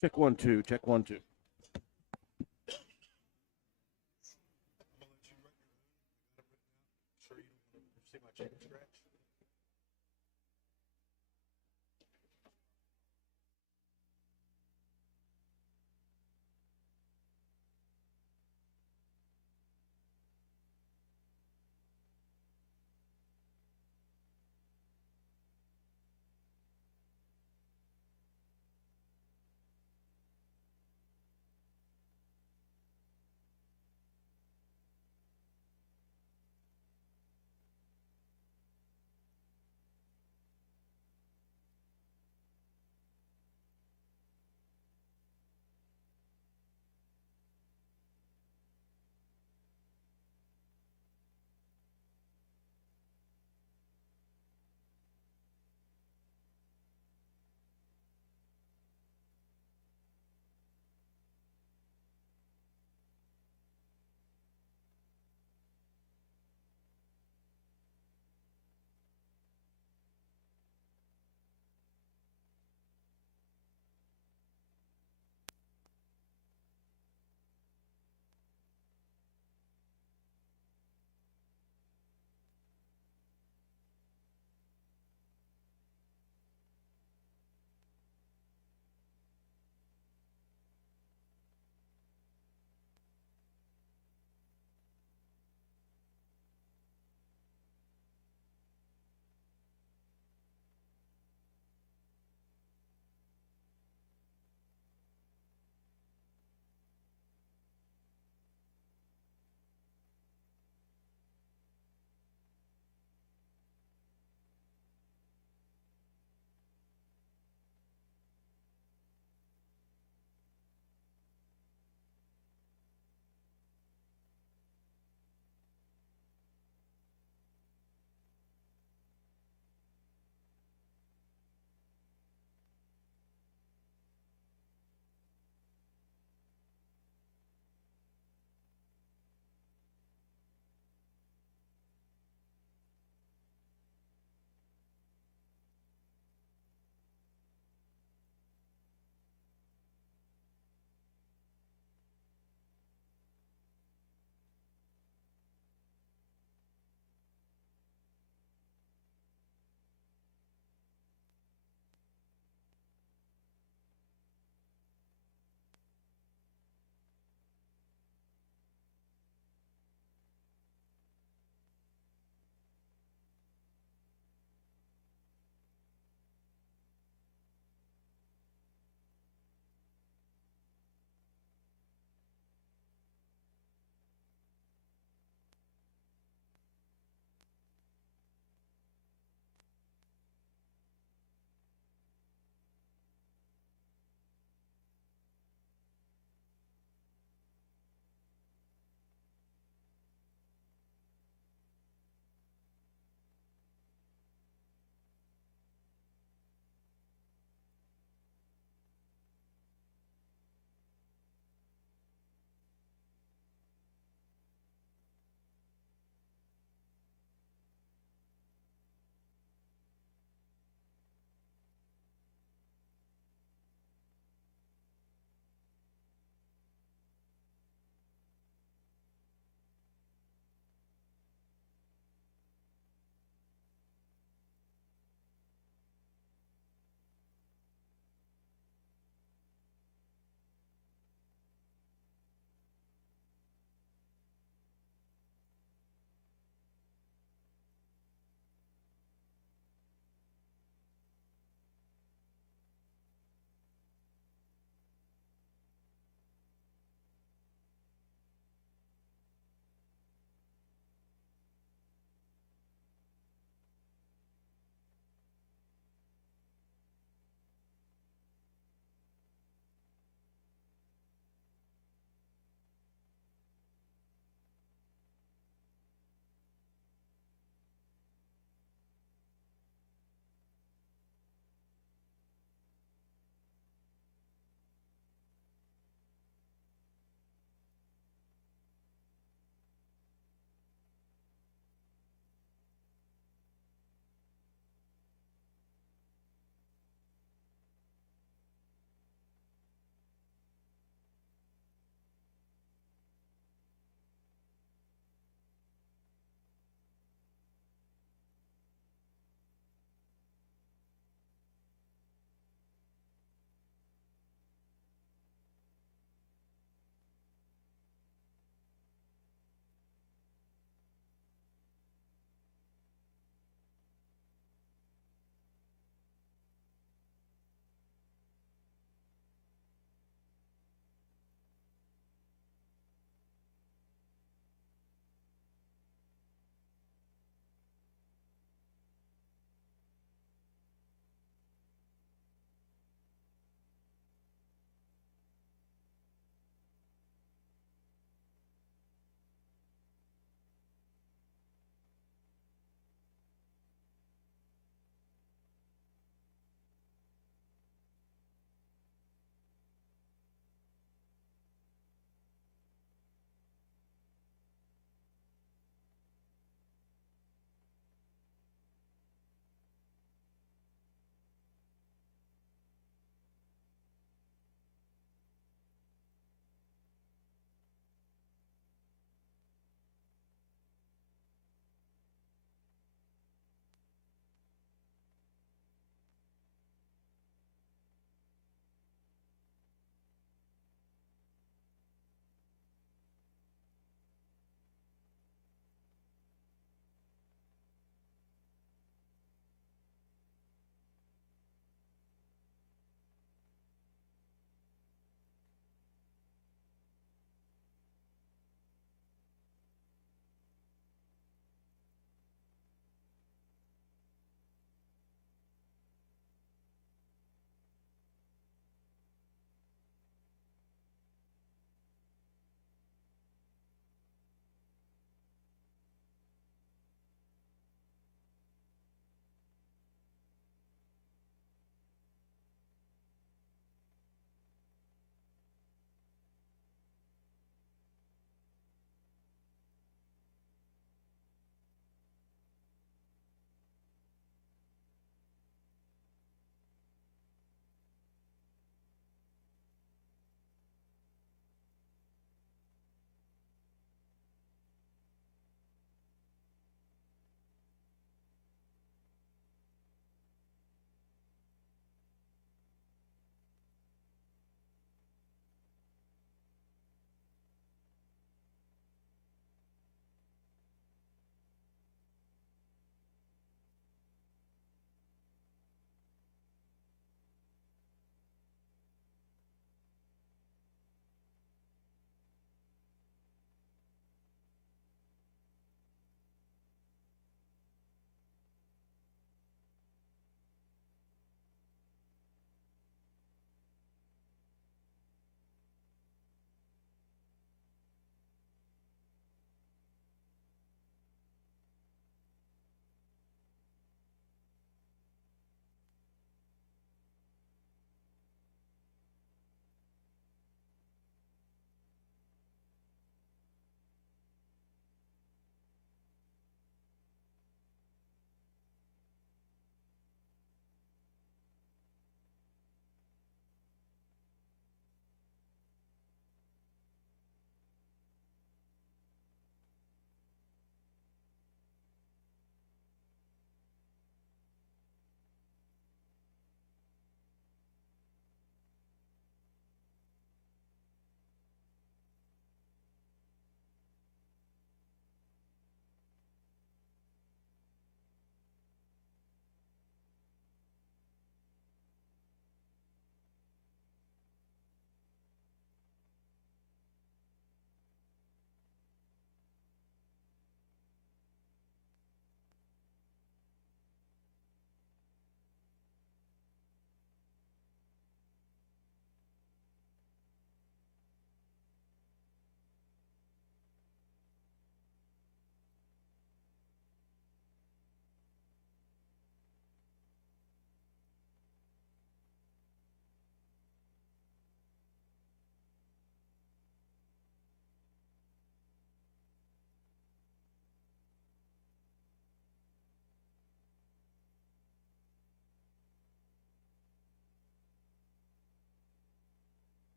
Check 1 2. Check 1 2.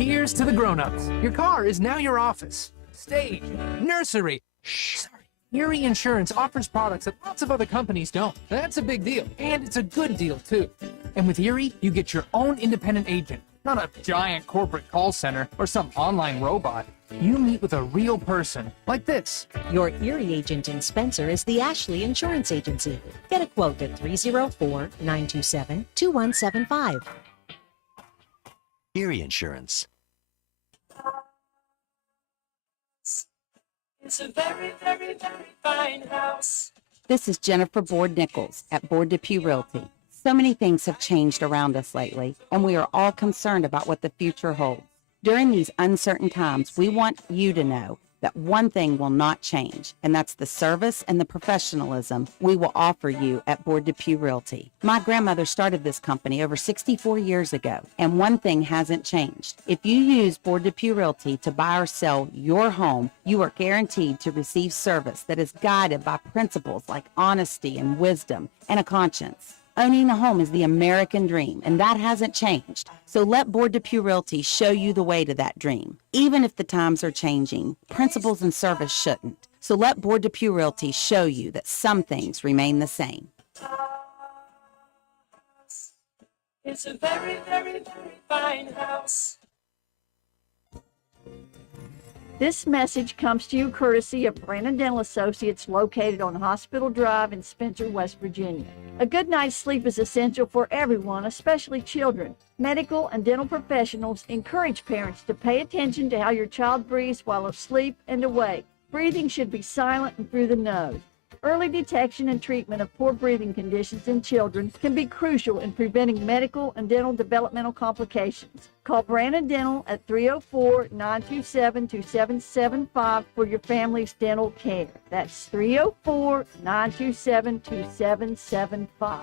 Here's to the grown-ups. Your car is now your office, stage, nursery. Sorry. Erie Insurance offers products that lots of other companies don't. That's a big deal, and it's a good deal, too. And with Erie, you get your own independent agent, not a giant corporate call center or some online robot. You meet with a real person, like this. Your Erie agent in Spencer is the Ashley Insurance Agency. Get a quote at 304-927-2175. Erie Insurance. It's a very, very, very fine house. This is Jennifer Board-Nichols at Board-Depew Realty. So many things have changed around us lately, and we are all concerned about what the future holds. During these uncertain times, we want you to know that one thing will not change, and that's the service and the professionalism we will offer you at Board-Depew Realty. My grandmother started this company over 64 years ago, and one thing hasn't changed. If you use Board-Depew Realty to buy or sell your home, you are guaranteed to receive service that is guided by principles like honesty and wisdom and a conscience. Owning a home is the American dream, and that hasn't changed. So let Board-Depew Realty show you the way to that dream. Even if the times are changing, principles and service shouldn't. So let Board-Depew Realty show you that some things remain the same. It's a very, very, very fine house. This message comes to you courtesy of Brandon Dental Associates located on Hospital Drive in Spencer, West Virginia. A good night's sleep is essential for everyone, especially children. Medical and dental professionals encourage parents to pay attention to how your child breathes while asleep and awake. Breathing should be silent and through the nose. Early detection and treatment of poor breathing conditions in children can be crucial in preventing medical and dental developmental complications. Call Brandon Dental at 304-927-2775 for your family's dental care. That's 304-927-2775.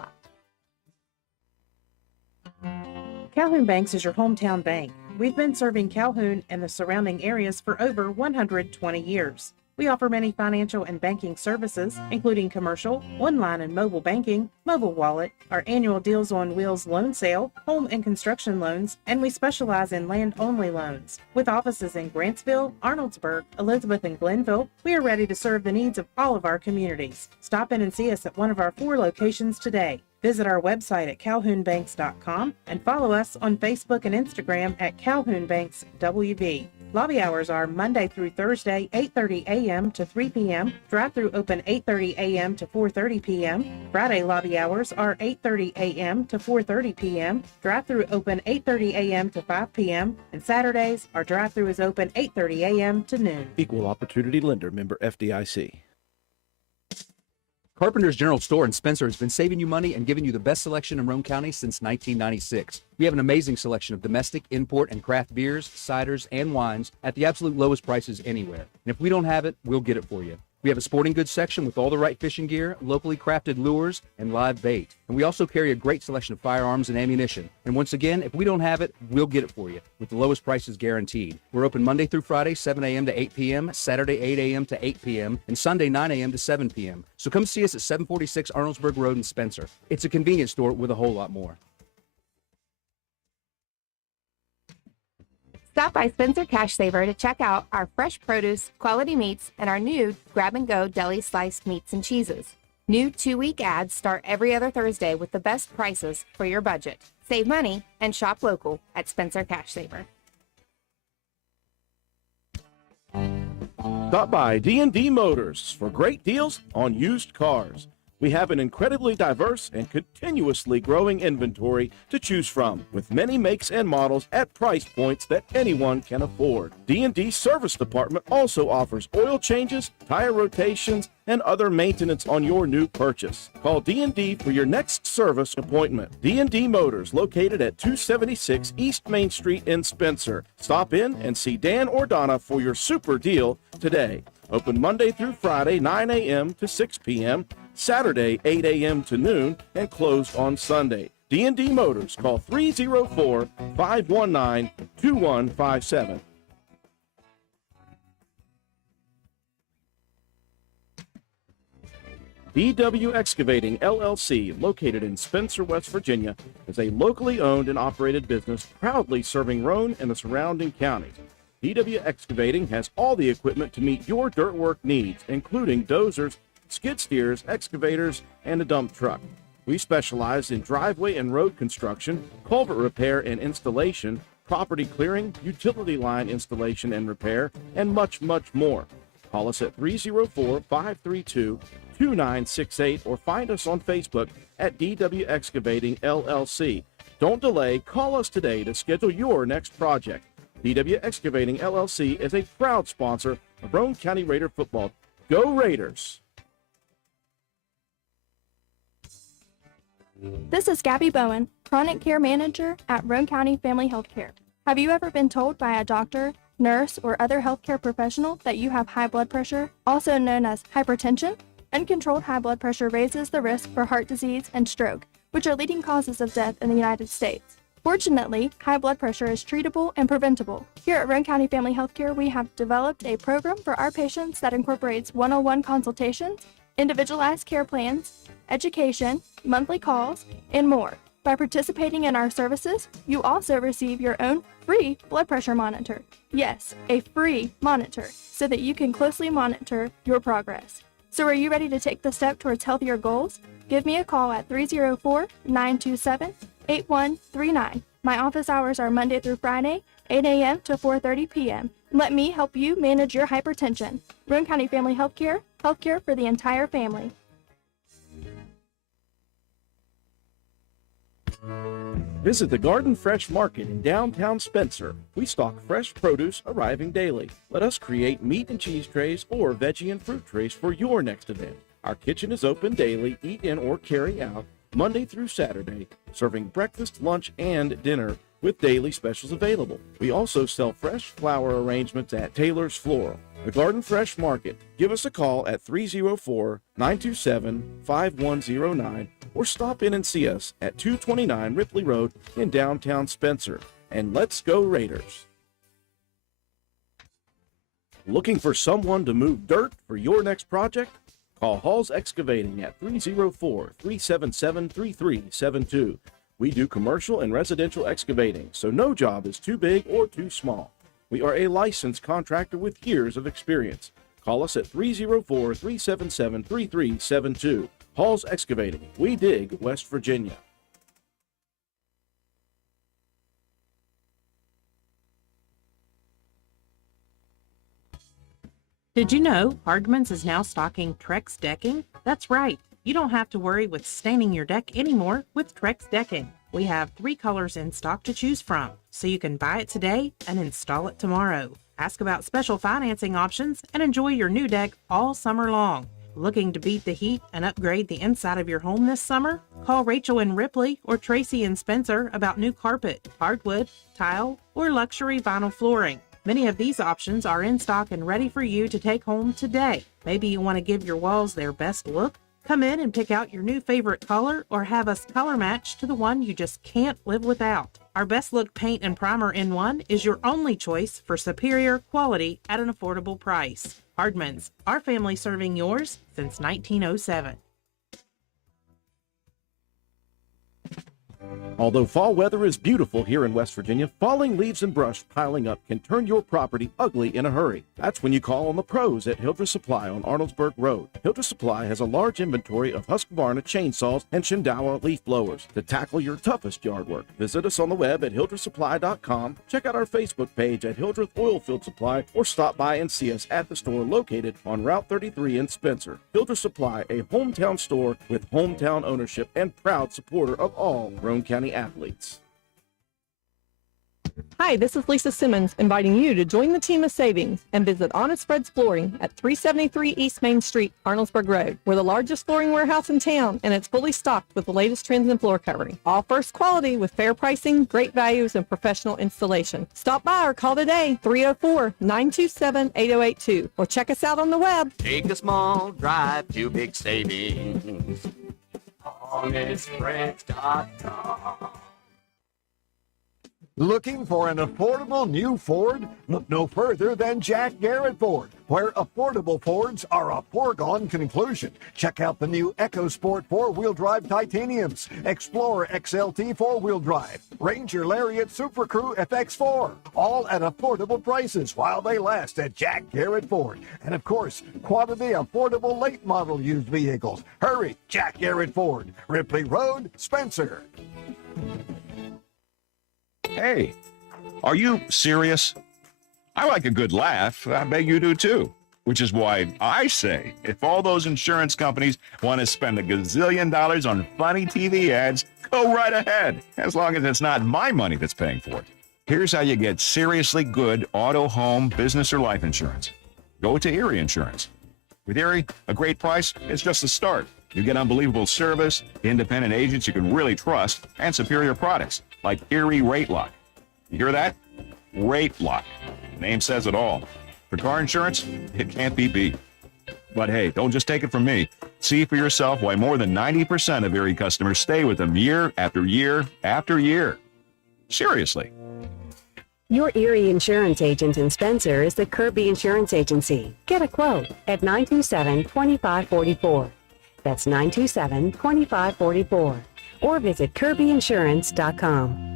Calhoun Banks is your hometown bank. We've been serving Calhoun and the surrounding areas for over 120 years. We offer many financial and banking services, including commercial, online and mobile banking, mobile wallet, our annual Deals on Wheels loan sale, home and construction loans, and we specialize in land-only loans. With offices in Grantsville, Arnoldsburg, Elizabeth, and Glenville, we are ready to serve the needs of all of our communities. Stop in and see us at one of our 4 locations today. Visit our website at calhounbanks.com and follow us on Facebook and Instagram at Calhoun Banks WV. Lobby hours are Monday through Thursday, 8:30 a.m. to 3 p.m. Drive-through open 8:30 a.m. to 4:30 p.m. Friday lobby hours are 8:30 a.m. to 4:30 p.m. Drive-through open 8:30 a.m. to 5 p.m. And Saturdays, our drive-through is open 8:30 a.m. to noon. Equal Opportunity Lender, member FDIC. Carpenter's General Store in Spencer has been saving you money and giving you the best selection in Roane County since 1996. We have an amazing selection of domestic, import, and craft beers, ciders, and wines at the absolute lowest prices anywhere. And if we don't have it, we'll get it for you. We have a sporting goods section with all the right fishing gear, locally crafted lures, and live bait. And we also carry a great selection of firearms and ammunition. And once again, if we don't have it, we'll get it for you with the lowest prices guaranteed. We're open Monday through Friday, 7 a.m. to 8 p.m., Saturday, 8 a.m. to 8 p.m., and Sunday, 9 a.m. to 7 p.m. So come see us at 746 Arnoldsburg Road in Spencer. It's a convenience store with a whole lot more. Stop by Spencer Cash Saver to check out our fresh produce, quality meats, and our new grab-and-go deli sliced meats and cheeses. New 2-week ads start every other Thursday with the best prices for your budget. Save money and shop local at Spencer Cash Saver. Stop by D&D Motors for great deals on used cars. We have an incredibly diverse and continuously growing inventory to choose from, with many makes and models at price points that anyone can afford. D&D Service Department also offers oil changes, tire rotations, and other maintenance on your new purchase. Call D&D for your next service appointment. D&D Motors, located at 276 East Main Street in Spencer. Stop in and see Dan or Donna for your super deal today. Open Monday through Friday, 9 a.m. to 6 p.m., Saturday, 8 a.m. to noon, and closed on Sunday. D&D Motors, call 304-519-2157. DW Excavating, LLC, located in Spencer, West Virginia, is a locally owned and operated business proudly serving Roane and the surrounding counties. DW Excavating has all the equipment to meet your dirt work needs, including dozers, skid steers, excavators, and a dump truck. We specialize in driveway and road construction, culvert repair and installation, property clearing, utility line installation and repair, and much, much more. Call us at 304-532-2968 or find us on Facebook at DW Excavating LLC. Don't delay, call us today to schedule your next project. DW Excavating LLC is a proud sponsor of Roane County Raider football. Go Raiders! This is Gabby Bowen, Chronic Care Manager at Roane County Family Healthcare. Have you ever been told by a doctor, nurse, or other healthcare professional that you have high blood pressure, also known as hypertension? Uncontrolled high blood pressure raises the risk for heart disease and stroke, which are leading causes of death in the United States. Fortunately, high blood pressure is treatable and preventable. Here at Roane County Family Healthcare, we have developed a program for our patients that incorporates one-on-one consultations, individualized care plans, education, monthly calls, and more. By participating in our services, you also receive your own free blood pressure monitor. Yes, a free monitor, so that you can closely monitor your progress. So are you ready to take the step towards healthier goals? Give me a call at 304-927-8139. My office hours are Monday through Friday, 8 a.m. to 4:30 p.m. Let me help you manage your hypertension. Roane County Family Healthcare, healthcare for the entire family. Visit the Garden Fresh Market in downtown Spencer. We stock fresh produce arriving daily. Let us create meat and cheese trays or veggie and fruit trays for your next event. Our kitchen is open daily, eat in or carry out, Monday through Saturday, serving breakfast, lunch, and dinner with daily specials available. We also sell fresh flower arrangements at Taylor's Floral. The Garden Fresh Market. Give us a call at 304-927-5109 or stop in and see us at 229 Ripley Road in downtown Spencer. And let's go Raiders! Looking for someone to move dirt for your next project? Call Hall's Excavating at 304-377-3372. We do commercial and residential excavating, so no job is too big or too small. We are a licensed contractor with years of experience. Call us at 304-377-3372. Hall's Excavating. We dig West Virginia. Did you know Hardman's is now stocking Trex decking? That's right. You don't have to worry with staining your deck anymore with Trex decking. We have 3 colors in stock to choose from, so you can buy it today and install it tomorrow. Ask about special financing options and enjoy your new deck all summer long. Looking to beat the heat and upgrade the inside of your home this summer? Call Rachel in Ripley or Tracy in Spencer about new carpet, hardwood, tile, or luxury vinyl flooring. Many of these options are in stock and ready for you to take home today. Maybe you want to give your walls their best look? Come in and pick out your new favorite color or have us color match to the one you just can't live without. Our Best Look Paint and Primer in One is your only choice for superior quality at an affordable price. Hardman's, our family serving yours since 1907. Although fall weather is beautiful here in West Virginia, falling leaves and brush piling up can turn your property ugly in a hurry. That's when you call on the pros at Hildreth Supply on Arnoldsburg Road. Hildreth Supply has a large inventory of Husqvarna chainsaws and Shindawa leaf blowers to tackle your toughest yard work. Visit us on the web at hildrethsupply.com, check out our Facebook page at Hildreth Oilfield Supply, or stop by and see us at the store located on Route 33 in Spencer. Hildreth Supply, a hometown store with hometown ownership and proud supporter of all Roane County athletes. Hi, this is Lisa Simmons inviting you to join the team of savings and visit Honest Fred's Flooring at 373 East Main Street, Arnoldsburg Road. We're the largest flooring warehouse in town, and it's fully stocked with the latest trends in floor covering. All first quality with fair pricing, great values, and professional installation. Stop by or call today, 304-927-8082, or check us out on the web. Take a small drive to big savings. HonestFriends.com. Looking for an affordable new Ford? Look no further than Jack Garrett Ford, where affordable Fords are a foregone conclusion. Check out the new EcoSport four-wheel drive Titaniums, Explorer XLT four-wheel drive, Ranger Lariat Super Crew FX4, all at affordable prices while they last at Jack Garrett Ford. And of course, quality affordable late model used vehicles. Hurry, Jack Garrett Ford, Ripley Road, Spencer. Hey, are you serious? I like a good laugh. I bet you do too. Which is why I say, if all those insurance companies want to spend $1 gazillion on funny TV ads, go right ahead, as long as it's not my money that's paying for it. Here's how you get seriously good auto, home, business, or life insurance. Go to Erie Insurance. With Erie, a great price is just the start. You get unbelievable service, independent agents you can really trust, and superior products like Erie Rate Lock. You hear that? Rate Lock. The name says it all. For car insurance, it can't be beat. But hey, don't just take it from me. See for yourself why more than 90% of Erie customers stay with them year after year after year. Seriously. Your Erie insurance agent in Spencer is the Kirby Insurance Agency. Get a quote at 927-2544. That's 927-2544. Or visit kirbyinsurance.com.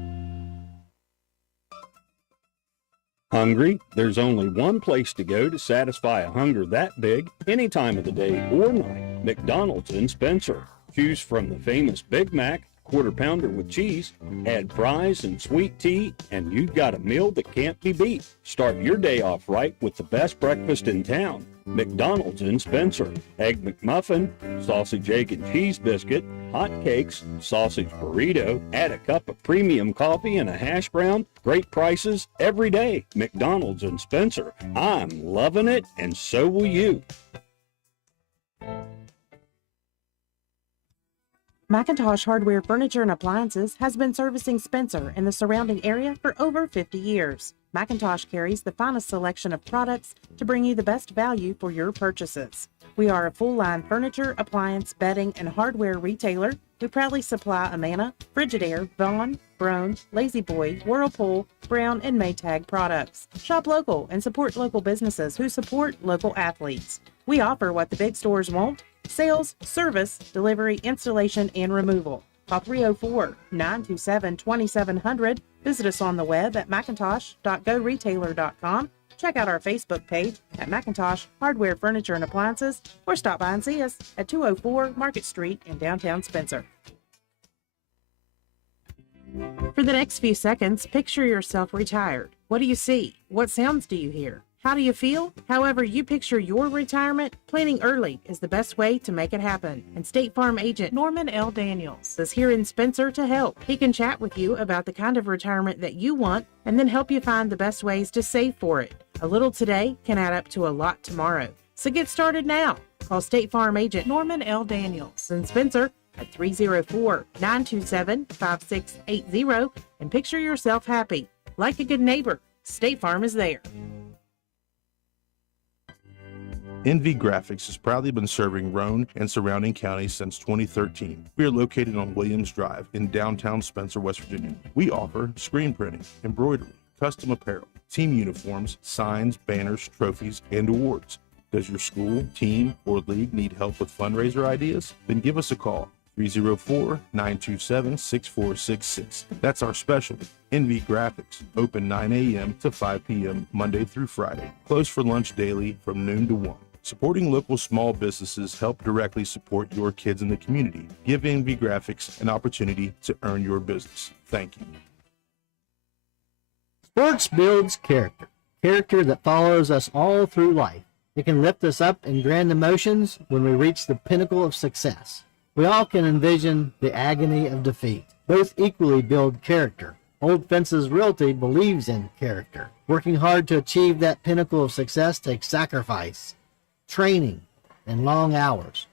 Hungry? There's only one place to go to satisfy a hunger that big, any time of the day or night. McDonald's in Spencer. Choose from the famous Big Mac, Quarter Pounder with cheese, add fries and sweet tea, and you've got a meal that can't be beat. Start your day off right with the best breakfast in town. McDonald's in Spencer. Egg McMuffin, sausage, egg, and cheese biscuit, hot cakes, sausage burrito, add a cup of premium coffee and a hash brown. Great prices every day. McDonald's in Spencer. I'm loving it, and so will you. McIntosh Hardware Furniture and Appliances has been servicing Spencer and the surrounding area for over 50 years. McIntosh carries the finest selection of products to bring you the best value for your purchases. We are a full-line furniture, appliance, bedding, and hardware retailer. We proudly supply Amana, Frigidaire, Vaughan, Roane, Lazy Boy, Whirlpool, Brown, and Maytag products. Shop local and support local businesses who support local athletes. We offer what the big stores won't: sales, service, delivery, installation, and removal. Call 304-927-2700. Visit us on the web at macintosh.goretailer.com. Check out our Facebook page at McIntosh Hardware Furniture and Appliances, or stop by and see us at 204 Market Street in downtown Spencer. For the next few seconds, picture yourself retired. What do you see? What sounds do you hear? How do you feel? However you picture your retirement, planning early is the best way to make it happen. And State Farm agent Norman L. Daniels is here in Spencer to help. He can chat with you about the kind of retirement that you want and then help you find the best ways to save for it. A little today can add up to a lot tomorrow. So get started now. Call State Farm agent Norman L. Daniels in Spencer at 304-927-5680 and picture yourself happy. Like a good neighbor, State Farm is there. NV Graphics has proudly been serving Roane and surrounding counties since 2013. We are located on Williams Drive in downtown Spencer, West Virginia. We offer screen printing, embroidery, custom apparel, team uniforms, signs, banners, trophies, and awards. Does your school, team, or league need help with fundraiser ideas? Then give us a call. 304-927-6466. That's our specialty. NV Graphics, open 9 a.m. to 5 p.m. Monday through Friday. Closed for lunch daily from noon to 1. Supporting local small businesses help directly support your kids in the community. Give NV Graphics an opportunity to earn your business. Thank you. Sports builds character. Character that follows us all through life. It can lift us up in grand emotions when we reach the pinnacle of success. We all can envision the agony of defeat. Both equally build character. Old Fences Realty believes in character. Working hard to achieve that pinnacle of success takes sacrifice, training, and long hours.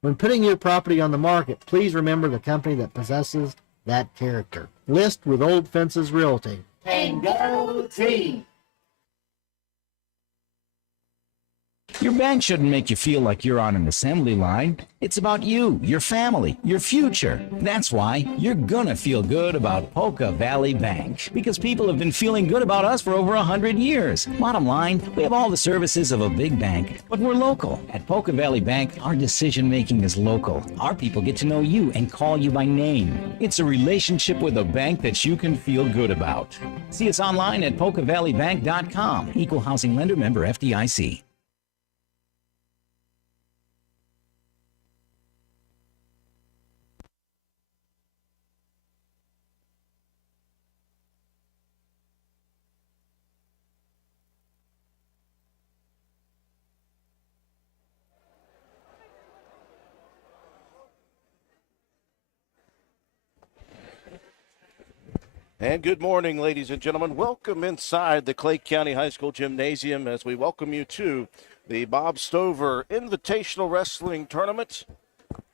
When putting your property on the market, please remember the company that possesses that character. List with Old Fences Realty. And go team! Your bank shouldn't make you feel like you're on an assembly line. It's about you, your family, your future. That's why you're gonna feel good about Polka Valley Bank, because people have been feeling good about us for over 100 years. Bottom line, we have all the services of a big bank, but we're local. At Polka Valley Bank, our decision-making is local. Our people get to know you and call you by name. It's a relationship with a bank that you can feel good about. See us online at polkavalleybank.com. Equal housing lender, member FDIC. And good morning, ladies and gentlemen. Welcome inside the Clay County High School Gymnasium as we welcome you to the Bob Stover Invitational Wrestling Tournament.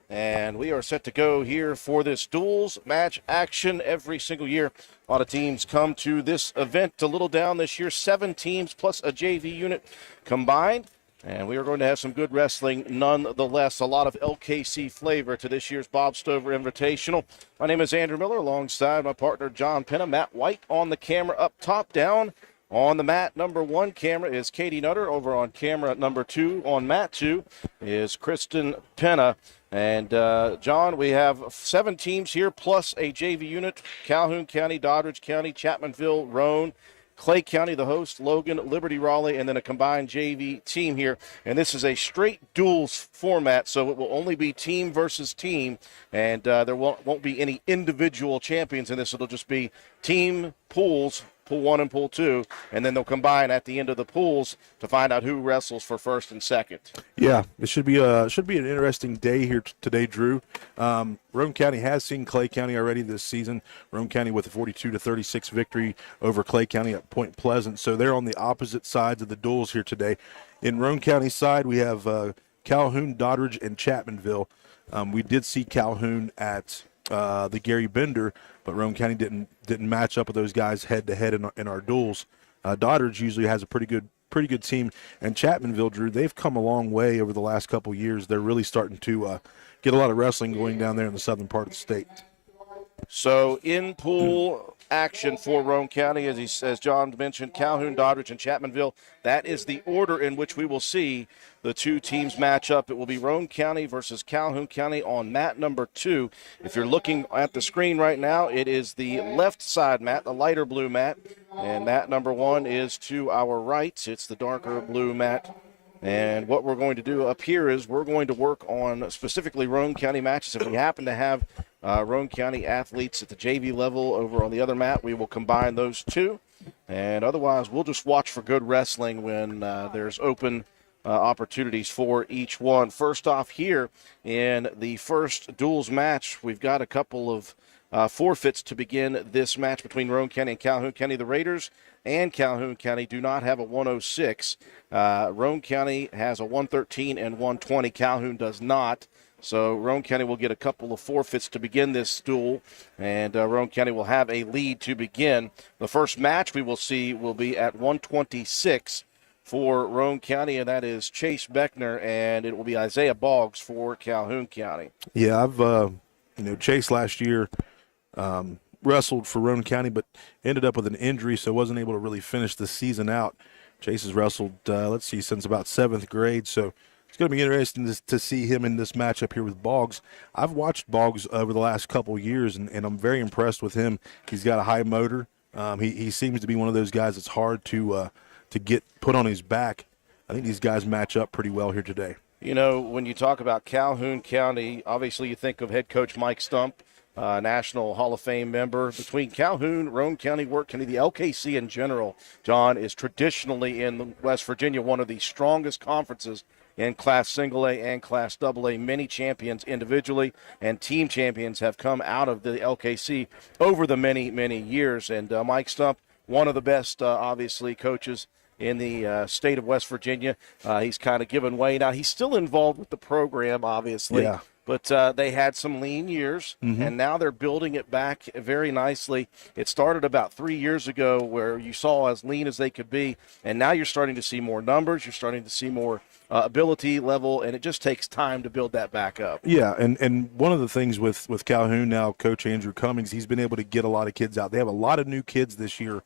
And we are set to go here for this duels match action every single year. A lot of teams come to this event. A little down this year, 7 teams plus a JV unit combined. And we are going to have some good wrestling nonetheless. A lot of LKC flavor to this year's Bob Stover Invitational. My name is Andrew Miller alongside my partner John Penna. Matt White on the camera up top. Down on the mat number 1 camera is Katie Nutter. Over on camera number 2 on mat 2 is Kristen Penna. And John, we have 7 teams here plus a JV unit. Calhoun County, Doddridge County, Chapmanville, Roane, Clay County, the host, Logan, Liberty Raleigh, and then a combined JV team here. And this is a straight duels format, so it will only be team versus team, and there won't be any individual champions in this. It'll just be team pools, pool 1 and pool 2, and then they'll combine at the end of the pools to find out who wrestles for first and second. Yeah, it should be an interesting day here today, Drew. Roane County has seen Clay County already this season. Roane County with a 42-36 victory over Clay County at Point Pleasant. So they're on the opposite sides of the duels here today. In Roane County side, we have Calhoun, Doddridge, and Chapmanville. We did see Calhoun at the Gary Bender, but Roane County didn't match up with those guys head to head in our duels. Doddridge usually has a pretty good team, and Chapmanville, Drew, they've come a long way over the last couple years. They're really starting to get a lot of wrestling going down there in the southern part of the state. So in pool action for Roane County, as John mentioned, Calhoun, Doddridge, and Chapmanville. That is the order in which we will see the 2 teams match up. It will be Roane County versus Calhoun County on mat number 2. If you're looking at the screen right now, it is the left side mat, the lighter blue mat, and mat number 1 is to our right. It's the darker blue mat. And what we're going to do up here is we're going to work on specifically Roane County matches. If we happen to have Roane County athletes at the JV level over on the other mat, we will combine those 2. And otherwise, we'll just watch for good wrestling when there's open opportunities for each one. First off here in the first duels match, we've got a couple of forfeits to begin this match between Roane County and Calhoun County. The Raiders and Calhoun County do not have a 106. Roane County has a 113 and 120. Calhoun does not. So Roane County will get a couple of forfeits to begin this duel, and Roane County will have a lead to begin. The first match we will see will be at 126 for Roane County, and that is Chase Beckner, and it will be Isaiah Boggs for Calhoun County. Yeah, I've Chase last year wrestled for Roane County, but ended up with an injury, so wasn't able to really finish the season out. Chase has wrestled, since about 7th grade, so it's going to be interesting to see him in this matchup here with Boggs. I've watched Boggs over the last couple years, and I'm very impressed with him. He's got a high motor. He seems to be one of those guys that's hard to get put on his back. I think these guys match up pretty well here today. You know, when you talk about Calhoun County, obviously you think of head coach Mike Stump, National Hall of Fame member. Between Calhoun, Roane County, Work County, the LKC in general, John, is traditionally in West Virginia one of the strongest conferences in Class Single A and Class AA. Many champions individually and team champions have come out of the LKC over the many, many years. And Mike Stump, one of the best, obviously, coaches in the state of West Virginia. He's kind of given way. Now, he's still involved with the program, obviously. Yeah. But they had some lean years, and now they're building it back very nicely. It started about 3 years ago where you saw as lean as they could be, and now you're starting to see more numbers. You're starting to see more ability level, and it just takes time to build that back up. Yeah, and one of the things with Calhoun now, Coach Andrew Cummings, he's been able to get a lot of kids out. They have a lot of new kids this year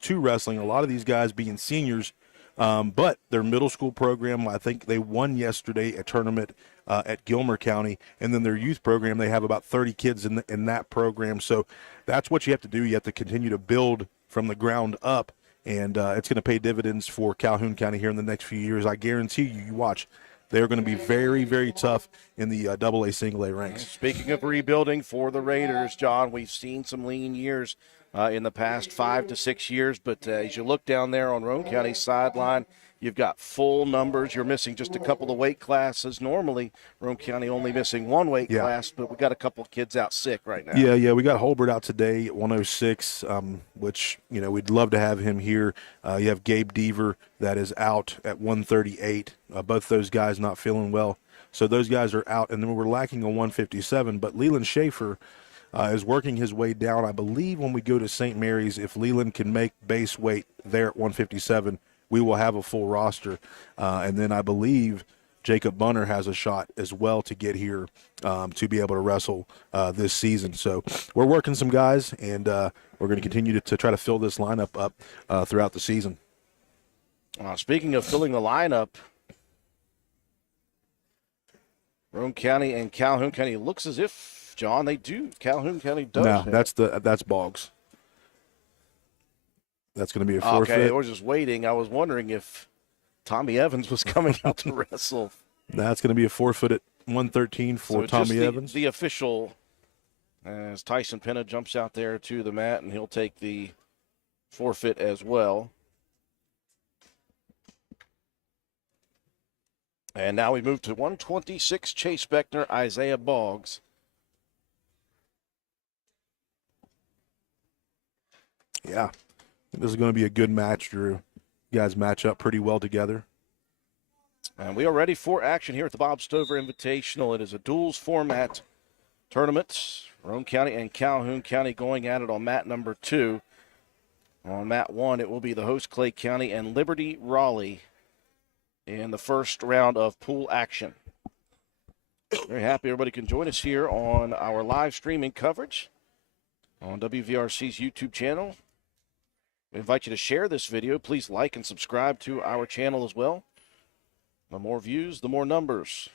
to wrestling, a lot of these guys being seniors. But their middle school program, I think they won yesterday a tournament at Gilmer County, and then their youth program, they have about 30 kids in that program. So that's what you have to do. You have to continue to build from the ground up, and it's going to pay dividends for Calhoun County here in the next few years. I guarantee you, you watch. They're going to be very, very tough in the AA, single A ranks. Speaking of rebuilding for the Raiders, John, we've seen some lean years in the past 5 to 6 years, but as you look down there on Roane County's sideline, you've got full numbers. You're missing just a couple of weight classes. Normally, Roane County only missing one weight class, but we got a couple of kids out sick right now. Yeah, we got Holbert out today at 106, which, we'd love to have him here. You have Gabe Deaver that is out at 138. Both those guys not feeling well. So those guys are out, and then we're lacking a 157. But Leland Schaefer is working his way down. I believe when we go to St. Mary's, if Leland can make base weight there at 157, we will have a full roster. And then I believe Jacob Bunner has a shot as well to get here to be able to wrestle this season. So we're working some guys, and we're going to continue to try to fill this lineup up throughout the season. Speaking of filling the lineup, Roane County and Calhoun County looks as if, John, they do. Calhoun County does. No, that's Boggs. That's going to be a forfeit. Okay, I was just waiting. I was wondering if Tommy Evans was coming out to wrestle. That's going to be a forfeit at 113 for Tommy Evans. The official, as Tyson Penna jumps out there to the mat, and he'll take the forfeit as well. And now we move to 126, Chase Beckner, Isaiah Boggs. Yeah, this is going to be a good match, Drew. You guys match up pretty well together. And we are ready for action here at the Bob Stover Invitational. It is a duels format tournament. Roane County and Calhoun County going at it on mat number 2. On mat 1, it will be the host Clay County and Liberty Raleigh in the first round of pool action. Very happy everybody can join us here on our live streaming coverage on WVRC's YouTube channel. We invite you to share this video. Please like and subscribe to our channel as well. The more views, the more numbers.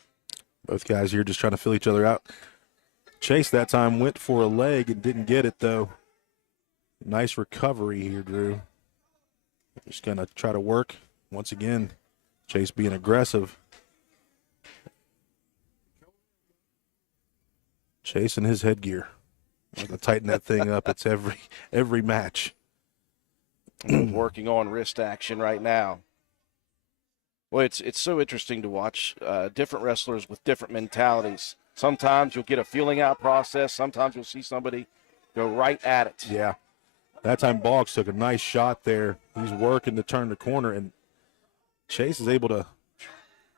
Both guys here just trying to fill each other out. Chase that time went for a leg and didn't get it, though. Nice recovery here, Drew. Just going to try to work once again. Chase being aggressive. Chase and his headgear. I'm going to tighten that thing up. It's every match. Working on wrist action right now. Well, it's so interesting to watch different wrestlers with different mentalities. Sometimes you'll get a feeling out process. Sometimes you'll see somebody go right at it. Yeah. That time Boggs took a nice shot there. He's working to turn the corner, and Chase is able to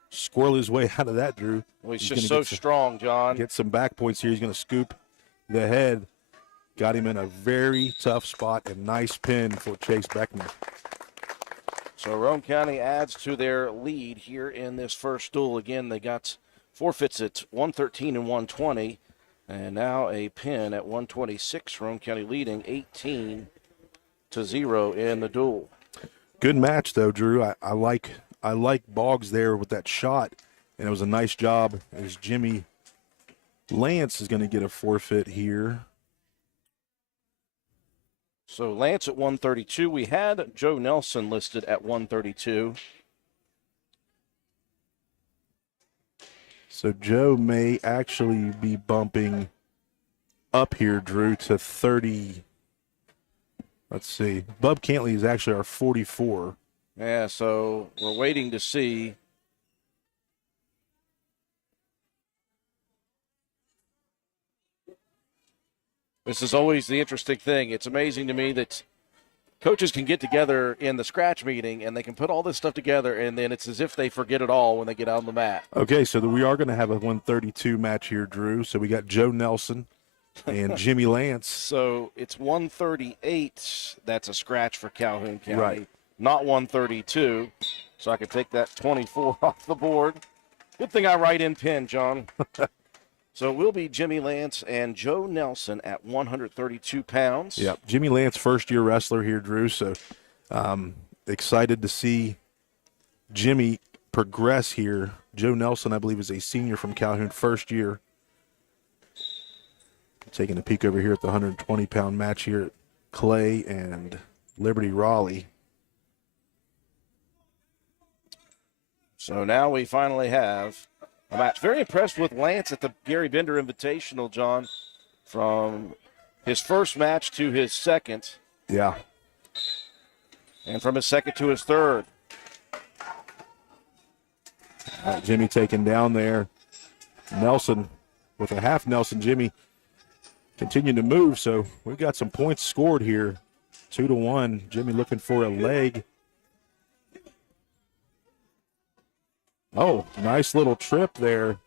squirrel his way out of that, Drew. Well, he's just so strong, John. Get some back points here. He's going to scoop the head. Got him in a very tough spot, and nice pin for Chase Beckman. So Roane County adds to their lead here in this first duel. Again, they got forfeits at 113 and 120, and now a pin at 126. Roane County leading 18-0 in the duel. Good match, though, Drew. I like Boggs there with that shot, and it was a nice job as Jimmy Lance is going to get a forfeit here. So Lance at 132. We had Joe Nelson listed at 132. So Joe may actually be bumping up here, Drew, to 30. Let's see. Bub Cantley is actually our 44. Yeah, so we're waiting to see. This is always the interesting thing. It's amazing to me that coaches can get together in the scratch meeting, and they can put all this stuff together, and then it's as if they forget it all when they get out on the mat. Okay, so we are going to have a 132 match here, Drew. So we got Joe Nelson and Jimmy Lance. So it's 138. That's a scratch for Calhoun County, Right. not 132. So I can take that 24 off the board. Good thing I write in pen, John. So it will be Jimmy Lance and Joe Nelson at 132 pounds. Yep, Jimmy Lance, first-year wrestler here, Drew. So excited to see Jimmy progress here. Joe Nelson, I believe, is a senior from Calhoun, first year. Taking a peek over here at the 120-pound match here at Clay and Liberty Raleigh. So now we finally have a match. Very impressed with Lance at the Gary Bender Invitational, John, from his first match to his second. Yeah. And from his second to his third. Jimmy taken down there. Nelson with a half Nelson. Jimmy continuing to move, so we've got some points scored here. 2-1. Jimmy looking for a leg. Oh, nice little trip there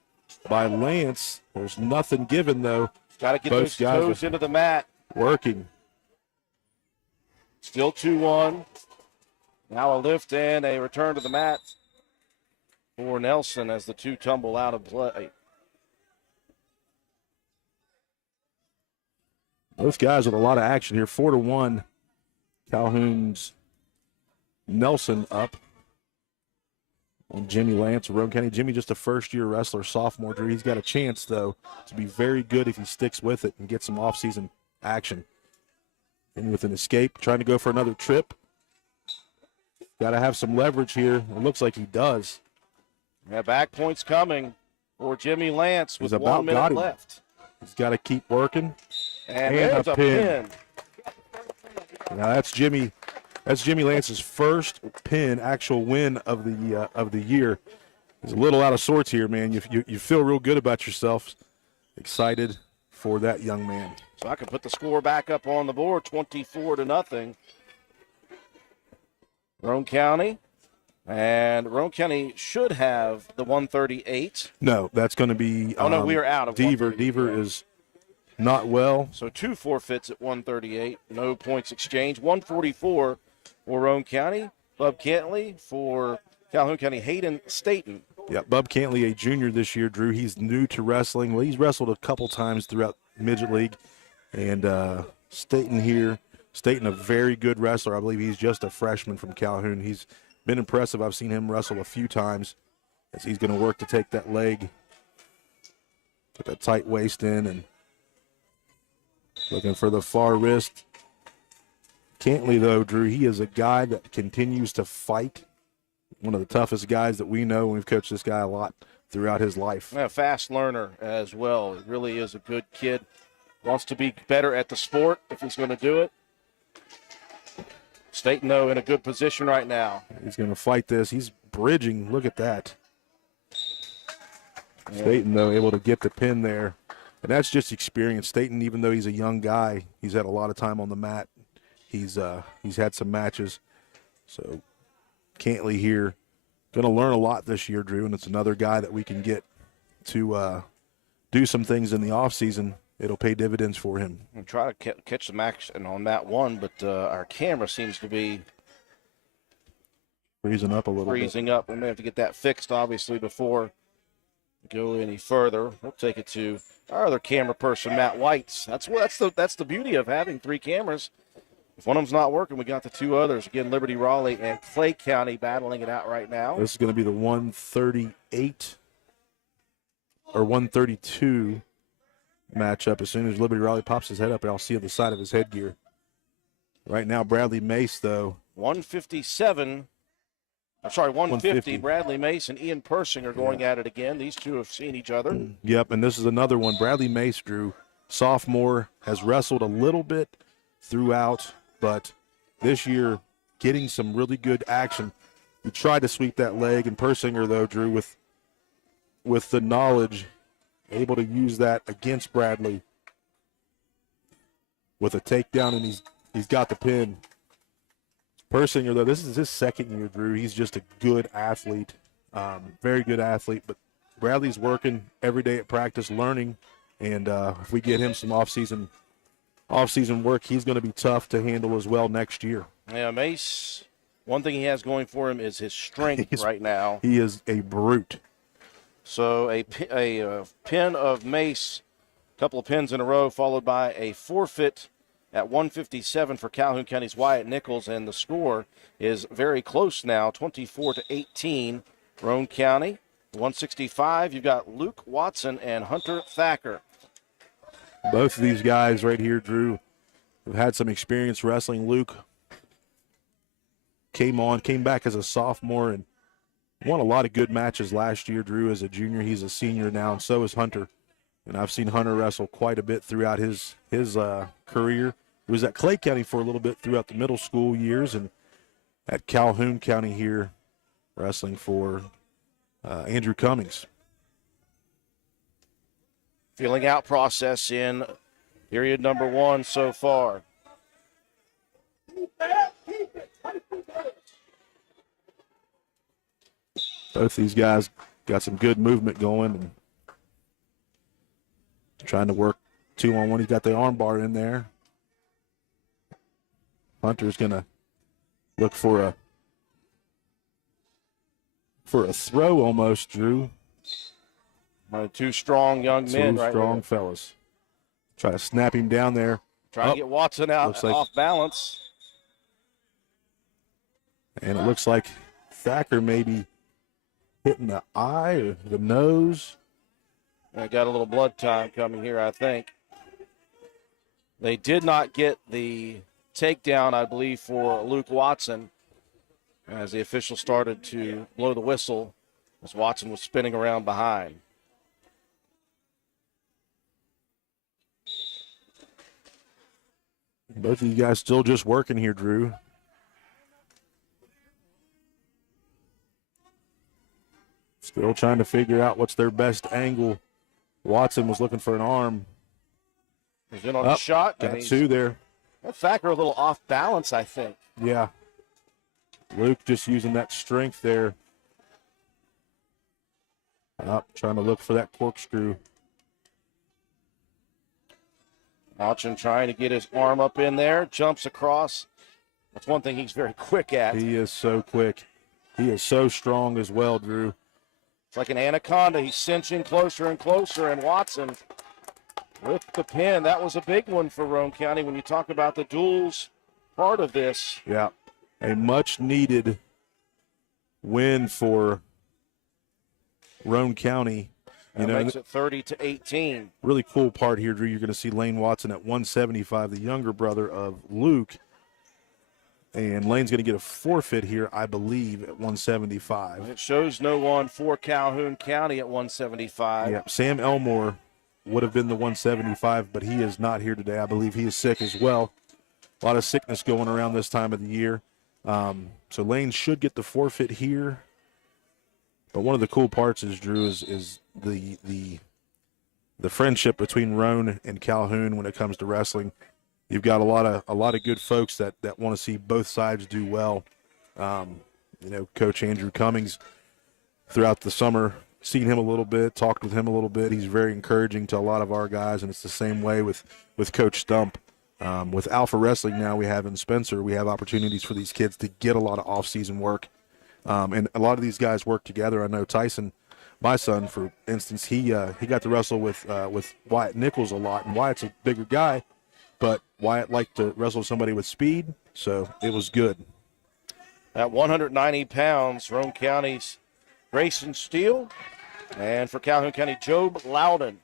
by Lance. There's nothing given, though. Got to get those toes into the mat. Working. Still 2-1. Now a lift and a return to the mat for Nelson as the two tumble out of play. Both guys with a lot of action here. 4-1. Calhoun's Nelson up on Jimmy Lance of Roane County. Jimmy just a first-year wrestler, sophomore. Drew. He's got a chance, though, to be very good if he sticks with it and get some off-season action. And with an escape, trying to go for another trip. Got to have some leverage here. It looks like he does. Yeah, back points coming for Jimmy Lance with 1 minute left. He's got to keep working. And there's a pin. Now that's Jimmy Lance's first pin, actual win of the year. He's a little out of sorts here, man. You feel real good about yourself. Excited for that young man. So I can put the score back up on the board, 24-0. Roane County. And Roane County should have the 138. No, that's going to be. Oh, no, we are out of Deaver. Deaver is not well. So 2 forfeits at 138. No points exchanged. 144 for Roane County. Bub Cantley for Calhoun County. Hayden Staten. Yeah, Bub Cantley, a junior this year, Drew. He's new to wrestling. Well, he's wrestled a couple times throughout Midget League. And Staten here. Staten, a very good wrestler. I believe he's just a freshman from Calhoun. He's been impressive. I've seen him wrestle a few times as he's going to work to take that leg. Put that tight waist in and looking for the far wrist. Cantley, though, Drew, he is a guy that continues to fight. One of the toughest guys that we know. We've coached this guy a lot throughout his life. Yeah, fast learner as well. He really is a good kid. Wants to be better at the sport if he's going to do it. Staten, though, in a good position right now. He's going to fight this. He's bridging. Look at that. Yeah. Staten, though, able to get the pin there. And that's just experience. Staten, even though he's a young guy, he's had a lot of time on the mat. He's had some matches. So Cantley here going to learn a lot this year, Drew, and it's another guy that we can get to do some things in the offseason. It'll pay dividends for him. We'll try to catch some action on that one, but our camera seems to be freezing up a little bit. Freezing up. We may have to get that fixed, obviously, before we go any further. We'll take it to our other camera person, Matt White. That's the beauty of having 3 cameras. If one of them's not working, we got the 2 others. Again, Liberty Raleigh and Clay County battling it out right now. This is going to be the 138 or 132 matchup. As soon as Liberty Raleigh pops his head up, I'll see on the side of his headgear. Right now, Bradley Mace, though. 150. Bradley Mace and Ian Persing are going at it again. These two have seen each other. Yep, and this is another one. Bradley Mace, Drew, sophomore, has wrestled a little bit throughout, but this year getting some really good action. He tried to sweep that leg, and Persinger, though, Drew, with the knowledge, able to use that against Bradley with a takedown, and he's got the pin. Persinger, though, this is his second year, Drew. He's just a good athlete, very good athlete. But Bradley's working every day at practice, learning, and if we get him some off-season work, he's going to be tough to handle as well next year. Yeah, Mace, one thing he has going for him is his strength right now. He is a brute. So a pin of Mace, a couple of pins in a row, followed by a forfeit at 157 for Calhoun County's Wyatt Nichols, and the score is very close now, 24-18, Roane County. 165, you've got Luke Watson and Hunter Thacker. Both of these guys right here, Drew, have had some experience wrestling. Luke came back as a sophomore and won a lot of good matches last year, Drew, as a junior. He's a senior now, and so is Hunter. And I've seen Hunter wrestle quite a bit throughout his career. He was at Clay County for a little bit throughout the middle school years, and at Calhoun County here wrestling for Andrew Cummings. Feeling out process in period number 1 so far. Both these guys got some good movement going and trying to work 2-on-1. He's got the arm bar in there. Hunter's going to look for a throw almost, Drew. Two strong young men right strong here. fellas. Try to snap him down there. Trying to get Watson out off balance. And it looks like Thacker maybe hitting the eye or the nose. I got a little blood time coming here, I think. They did not get the takedown, I believe, for Luke Watson as the official started to blow the whistle as Watson was spinning around behind. Both of you guys still just working here, Drew. Still trying to figure out what's their best angle. Watson was looking for an arm. He's in on the shot. Got two there. That Thacker a little off balance, I think. Yeah. Luke just using that strength there. Trying to look for that corkscrew. Watson trying to get his arm up in there, jumps across. That's one thing he's very quick at. He is so quick. He is so strong as well, Drew. It's like an anaconda. He's cinching closer and closer, and Watson with the pin. That was a big one for Roane County when you talk about the duels part of this. Yeah, a much-needed win for Roane County. That makes it 30-18. Really cool part here, Drew. You're going to see Lane Watson at 175, the younger brother of Luke. And Lane's going to get a forfeit here, I believe, at 175. It shows no one for Calhoun County at 175. Yeah, Sam Elmore would have been the 175, but he is not here today. I believe he is sick as well. A lot of sickness going around this time of the year. So Lane should get the forfeit here. But one of the cool parts is, Drew, is the friendship between Roane and Calhoun when it comes to wrestling. You've got a lot of good folks that want to see both sides do well. Coach Andrew Cummings, throughout the summer, seen him a little bit, talked with him a little bit. He's very encouraging to a lot of our guys, and it's the same way with Coach Stump. With Alpha Wrestling now we have in Spencer, we have opportunities for these kids to get a lot of off-season work. And a lot of these guys work together. I know Tyson, my son, for instance, he got to wrestle with Wyatt Nichols a lot, and Wyatt's a bigger guy, but Wyatt liked to wrestle somebody with speed, so it was good. At 190 pounds, Roane County's Grayson Steele, and for Calhoun County, Job Loudon.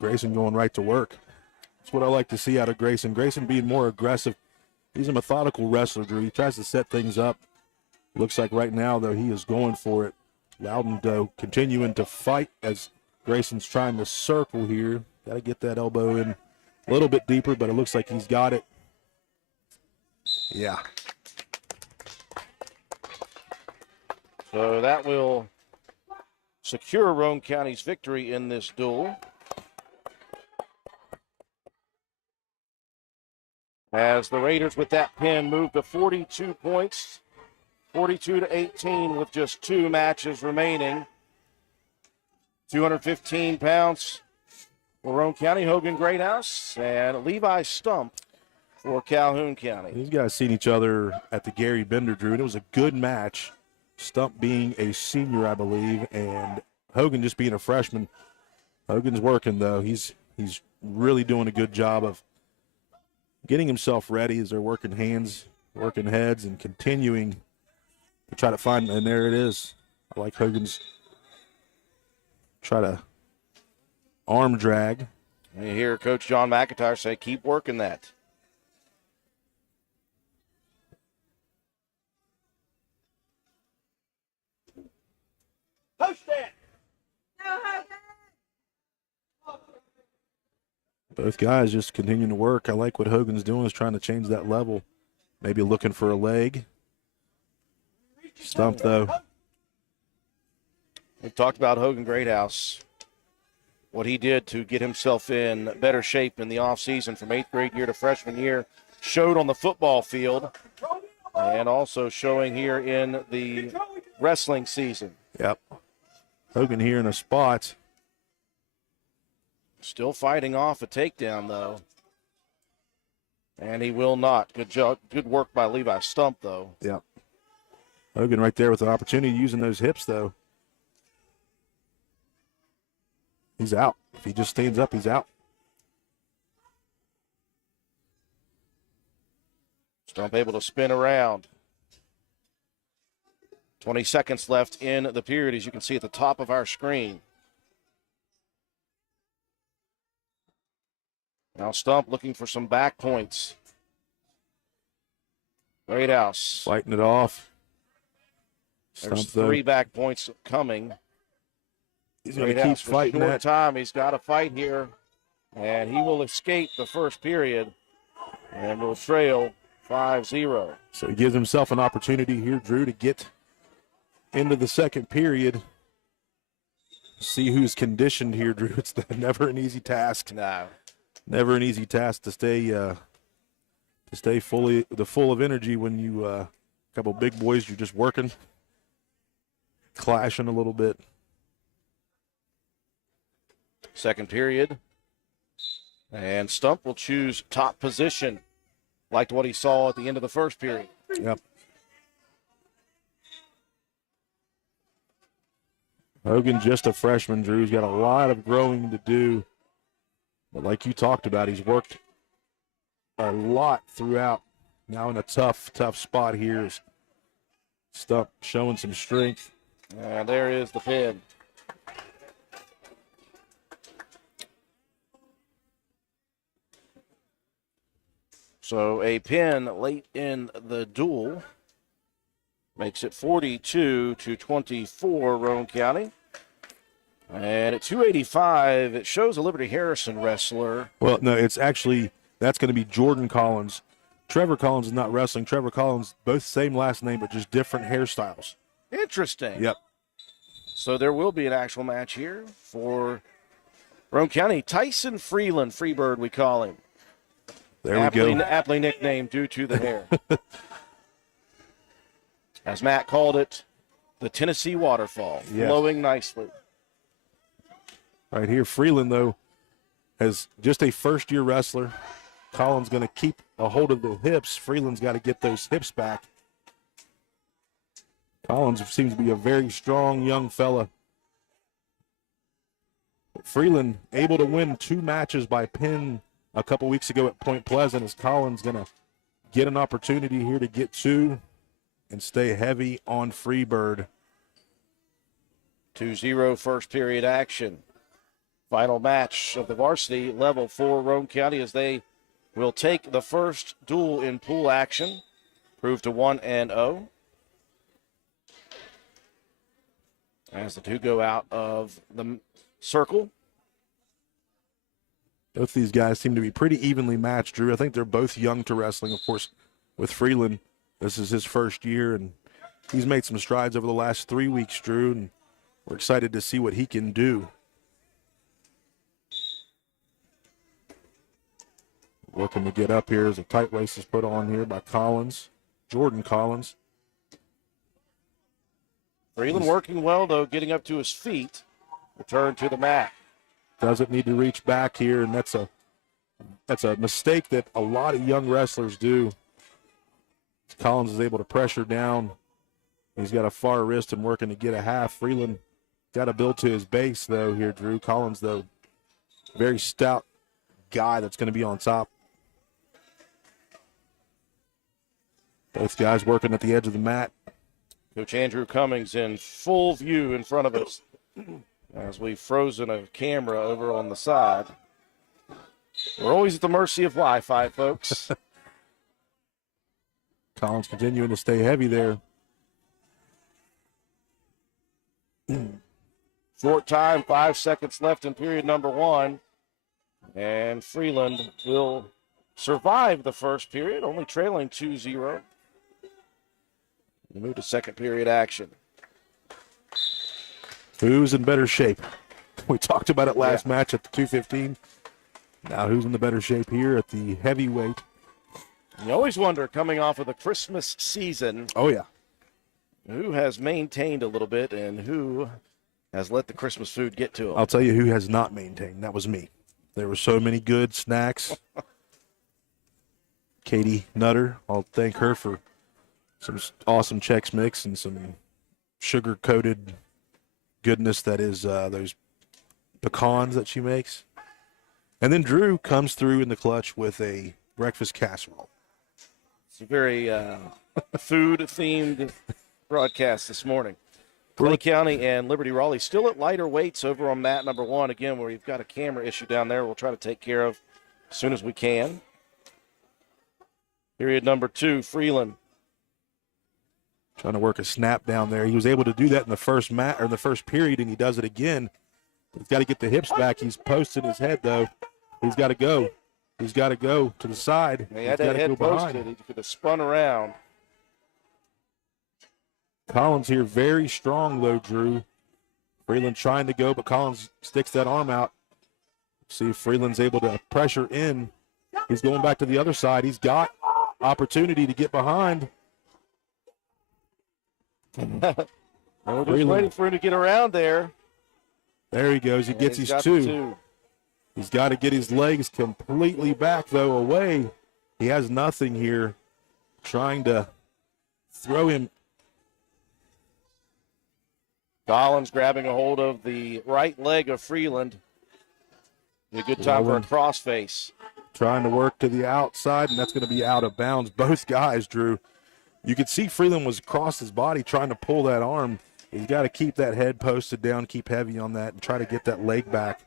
Grayson going right to work. That's what I like to see out of Grayson. Grayson being more aggressive. He's a methodical wrestler, Drew. He tries to set things up. Looks like right now, though, he is going for it. Loudon, though, continuing to fight as Grayson's trying to circle here. Got to get that elbow in a little bit deeper, but it looks like he's got it. Yeah. So that will secure Roane County's victory in this duel. As the Raiders with that pin move to 42 points, 42-18 with just 2 matches remaining. 215 pounds for Roane County, Hogan Greathouse, and Levi Stump for Calhoun County. These guys seen each other at the Gary Bender, Drew, and it was a good match. Stump being a senior, I believe, and Hogan just being a freshman. Hogan's working, though. He's really doing a good job of getting himself ready as they're working hands, working heads, and continuing to try to find, and there it is. I like Hogan's try to arm drag. You hear Coach John McIntyre say, keep working that. Post it! Both guys just continuing to work. I like what Hogan's doing, is trying to change that level. Maybe looking for a leg. Stump, though. We've talked about Hogan Greathouse, what he did to get himself in better shape in the offseason from 8th grade year to freshman year, showed on the football field and also showing here in the wrestling season. Yep. Hogan here in a spot. Still fighting off a takedown, though. And he will not. Good job. Good work by Levi Stump, though. Yep. Hogan right there with an opportunity using those hips, though. He's out. If he just stands up, he's out. Stump able to spin around. 20 seconds left in the period, as you can see at the top of our screen. Now Stump looking for some back points. Greathouse. Fighting it off. There's Stump, 3 back points coming. He's going to keep fighting that. Time. He's got to fight here, and he will escape the first period and will trail 5-0. So he gives himself an opportunity here, Drew, to get into the second period. See who's conditioned here, Drew. It's never an easy task. No. Never an easy task to stay full of energy when you a couple big boys, you're just working, clashing a little bit. Second period. And Stump will choose top position. Liked what he saw at the end of the first period. Yep. Hogan, just a freshman, Drew. He's got a lot of growing to do. But like you talked about, he's worked a lot throughout. Now in a tough spot here. Is Stump showing some strength. And there is the pin. So a pin late in the duel makes it 42-24 Roane County. And at 285, it shows a Liberty Harrison wrestler. Well, no, it's actually, that's going to be Jordan Collins. Trevor Collins is not wrestling. Trevor Collins, both same last name, but just different hairstyles. Interesting. Yep. So there will be an actual match here for Roane County. Tyson Freeland, Freebird we call him. There we go. Aptly nicknamed due to the hair. As Matt called it, the Tennessee waterfall, flowing nicely. Right here, Freeland, though, as just a first-year wrestler. Collins going to keep a hold of the hips. Freeland's got to get those hips back. Collins seems to be a very strong young fella. Freeland able to win 2 matches by pin a couple weeks ago at Point Pleasant. As Collins going to get an opportunity here to get 2 and stay heavy on Freebird. 2-0 first period action. Final match of the varsity level for Roane County as they will take the first duel in pool action, prove to 1-0. As the 2 go out of the circle. Both these guys seem to be pretty evenly matched, Drew. I think they're both young to wrestling. Of course, with Freeland, this is his first year, and he's made some strides over the last 3 weeks, Drew, and we're excited to see what he can do. Looking to get up here as a tight waist is put on here by Collins, Jordan Collins. Freeland working well, though, getting up to his feet. Return to the mat. Doesn't need to reach back here, and that's a mistake that a lot of young wrestlers do. Collins is able to pressure down. He's got a far wrist and working to get a half. Freeland got to build to his base, though, here, Drew. Collins, though, very stout guy that's going to be on top. Both guys working at the edge of the mat. Coach Andrew Cummings in full view in front of us as we've frozen a camera over on the side. We're always at the mercy of Wi-Fi, folks. Collins continuing to stay heavy there. Short time, 5 seconds left in period number 1. And Freeland will survive the first period, only trailing 2-0. We move to second period action. Who's in better shape? We talked about it last match at the 215. Now who's in the better shape here at the heavyweight? You always wonder, coming off of the Christmas season. Oh, yeah. Who has maintained a little bit and who has let the Christmas food get to him? I'll tell you who has not maintained. That was me. There were so many good snacks. Katie Nutter, I'll thank her for some awesome Chex Mix and some sugar-coated goodness that is those pecans that she makes. And then Drew comes through in the clutch with a breakfast casserole. It's a very food-themed broadcast this morning. Clay County and Liberty Raleigh still at lighter weights over on mat number 1. Again, where we've got a camera issue down there we'll try to take care of as soon as we can. Period number 2, Freeland. Trying to work a snap down there. He was able to do that in the first period, and he does it again. He's got to get the hips back. He's posted his head, though. He's got to go. He's got to go to the side. He had that head posted. He could have spun around. Collins here very strong, though, Drew. Freeland trying to go, but Collins sticks that arm out. See if Freeland's able to pressure in. He's going back to the other side. He's got opportunity to get behind. We're just waiting for him to get around there. There he goes. He gets his two. He's got to get his legs completely back, though, away. He has nothing here. Trying to throw him. Collins grabbing a hold of the right leg of Freeland. A good time for a crossface. Trying to work to the outside, and that's going to be out of bounds. Both guys, Drew. You could see Freeland was across his body trying to pull that arm. He's got to keep that head posted down, keep heavy on that, and try to get that leg back.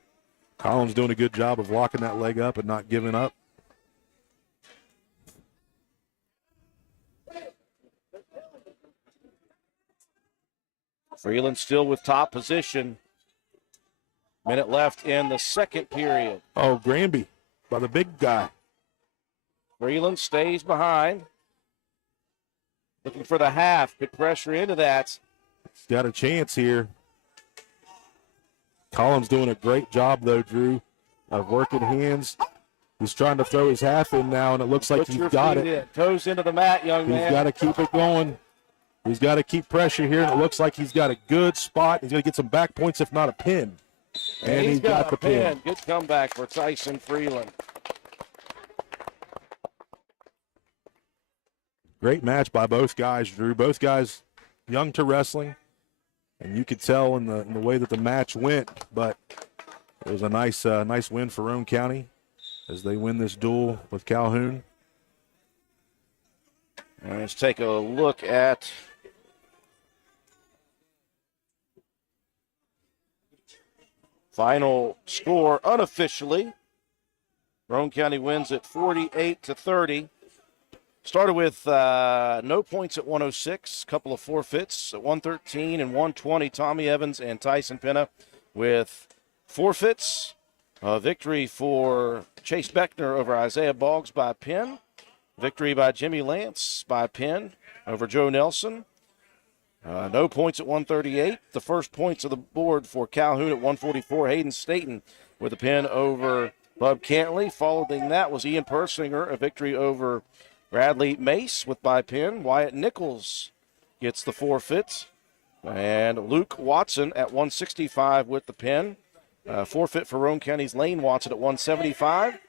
Collins doing a good job of locking that leg up and not giving up. Freeland still with top position. Minute left in the second period. Oh, Granby by the big guy. Freeland stays behind. Looking for the half. Good pressure into that. He's got a chance here. Collins doing a great job, though, Drew, of working hands. He's trying to throw his half in now, and it looks like he's got it. Toes into the mat, young man. He's got to keep it going. He's got to keep pressure here, and it looks like he's got a good spot. He's going to get some back points, if not a pin. And he's got the pin. Good comeback for Tyson Freeland. Great match by both guys, Drew. Both guys young to wrestling, and you could tell in the way that the match went. But it was a nice win for Roane County as they win this duel with Calhoun. Let's take a look at final score unofficially. Roane County wins at 48-30. Started with no points at 106, couple of forfeits at 113 and 120. Tommy Evans and Tyson Penna with forfeits. Victory for Chase Beckner over Isaiah Boggs by pin. Victory by Jimmy Lance by pin over Joe Nelson. No points at 138. The first points of the board for Calhoun at 144. Hayden Staten with a pin over Bub Cantley. Following that was Ian Persinger, a victory over Bradley Mace with by pin. Wyatt Nichols gets the forfeit. And Luke Watson at 165 with the pin. Forfeit for Roane County's Lane Watson at 175.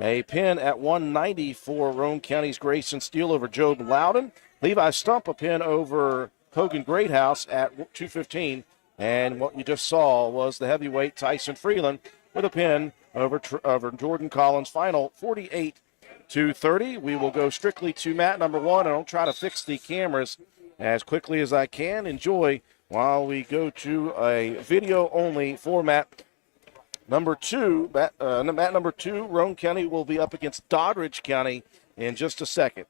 A pin at 190 for Roane County's Grayson Steele over Job Loudon. Levi Stump a pin over Hogan Greathouse at 215. And what you just saw was the heavyweight Tyson Freeland with a pin over Jordan Collins. Final 48-30. We will go strictly to mat number one, and I'll try to fix the cameras as quickly as I can. Enjoy while we go to a video-only format. Number two, mat number two, Roane County will be up against Doddridge County in just a second.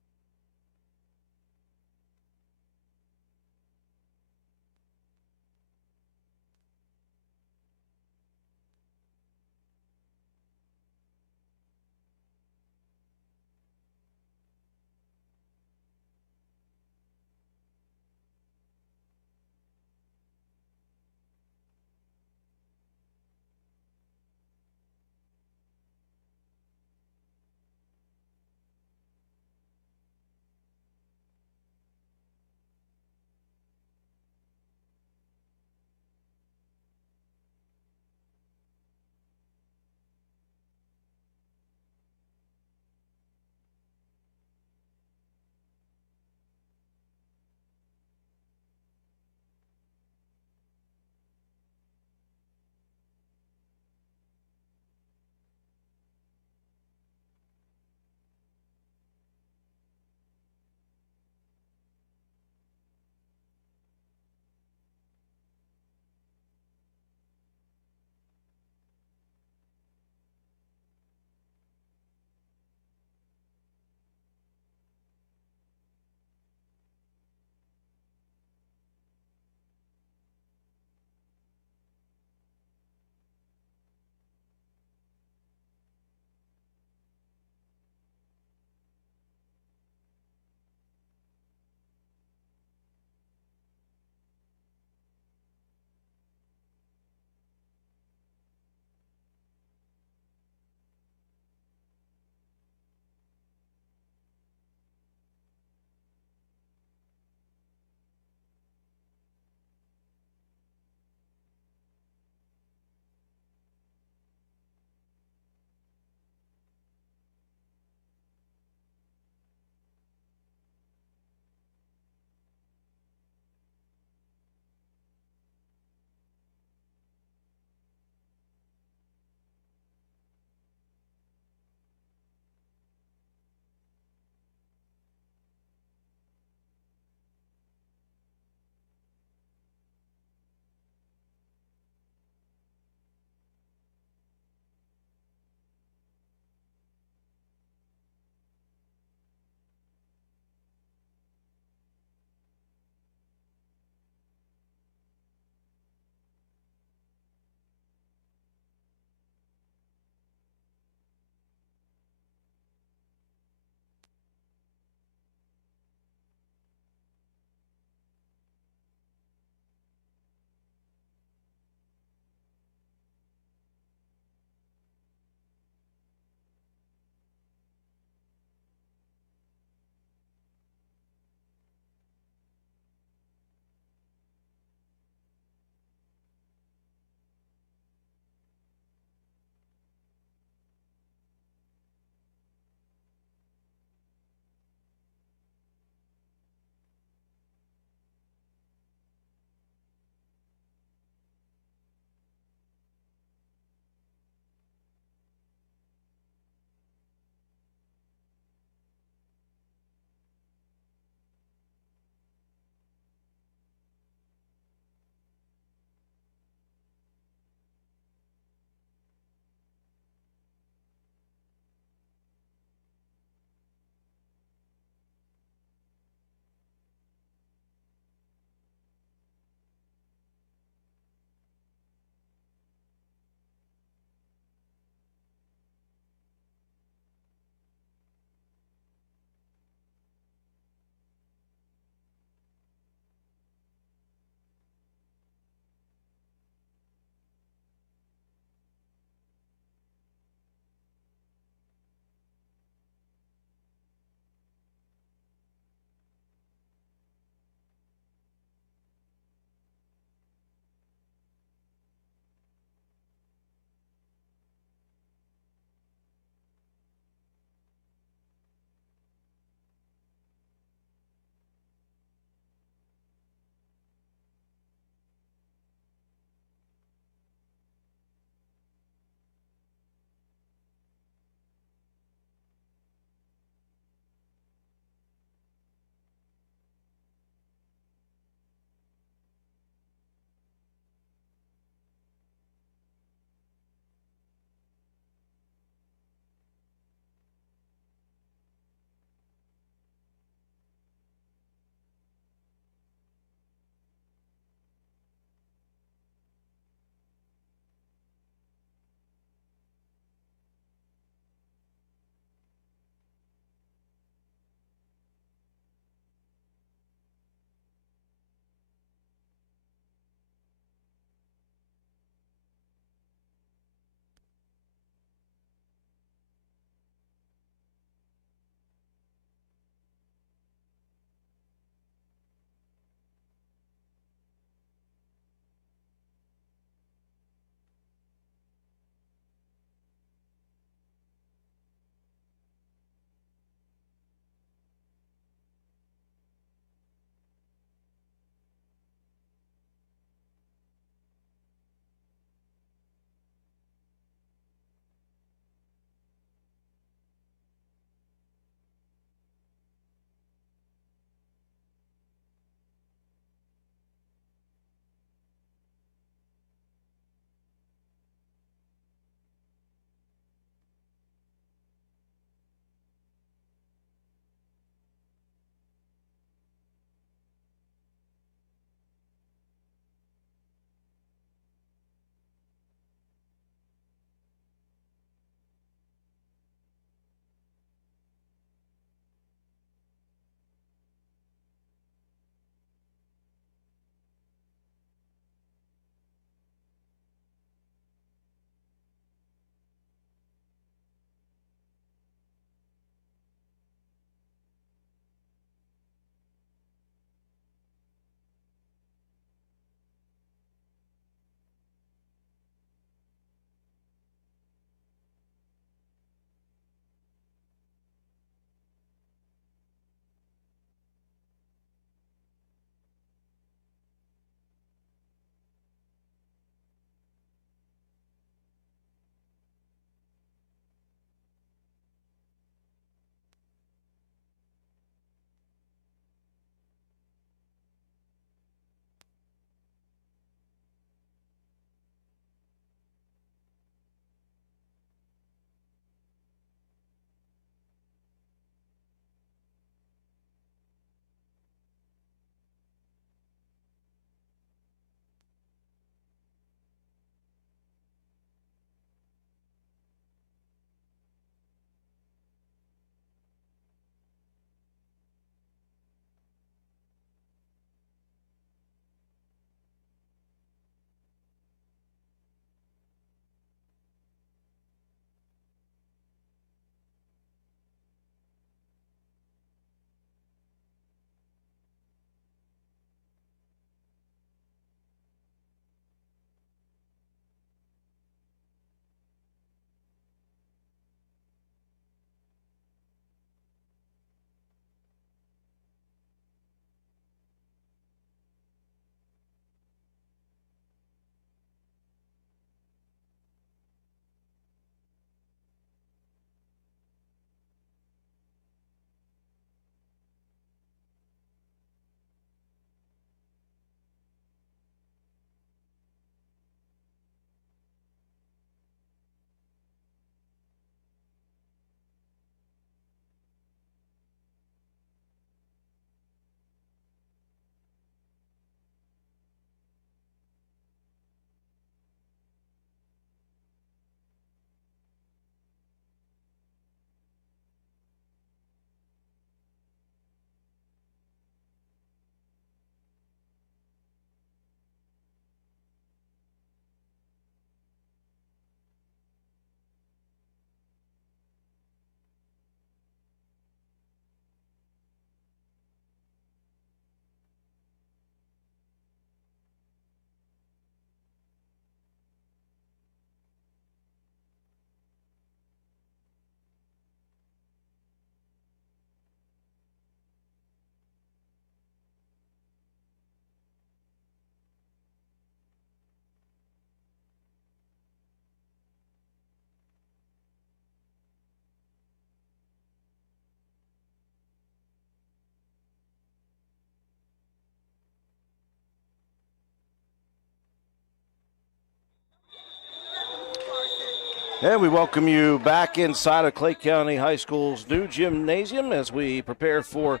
And we welcome you back inside of Clay County High School's new gymnasium as we prepare for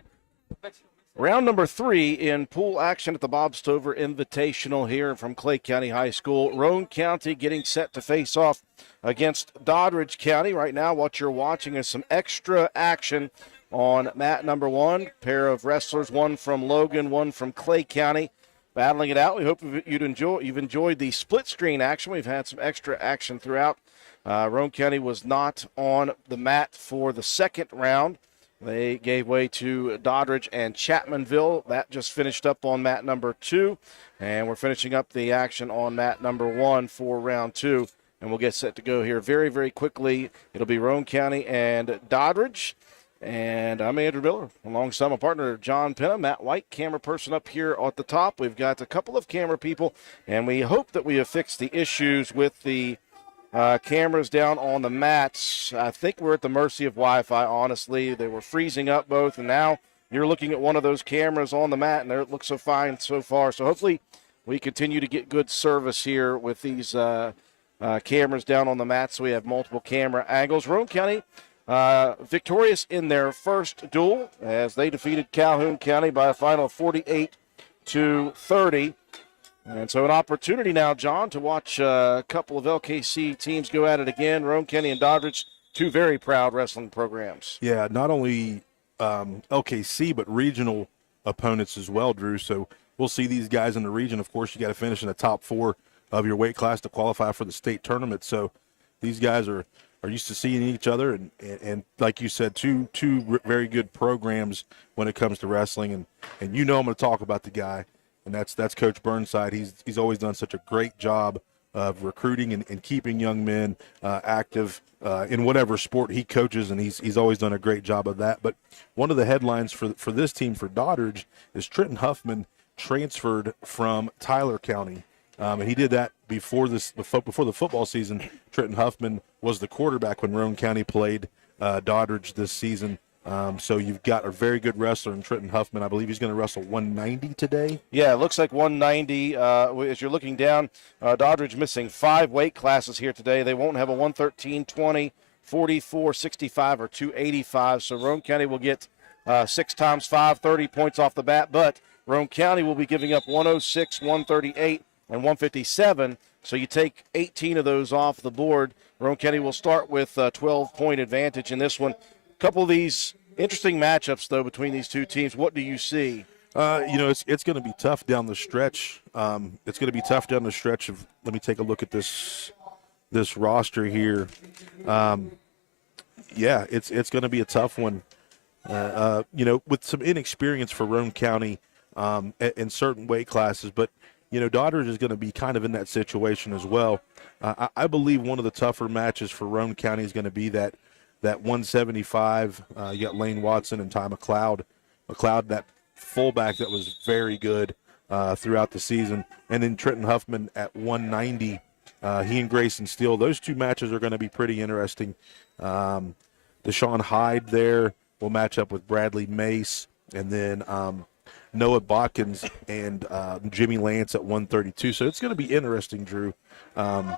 round number 3 in pool action at the Bob Stover Invitational here from Clay County High School. Roane County getting set to face off against Doddridge County. Right now, what you're watching is some extra action on mat number 1. Pair of wrestlers, one from Logan, one from Clay County, battling it out. We hope you've enjoyed the split screen action. We've had some extra action throughout. Roane County was not on the mat for the second round. They gave way to Doddridge and Chapmanville. That just finished up on mat number 2, and we're finishing up the action on mat number 1 for round 2, and we'll get set to go here very, very quickly. It'll be Roane County and Doddridge, and I'm Andrew Miller alongside my partner John Penna, Matt White, camera person up here at the top. We've got a couple of camera people, and we hope that we have fixed the issues with the cameras down on the mats. I think we're at the mercy of Wi-Fi, honestly. They were freezing up both, and now you're looking at one of those cameras on the mat, and it looks so fine so far. So hopefully we continue to get good service here with these cameras down on the mat, so we have multiple camera angles. Roane County victorious in their first duel as they defeated Calhoun County by a final of 48-30. And so an opportunity now, John, to watch a couple of LKC teams go at it again. Roane County and Doddridge, two very proud wrestling programs. Yeah, not only LKC, but regional opponents as well, Drew. So we'll see these guys in the region. Of course, you got to finish in the top 4 of your weight class to qualify for the state tournament. So these guys are used to seeing each other. And like you said, two very good programs when it comes to wrestling. And you know I'm going to talk about the guy. And that's Coach Burnside. He's always done such a great job of recruiting and keeping young men active in whatever sport he coaches, and he's always done a great job of that. But one of the headlines for this team for Doddridge is Trenton Huffman transferred from Tyler County, and he did that before the football season. Trenton Huffman was the quarterback when Roane County played Doddridge this season. So you've got a very good wrestler in Trenton Huffman. I believe he's going to wrestle 190 today. Yeah, it looks like 190. As you're looking down, Doddridge missing 5 weight classes here today. They won't have a 113, 20, 44, 65, or 285. So Roane County will get 6 times 5, 30 points off the bat. But Roane County will be giving up 106, 138, and 157. So you take 18 of those off the board. Roane County will start with a 12-point advantage in this one. Couple of these interesting matchups, though, between these two teams. What do you see? It's going to be tough down the stretch. It's going to be tough down the stretch of. Let me take a look at this roster here. It's going to be a tough one. With some inexperience for Roane County in certain weight classes, but Doddridge is going to be kind of in that situation as well. I believe one of the tougher matches for Roane County is going to be that 175, you got Lane Watson and Ty McLeod. McLeod, that fullback that was very good throughout the season. And then Trenton Huffman at 190, he and Grayson Steele. Those two matches are going to be pretty interesting. Deshaun Hyde there will match up with Bradley Mace. And then Noah Botkins and Jimmy Lance at 132. So it's going to be interesting, Drew. And,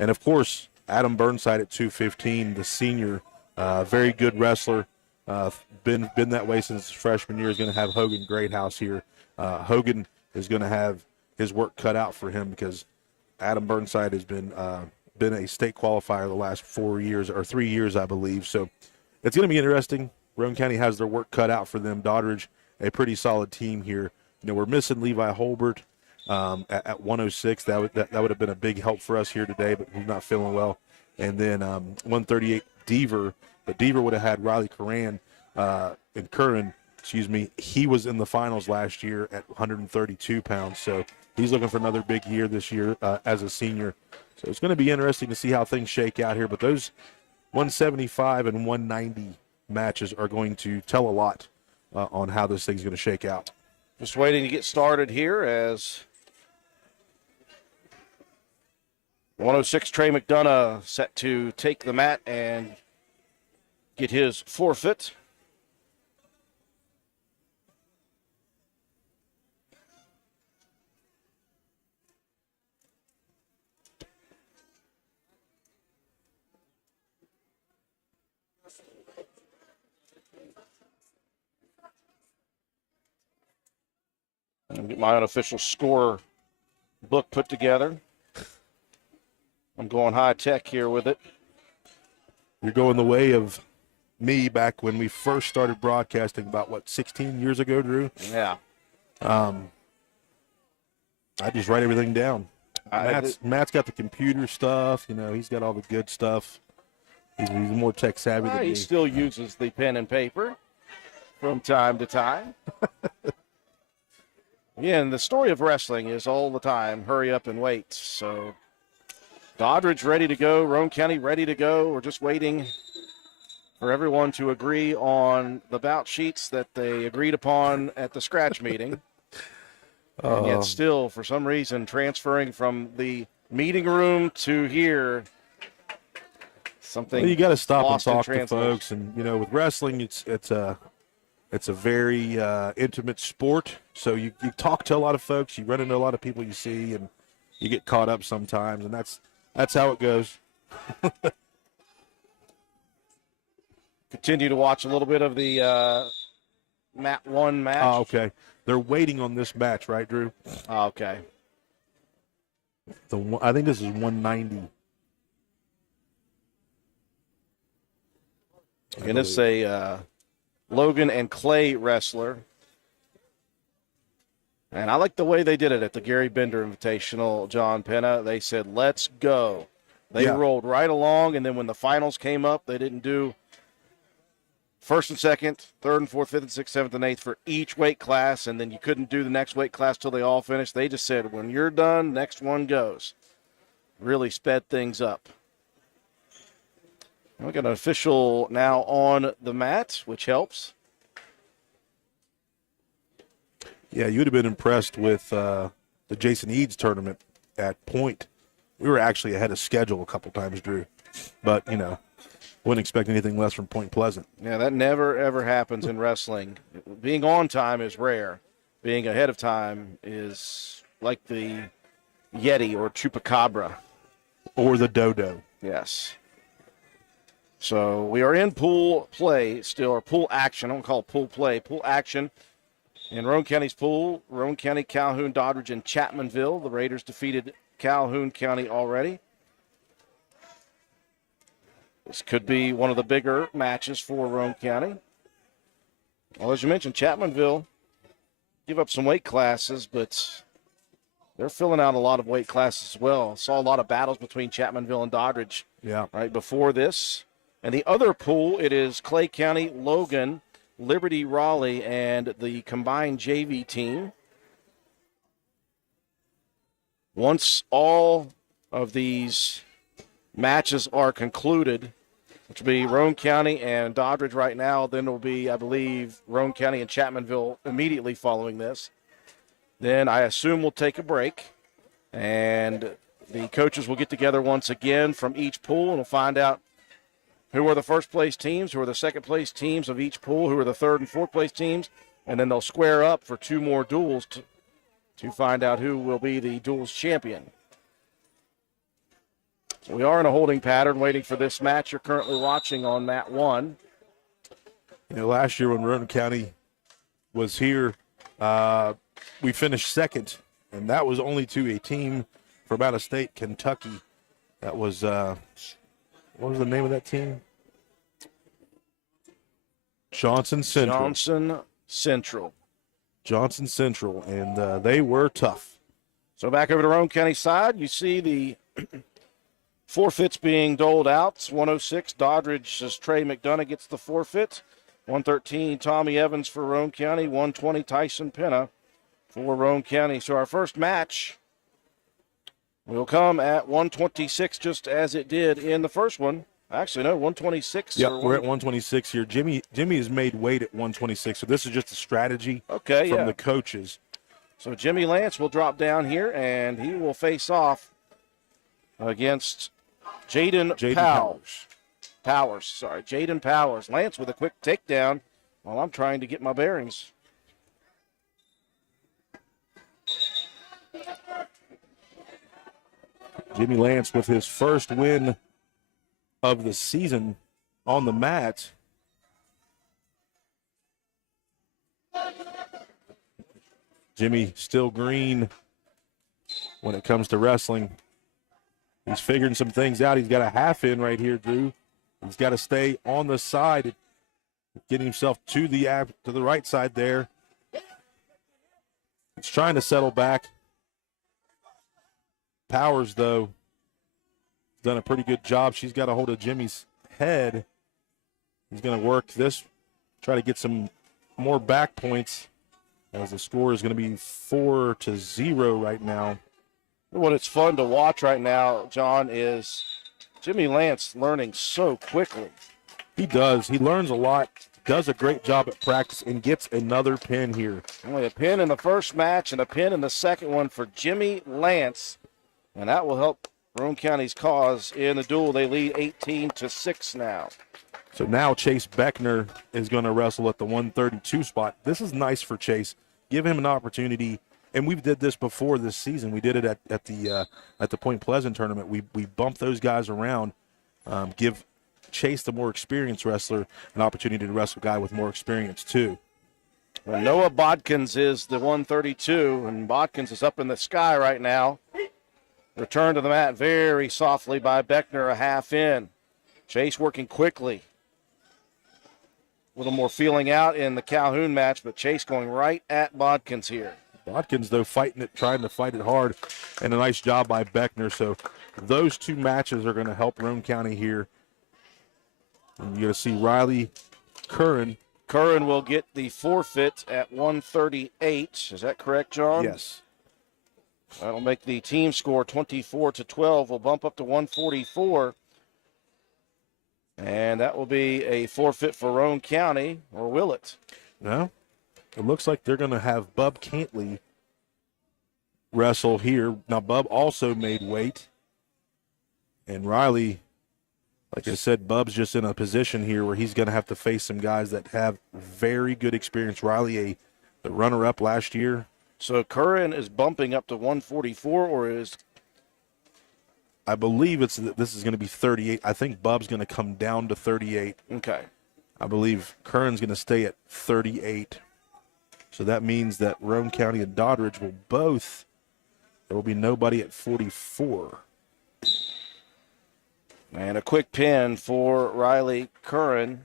of course, Adam Burnside at 215, the senior. Very good wrestler, been that way since his freshman year. Is going to have Hogan Greathouse here. Hogan is going to have his work cut out for him because Adam Burnside has been a state qualifier the last 4 years or 3 years, I believe. So it's going to be interesting. Roane County has their work cut out for them. Doddridge, a pretty solid team here. We're missing Levi Holbert at 106. That would have been a big help for us here today, but he's not feeling well. And then 138. Deaver, but Deaver would have had Riley Curran, he was in the finals last year at 132 pounds, so he's looking for another big year this year as a senior. So it's going to be interesting to see how things shake out here, but those 175 and 190 matches are going to tell a lot on how this thing's going to shake out. Just waiting to get started here as 106, Trey McDonough set to take the mat and get his forfeit. I'll get my unofficial score book put together. I'm going high tech here with it. You're going the way of me back when we first started broadcasting about, 16 years ago, Drew? Yeah. I just write everything down. Matt's got the computer stuff. He's got all the good stuff. He's more tech savvy than me. He still uses the pen and paper from time to time. Yeah, and the story of wrestling is all the time, hurry up and wait. So Doddridge ready to go, Roane County ready to go. We're just waiting for everyone to agree on the bout sheets that they agreed upon at the scratch meeting. And yet still, for some reason, transferring from the meeting room to here, something. Well, you got to stop and talk to translation. folks, and with wrestling, it's a very intimate sport. So you talk to a lot of folks, you run into a lot of people you see, and you get caught up sometimes, and that's how it goes. Continue to watch a little bit of the Mat 1 match. Oh, okay. They're waiting on this match, right, Drew? Oh, okay. I think this is 190. And it's a Logan and Clay wrestler. And I like the way they did it at the Gary Bender Invitational, John Penna. They said, let's go. They rolled right along, and then when the finals came up, they didn't do first and second, third and fourth, fifth and sixth, seventh and eighth for each weight class, and then you couldn't do the next weight class till they all finished. They just said, when you're done, next one goes. Really sped things up. We got an official now on the mat, which helps. Yeah, you would have been impressed with the Jason Eads tournament at Point. We were actually ahead of schedule a couple times, Drew. But, wouldn't expect anything less from Point Pleasant. Yeah, that never, ever happens in wrestling. Being on time is rare. Being ahead of time is like the Yeti or Chupacabra. Or the Dodo. Yes. So we are in pool play still, or pool action. I don't call it pool play. Pool action in Roane County's pool. Roane County, Calhoun, Doddridge, and Chapmanville. The Raiders defeated Calhoun County already. This could be one of the bigger matches for Roane County. Well, as you mentioned, Chapmanville give up some weight classes, but they're filling out a lot of weight classes as well. Saw a lot of battles between Chapmanville and Doddridge right before this. And the other pool, it is Clay County, Logan, Liberty, Raleigh, and the combined JV team. Once all of these matches are concluded, which will be Roane County and Doddridge right now, then it will be, I believe, Roane County and Chapmanville immediately following this. Then I assume we'll take a break, and the coaches will get together once again from each pool, and we'll find out who are the first-place teams, who are the second-place teams of each pool, who are the third- and fourth-place teams, and then they'll square up for two more duels to find out who will be the duels champion. So we are in a holding pattern waiting for this match you're currently watching on Mat 1. Last year when Roane County was here, we finished second, and that was only to a team from out of state, Kentucky. That was, what was the name of that team? Johnson Central. Johnson Central, and they were tough. So back over to Roane County side, you see the forfeits being doled out. 106, Doddridge's Trey McDonough gets the forfeit. 113, Tommy Evans for Roane County. 120, Tyson Penna for Roane County. So our first match will come at 126, just as it did in the first one. Actually, no, 126. Yeah, we're at 126 here. Jimmy has made weight at 126, so this is just a strategy from the coaches. So Jimmy Lance will drop down here, and he will face off against Jaden Powers. Jaden Powers. Lance with a quick takedown while I'm trying to get my bearings. Jimmy Lance with his first win of the season on the mat. Jimmy still green when it comes to wrestling. He's figuring some things out. He's got a half in right here, Drew. He's got to stay on the side, getting himself to the right side there. He's trying to settle back. Powers, though, done a pretty good job. She's got a hold of Jimmy's head. He's going to work this, try to get some more back points, as the score is going to be 4-0 right now. What it's fun to watch right now, John, is Jimmy Lance learning so quickly. He does. He learns a lot, does a great job at practice, and gets another pin here. Only a pin in the first match and a pin in the second one for Jimmy Lance, and that will help Roane County's cause in the duel. They lead 18-6 now. So now Chase Beckner is going to wrestle at the 132 spot. This is nice for Chase. Give him an opportunity, and we did this before this season. We did it at the Point Pleasant tournament. We bumped those guys around, give Chase, the more experienced wrestler, an opportunity to wrestle a guy with more experience too. Well, Noah Bodkins is the 132, and Bodkins is up in the sky right now. Return to the mat very softly by Beckner, a half in. Chase working quickly. A little more feeling out in the Calhoun match, but Chase going right at Bodkins here. Bodkins, though, fighting it, trying to fight it hard, and a nice job by Beckner. So those two matches are going to help Roane County here. And you're going to see Riley Curran. Curran will get the forfeit at 138. Is that correct, John? Yes. That'll make the team score 24-12. We'll bump up to 144. And that will be a forfeit for Roane County, or will it? No. It looks like they're going to have Bub Cantley wrestle here. Now, Bub also made weight. And Riley, like I said, Bub's just in a position here where he's going to have to face some guys that have very good experience. Riley, the runner-up last year. So Curran is bumping up to 144, or is... I believe this is going to be 38. I think Bub's going to come down to 38. Okay. I believe Curran's going to stay at 38. So that means that Roane County and Doddridge will both, there will be nobody at 44. And a quick pin for Riley Curran.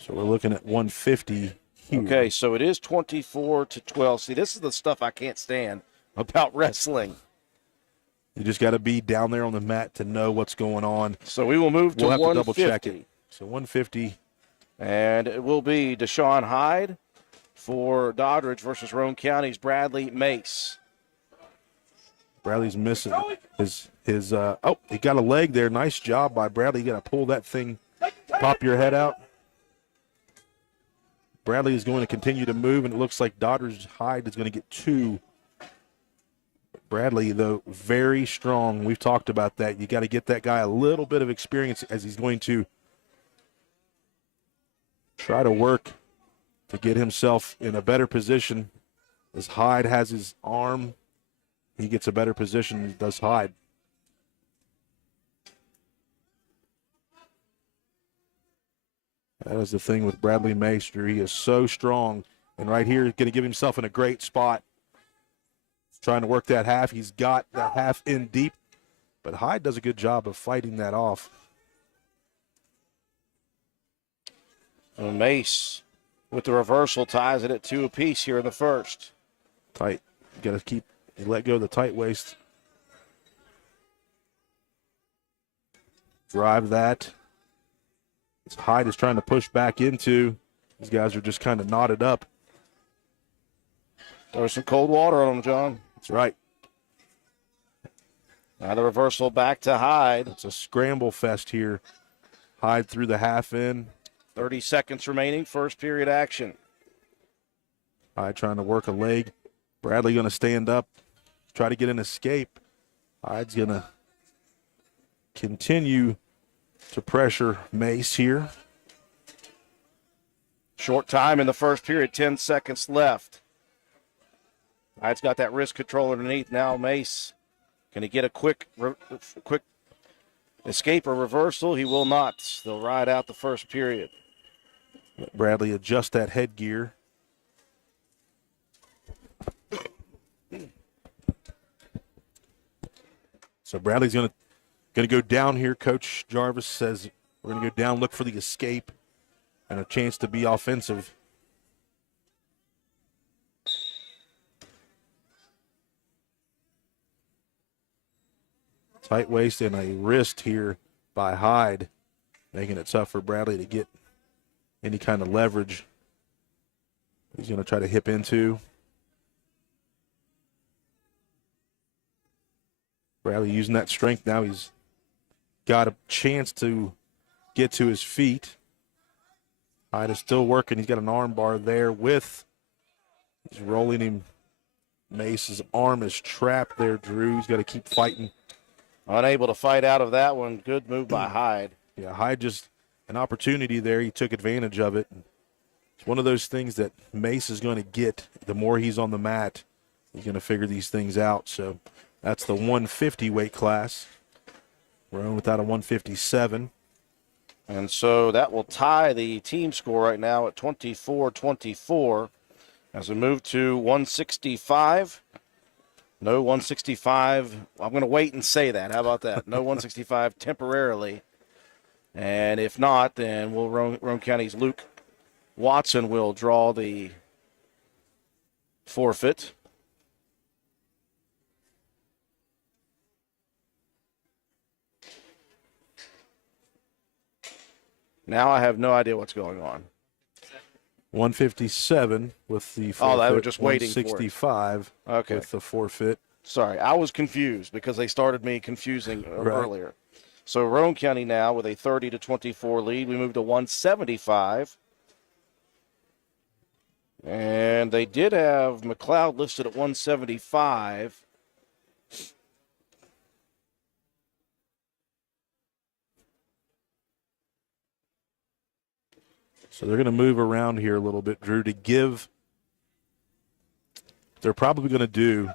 So we're looking at 150 here. Okay, so it is 24-12. See, this is the stuff I can't stand about wrestling. You just got to be down there on the mat to know what's going on. So we will move to 150. We'll have to double check it. So 150. And it will be Deshaun Hyde for Doddridge versus Roane County's Bradley Mace. Bradley's missing his he got a leg there. Nice job by Bradley. You got to pull that thing, pop your head out. Bradley is going to continue to move, and it looks like Doddridge Hyde is going to get two. Bradley, though, very strong. We've talked about that. You got to get that guy a little bit of experience as he's going to try to work to get himself in a better position. As Hyde has his arm, he gets a better position, does Hyde. That is the thing with Bradley Maester. He is so strong. And right here, he's going to give himself in a great spot. He's trying to work that half. He's got that half in deep. But Hyde does a good job of fighting that off. And Mace, with the reversal, ties it at 2 apiece here in the first. Tight. You got to let go of the tight waist. Drive that. Hyde is trying to push back into. These guys are just kind of knotted up. There's some cold water on them, John. That's right. Now the reversal back to Hyde. It's a scramble fest here. Hyde through the half in. 30 seconds remaining, first period action. Hyde trying to work a leg. Bradley going to stand up, try to get an escape. Hyde's going to continue to pressure Mace here. Short time in the first period, 10 seconds left. Hyde's got that wrist control underneath. Now Mace, can he get a quick escape or reversal? He will not. They'll ride out the first period. Let Bradley adjust that headgear. So Bradley's going to go down here. Coach Jarvis says we're going to go down, look for the escape, and a chance to be offensive. Tight waist and a wrist here by Hyde, making it tough for Bradley to get any kind of leverage. He's going to try to hip into. Bradley using that strength now. He's got a chance to get to his feet. Hyde is still working. He's got an arm bar there with. He's rolling him. Mace's arm is trapped there, Drew. He's got to keep fighting. Unable to fight out of that one. Good move by Hyde. Yeah, Hyde just an opportunity there. He took advantage of it. It's one of those things that Mace is going to get. The more he's on the mat, he's going to figure these things out. So that's the 150 weight class. Roane without a 157. And so that will tie the team score right now at 24-24 as we move to 165. No 165. I'm going to wait and say that. How about that? No 165 temporarily. And if not, then Roane County's Luke Watson will draw the forfeit. Now I have no idea what's going on. 157 with the forfit. Oh, they were just waiting for it. 165 with the forfeit. Sorry, I was confused because they started me confusing earlier. So Roane County now with a 30-24 lead. We move to 175. And they did have McLeod listed at 175. So they're going to move around here a little bit, Drew, to give. They're probably going to do.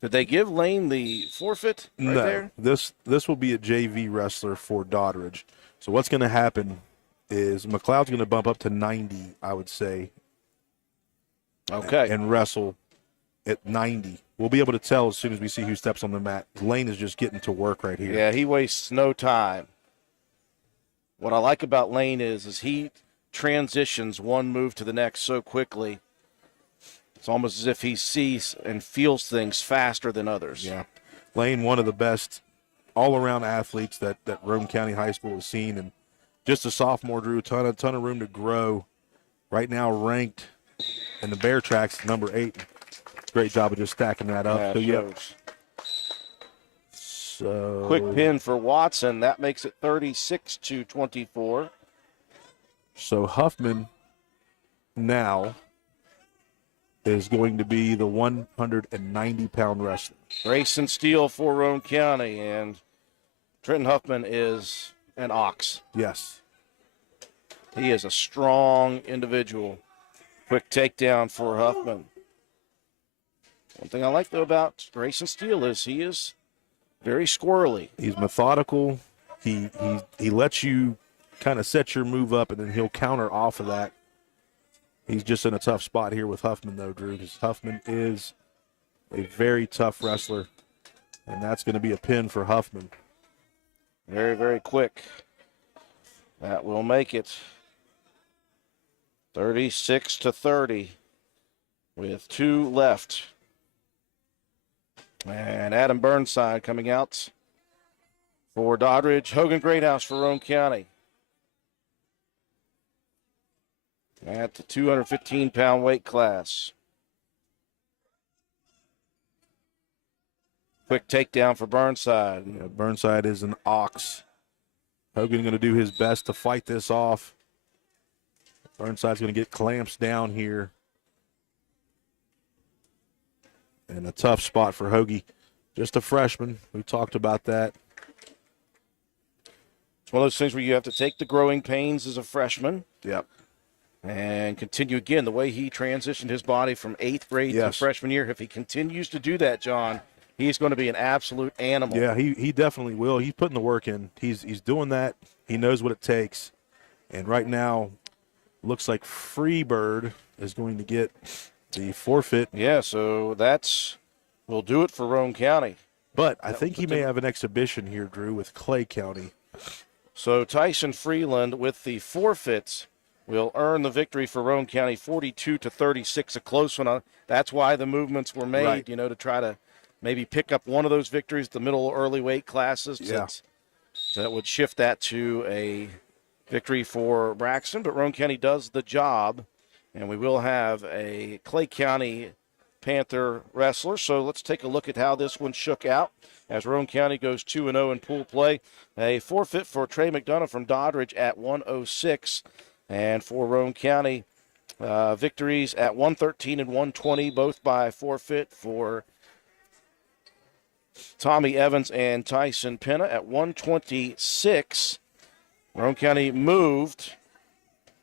Did they give Lane the forfeit right there? This will be a JV wrestler for Doddridge. So what's going to happen is McLeod's going to bump up to 90, I would say. Okay. And wrestle at 90. We'll be able to tell as soon as we see who steps on the mat. Lane is just getting to work right here. Yeah, he wastes no time. What I like about Lane is he transitions one move to the next so quickly. It's almost as if he sees and feels things faster than others. Yeah. Lane, one of the best all-around athletes that Roane County High School has seen, and just a sophomore, Drew, ton of room to grow. Right now ranked in the Bear Tracks, number 8. Great job of just stacking that up. So quick pin for Watson. That makes it 36-24. So Huffman now is going to be the 190-pound wrestler. Grayson Steele for Roane County, and Trenton Huffman is an ox. Yes. He is a strong individual. Quick takedown for Huffman. One thing I like, though, about Grayson Steele is he is very squirrely. He's methodical. He lets you kind of set your move up, and then he'll counter off of that. He's just in a tough spot here with Huffman, though, Drew, because Huffman is a very tough wrestler, and that's going to be a pin for Huffman. Very, very quick. That will make it 36-30 with 2 left. And Adam Burnside coming out for Doddridge. Hogan Greathouse for Roane County. At the 215-pound weight class. Quick takedown for Burnside. Yeah, Burnside is an ox. Hogan going to do his best to fight this off. Burnside's going to get clamps down here. And a tough spot for Hoagie. Just a freshman. We talked about that. It's one of those things where you have to take the growing pains as a freshman. Yep. And continue again the way he transitioned his body from 8th grade to freshman year. If he continues to do that, John, he's going to be an absolute animal. Yeah, he definitely will. He's putting the work in. He's doing that. He knows what it takes. And right now, Looks like Freebird is going to get the forfeit. Yeah, so will do it for Roane County. But I think he may have an exhibition here, Drew, with Clay County. So Tyson Freeland with the forfeits will earn the victory for Roane County, 42-36, a close one. That's why the movements were made, Right. to try to maybe pick up one of those victories, the middle early weight classes. Yeah. So that would shift that to a victory for Braxton. But Roane County does the job, and we will have a Clay County Panther wrestler. So let's take a look at how this one shook out as Roane County goes 2-0 in pool play. A forfeit for Trey McDonough from Doddridge at 106. And for Roane County, victories at 113 and 120, both by forfeit for Tommy Evans and Tyson Penna at 126. Roane County moved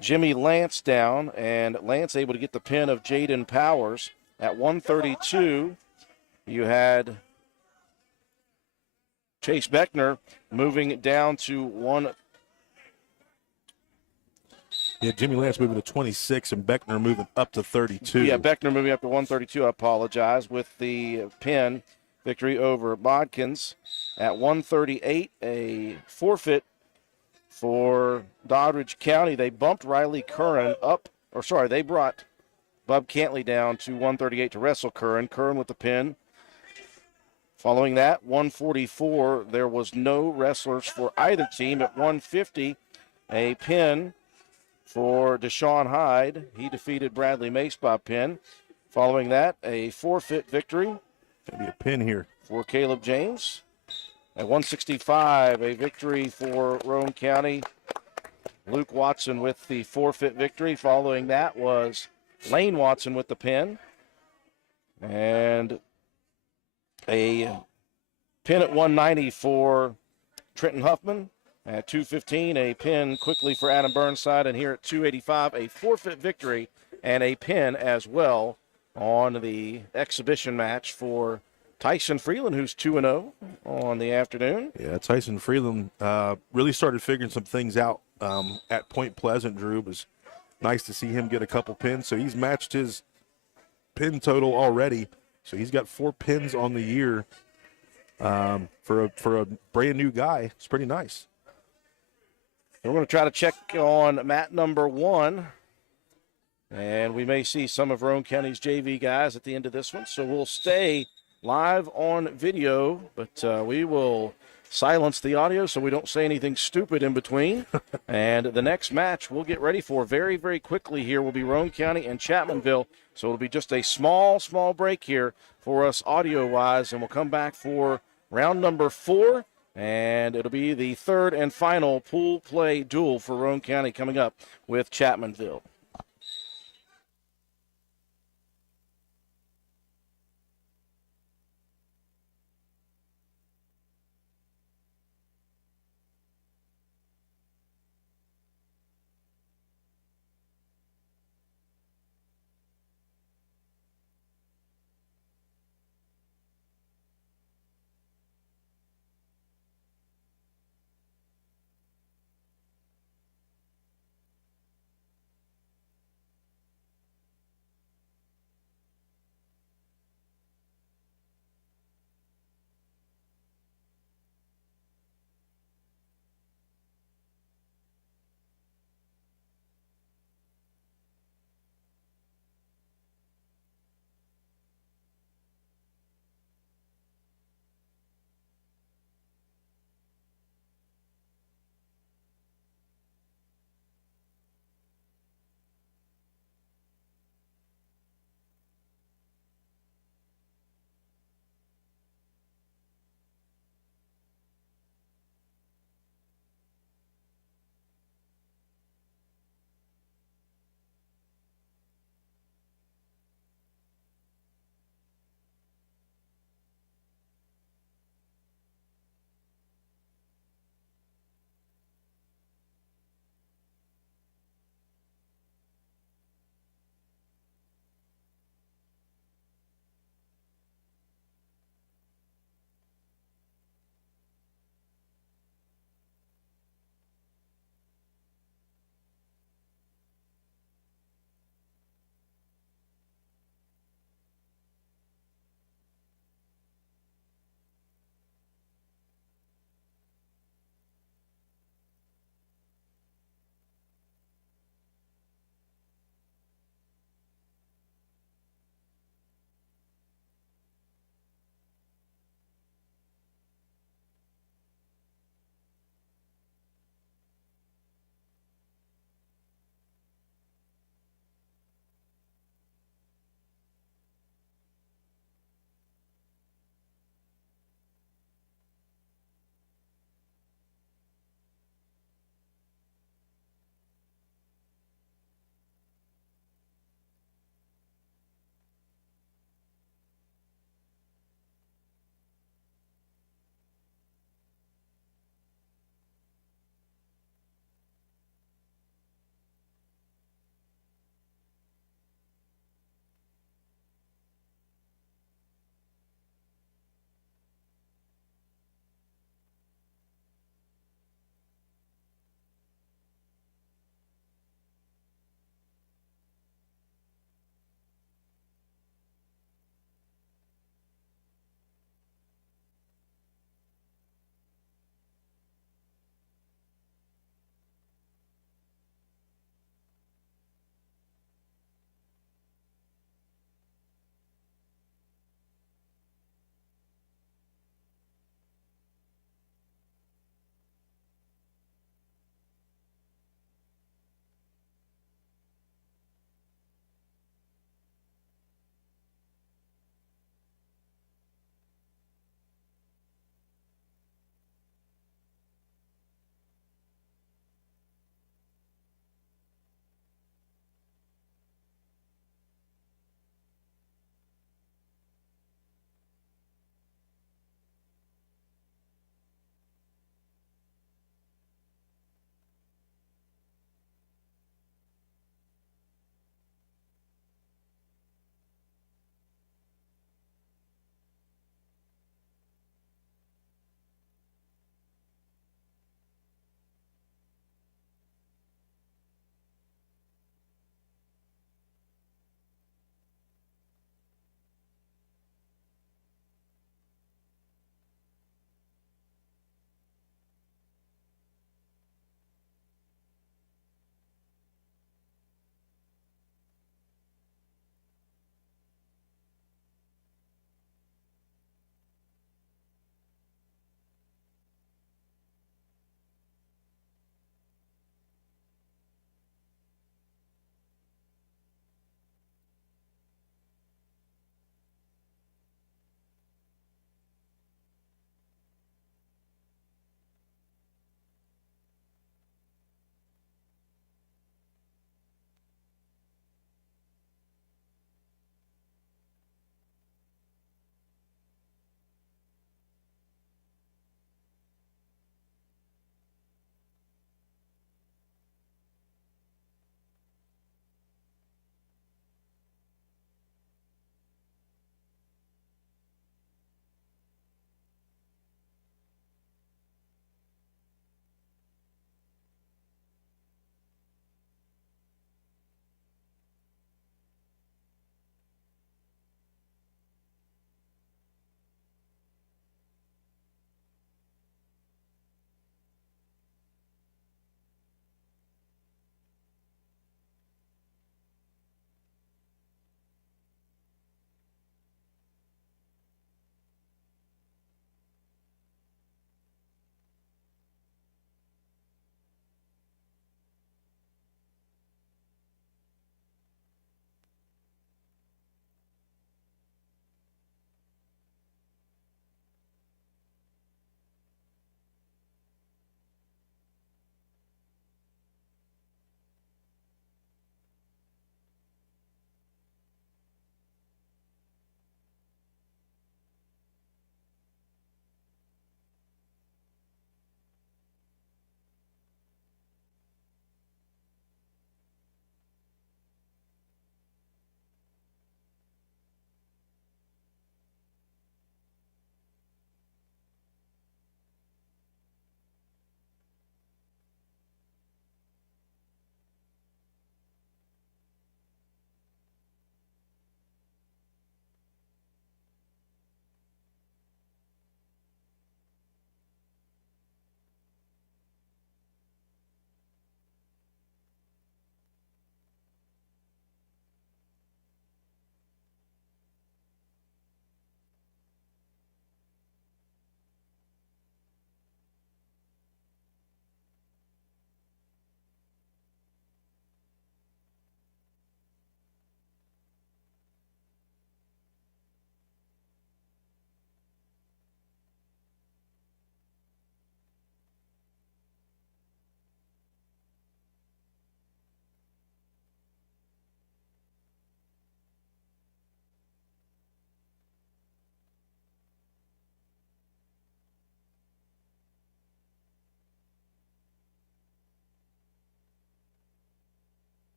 Jimmy Lance down, and Lance able to get the pin of Jaden Powers at 132. You had Chase Beckner moving down to one. Yeah, Jimmy Lance moving to 26 and Beckner moving up to 32. Yeah, Beckner moving up to 132, I apologize, with the pin victory over Bodkins at 138. A forfeit for Doddridge County. They bumped Riley Curran they brought Bub Cantley down to 138 to wrestle Curran. Curran with the pin. Following that, 144, there was no wrestlers for either team. At 150, a pin for Deshaun Hyde. He defeated Bradley Mace by pin. Following that, a forfeit victory. Going to be a pin here for Caleb James. At 165, a victory for Roane County. Luke Watson with the forfeit victory. Following that was Lane Watson with the pin. And a pin at 190 for Trenton Huffman. At 215, a pin quickly for Adam Burnside. And here at 285, a forfeit victory and a pin as well on the exhibition match for Tyson Freeland, who's 2-0 on the afternoon. Yeah, Tyson Freeland really started figuring some things out at Point Pleasant, Drew. It was nice to see him get a couple pins. So he's matched his pin total already. So he's got 4 pins on the year for a brand new guy. It's pretty nice. We're going to try to check on mat number 1. And we may see some of Roane County's JV guys at the end of this one. So we'll stay live on video, but we will silence the audio so we don't say anything stupid in between. And the next match we'll get ready for very, very quickly here will be Roane County and Chapmanville. So it'll be just a small break here for us audio-wise, and we'll come back for round number 4. And it'll be the third and final pool play duel for Roane County coming up with Chapmanville.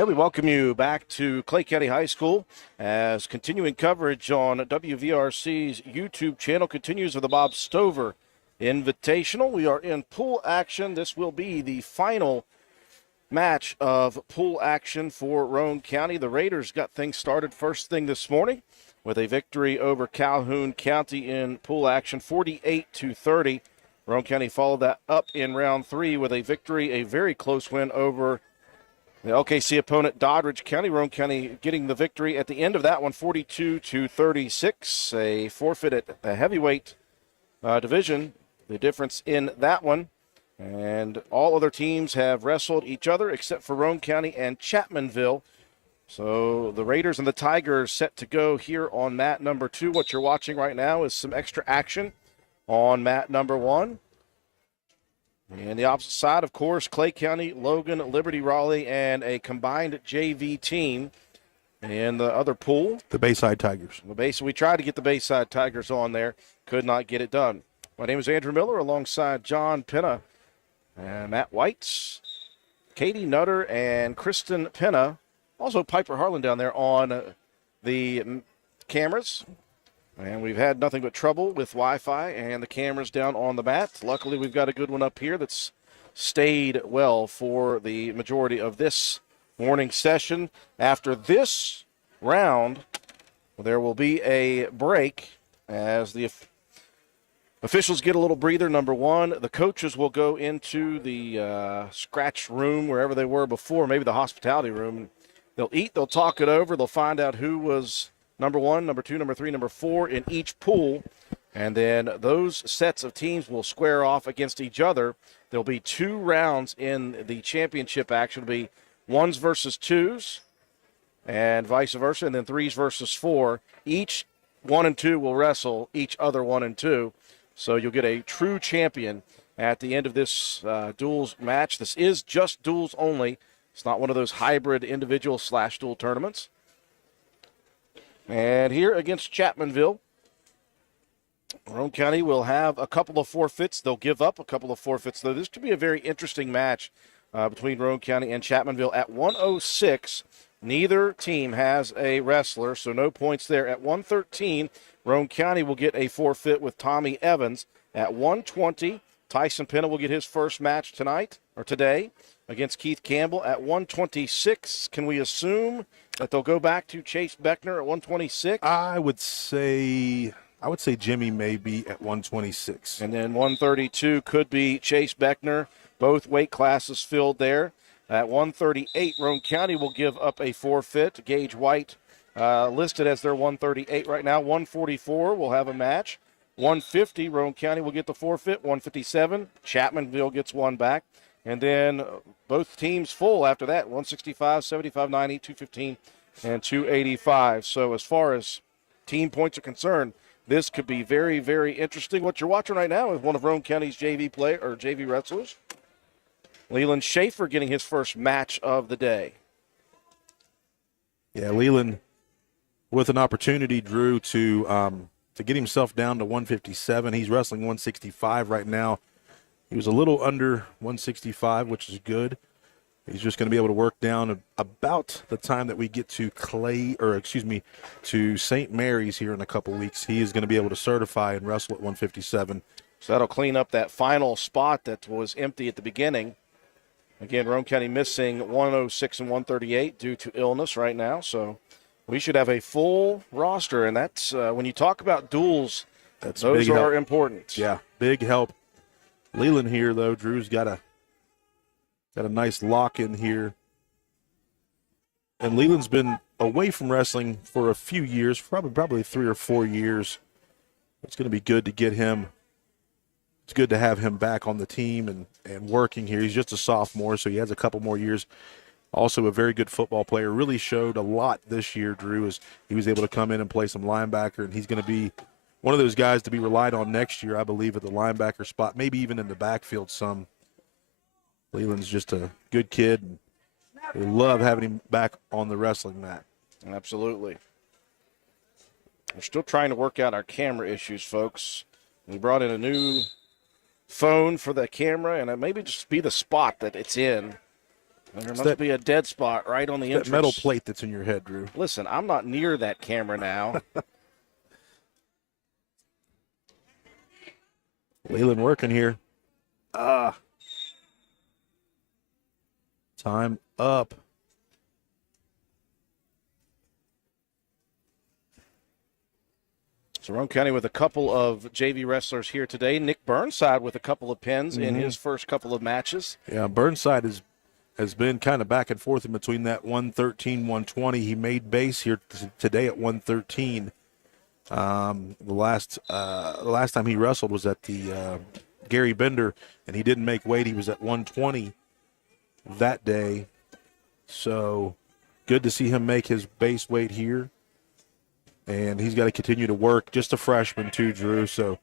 Hey, we welcome you back to Clay County High School as continuing coverage on WVRC's YouTube channel continues with the Bob Stover Invitational. We are in pool action. This will be the final match of pool action for Roane County. The Raiders got things started first thing this morning with a victory over Calhoun County in pool action, 48-30. Roane County followed that up in round 3 with a victory, a very close win over the LKC opponent, Doddridge County. Roane County getting the victory at the end of that one, 42-36. A forfeit at the heavyweight division, the difference in that one. And all other teams have wrestled each other except for Roane County and Chapmanville. So the Raiders and the Tigers set to go here on mat number 2. What you're watching right now is some extra action on mat number 1. And the opposite side, of course, Clay County, Logan, Liberty Raleigh, and a combined JV team in the other pool. The Bayside Tigers. We tried to get the Bayside Tigers on there, could not get it done. My name is Andrew Miller alongside John Penna and Matt White, Katie Nutter, and Kristen Penna. Also Piper Harlan down there on the cameras. And we've had nothing but trouble with Wi-Fi and the cameras down on the mat. Luckily, we've got a good one up here that's stayed well for the majority of this morning session. After this round, there will be a break as the officials get a little breather. Number 1, the coaches will go into the scratch room, wherever they were before, maybe the hospitality room. They'll eat, they'll talk it over, they'll find out who was number 1, number 2, number 3, number 4 in each pool. And then those sets of teams will square off against each other. There'll be 2 rounds in the championship action. It'll be 1s versus 2s and vice versa, and then 3s versus 4. Each 1 and 2 will wrestle each other 1 and 2. So you'll get a true champion at the end of this duels match. This is just duels only. It's not one of those hybrid individual/dual tournaments. And here against Chapmanville, Roane County will have a couple of forfeits. They'll give up a couple of forfeits, though. This could be a very interesting match between Roane County and Chapmanville. At 106, neither team has a wrestler, so no points there. At 113, Roane County will get a forfeit with Tommy Evans. At 120, Tyson Penna will get his first match today against Keith Campbell. At 126, can we assume that they'll go back to Chase Beckner at 126? I would say Jimmy may be at 126. And then 132 could be Chase Beckner. Both weight classes filled there. At 138, Roane County will give up a forfeit. Gage White listed as their 138 right now. 144 will have a match. 150, Roane County will get the forfeit. 157, Chapmanville gets one back. And then both teams full after that, 165, 75, 90, 215, and 285. So as far as team points are concerned, this could be very, very interesting. What you're watching right now is one of Roane County's JV wrestlers, Leland Schaefer, getting his first match of the day. Yeah, Leland with an opportunity, Drew, to get himself down to 157. He's wrestling 165 right now. He was a little under 165, which is good. He's just going to be able to work down about the time that we get to to St. Mary's here in a couple weeks. He is going to be able to certify and wrestle at 157. So that'll clean up that final spot that was empty at the beginning. Again, Roane County missing 106 and 138 due to illness right now. So we should have a full roster, and that's when you talk about duels, those are important. Yeah, big help. Leland here, though, Drew's got a nice lock in here. And Leland's been away from wrestling for a few years, probably 3 or 4 years. It's going to be good to get him. It's good to have him back on the team and working here. He's just a sophomore, so he has a couple more years. Also a very good football player. Really showed a lot this year, Drew, as he was able to come in and play some linebacker, and he's going to be one of those guys to be relied on next year, I believe, at the linebacker spot, maybe even in the backfield some. Leland's just a good kid. And we love having him back on the wrestling mat. Absolutely. We're still trying to work out our camera issues, folks. We brought in a new phone for the camera, and it maybe just be the spot that it's in. There must be a dead spot right on the That entrance. metal plate that's in your head, Drew. Listen, I'm not near that camera now. Leland working here. Time up. So Roane County with a couple of JV wrestlers here today. Nick Burnside with a couple of pins in his first couple of matches. Yeah, Burnside has been kind of back and forth in between that 113, 120. He made base here today at 113. The last time he wrestled was at the Gary Bender, and he didn't make weight. He was at 120 that day. So good to see him make his base weight here. And he's got to continue to work. Just a freshman too, Drew. So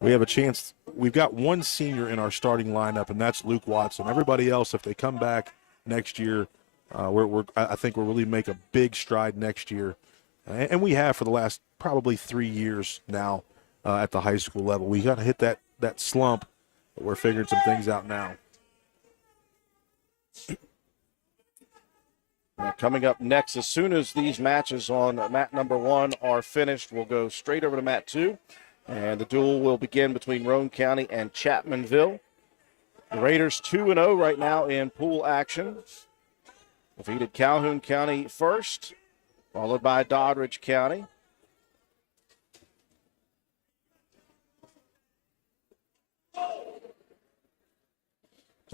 we have a chance. We've got one senior in our starting lineup, and that's Luke Watson. Everybody else, if they come back next year, I think we'll really make a big stride next year. And we have for the last probably 3 years now at the high school level. We got to hit that slump, but we're figuring some things out now. Coming up next, as soon as these matches on mat number 1 are finished, we'll go straight over to mat 2. And the duel will begin between Roane County and Chapmanville. The Raiders 2-0 right now in pool action. Defeated Calhoun County first, followed by Doddridge County.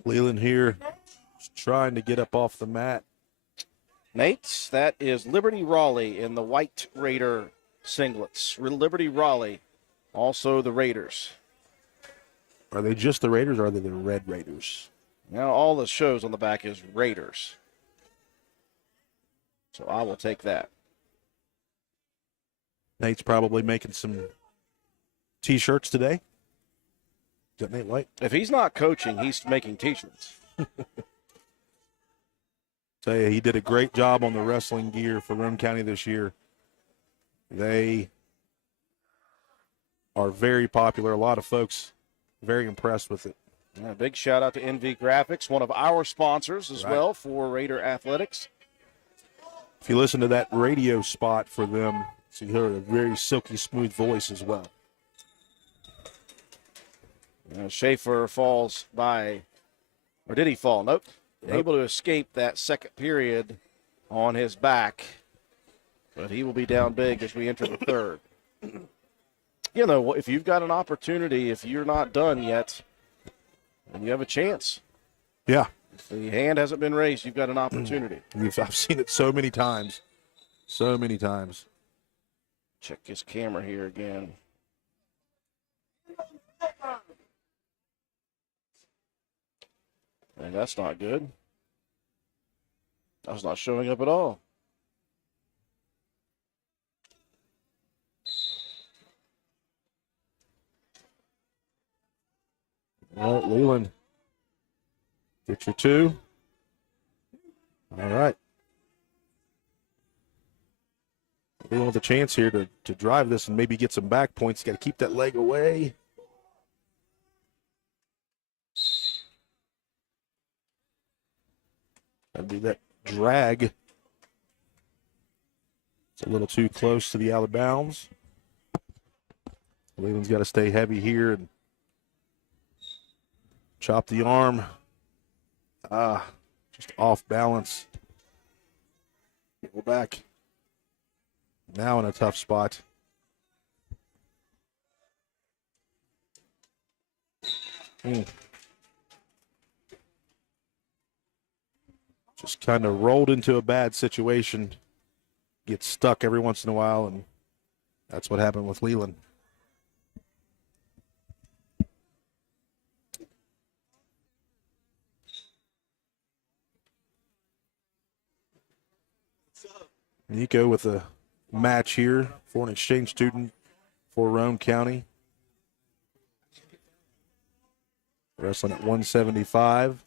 Leland here trying to get up off the mat. Nates, that is Liberty Raleigh in the white Raider singlets. Liberty Raleigh, also the Raiders. Are they just the Raiders or are they the Red Raiders? Now all the shows on the back is Raiders. So I will take that. Nate's probably making some T-shirts today. Is that Nate White? If he's not coaching, he's making T-shirts. Tell you, he did a great job on the wrestling gear for Roane County this year. They are very popular. A lot of folks very impressed with it. Yeah, big shout out to NV Graphics, one of our sponsors as well for Raider Athletics. If you listen to that radio spot for them, so you hear a very silky smooth voice as well. Schaefer falls by, or did he fall? Nope. Able to escape that second period on his back, but he will be down big as we enter the third. You know, if you've got an opportunity, if you're not done yet, then you have a chance. Yeah. If the hand hasn't been raised, you've got an opportunity. I've seen it so many times. So many times. Check his camera here again. And that's not good. That's not showing up at all. All right, Leland. Get your 2. All right. Leland with a chance here to drive this and maybe get some back points. Got to keep that leg away. Got to do that drag. It's a little too close to the out of bounds. Leland's got to stay heavy here and chop the arm. Just off balance. Go back. Now in a tough spot. Just kind of rolled into a bad situation. Gets stuck every once in a while, and that's what happened with Leland. Nico with a match here for an exchange student for Roane County. Wrestling at 175.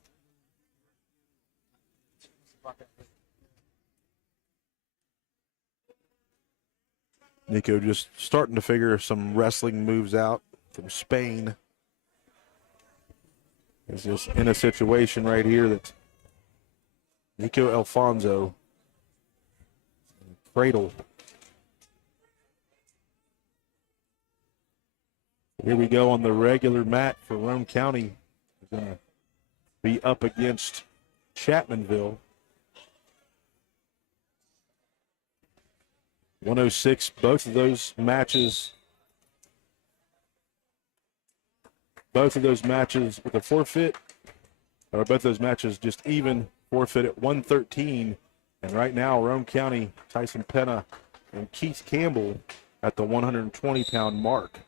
Nico just starting to figure some wrestling moves out from Spain. He's just in a situation right here that Nico Alfonso. Cradle. Here we go on the regular mat for Roane County. We're going to be up against Chapmanville. 106, both of those matches with a forfeit, or both those matches just even, forfeit at 113. And right now, Roane County, Tyson Penna and Keith Campbell at the 120-pound mark.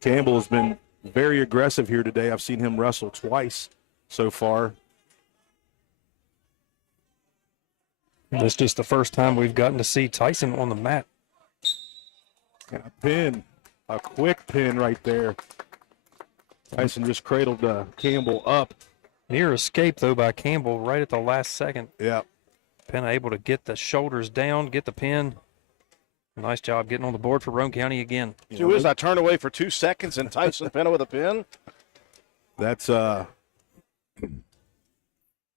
Campbell has been very aggressive here today. I've seen him wrestle twice so far. This is just the first time we've gotten to see Tyson on the mat. And a pin, a quick pin right there. Tyson just cradled Campbell up. Near escape, though, by Campbell right at the last second. Yeah. Penna able to get the shoulders down, get the pin. Nice job getting on the board for Roane County again. Two is I turned away for 2 seconds and Tyson Penna with a pin. That's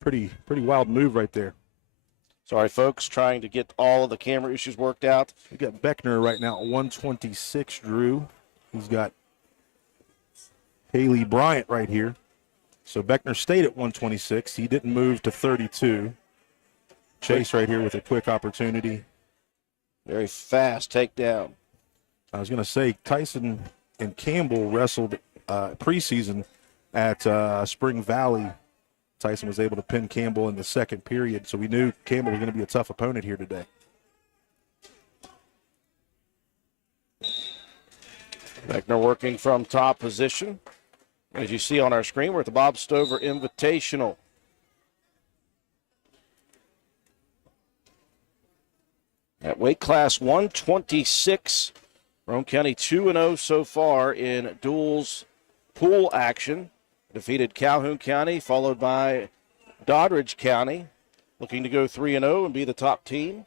pretty wild move right there. Sorry, folks, trying to get all of the camera issues worked out. We got Beckner right now at 126, Drew. He's got Haley Bryant right here. So Beckner stayed at 126. He didn't move to 32. Chase right here with a quick opportunity. Very fast takedown. I was going to say Tyson and Campbell wrestled preseason at Spring Valley. Tyson was able to pin Campbell in the second period, so we knew Campbell was going to be a tough opponent here today. Beckner working from top position. As you see on our screen, we're at the Bob Stover Invitational. At weight class 126, Roane County 2-0 so far in duels pool action. Defeated Calhoun County, followed by Doddridge County, looking to go 3-0 and be the top team.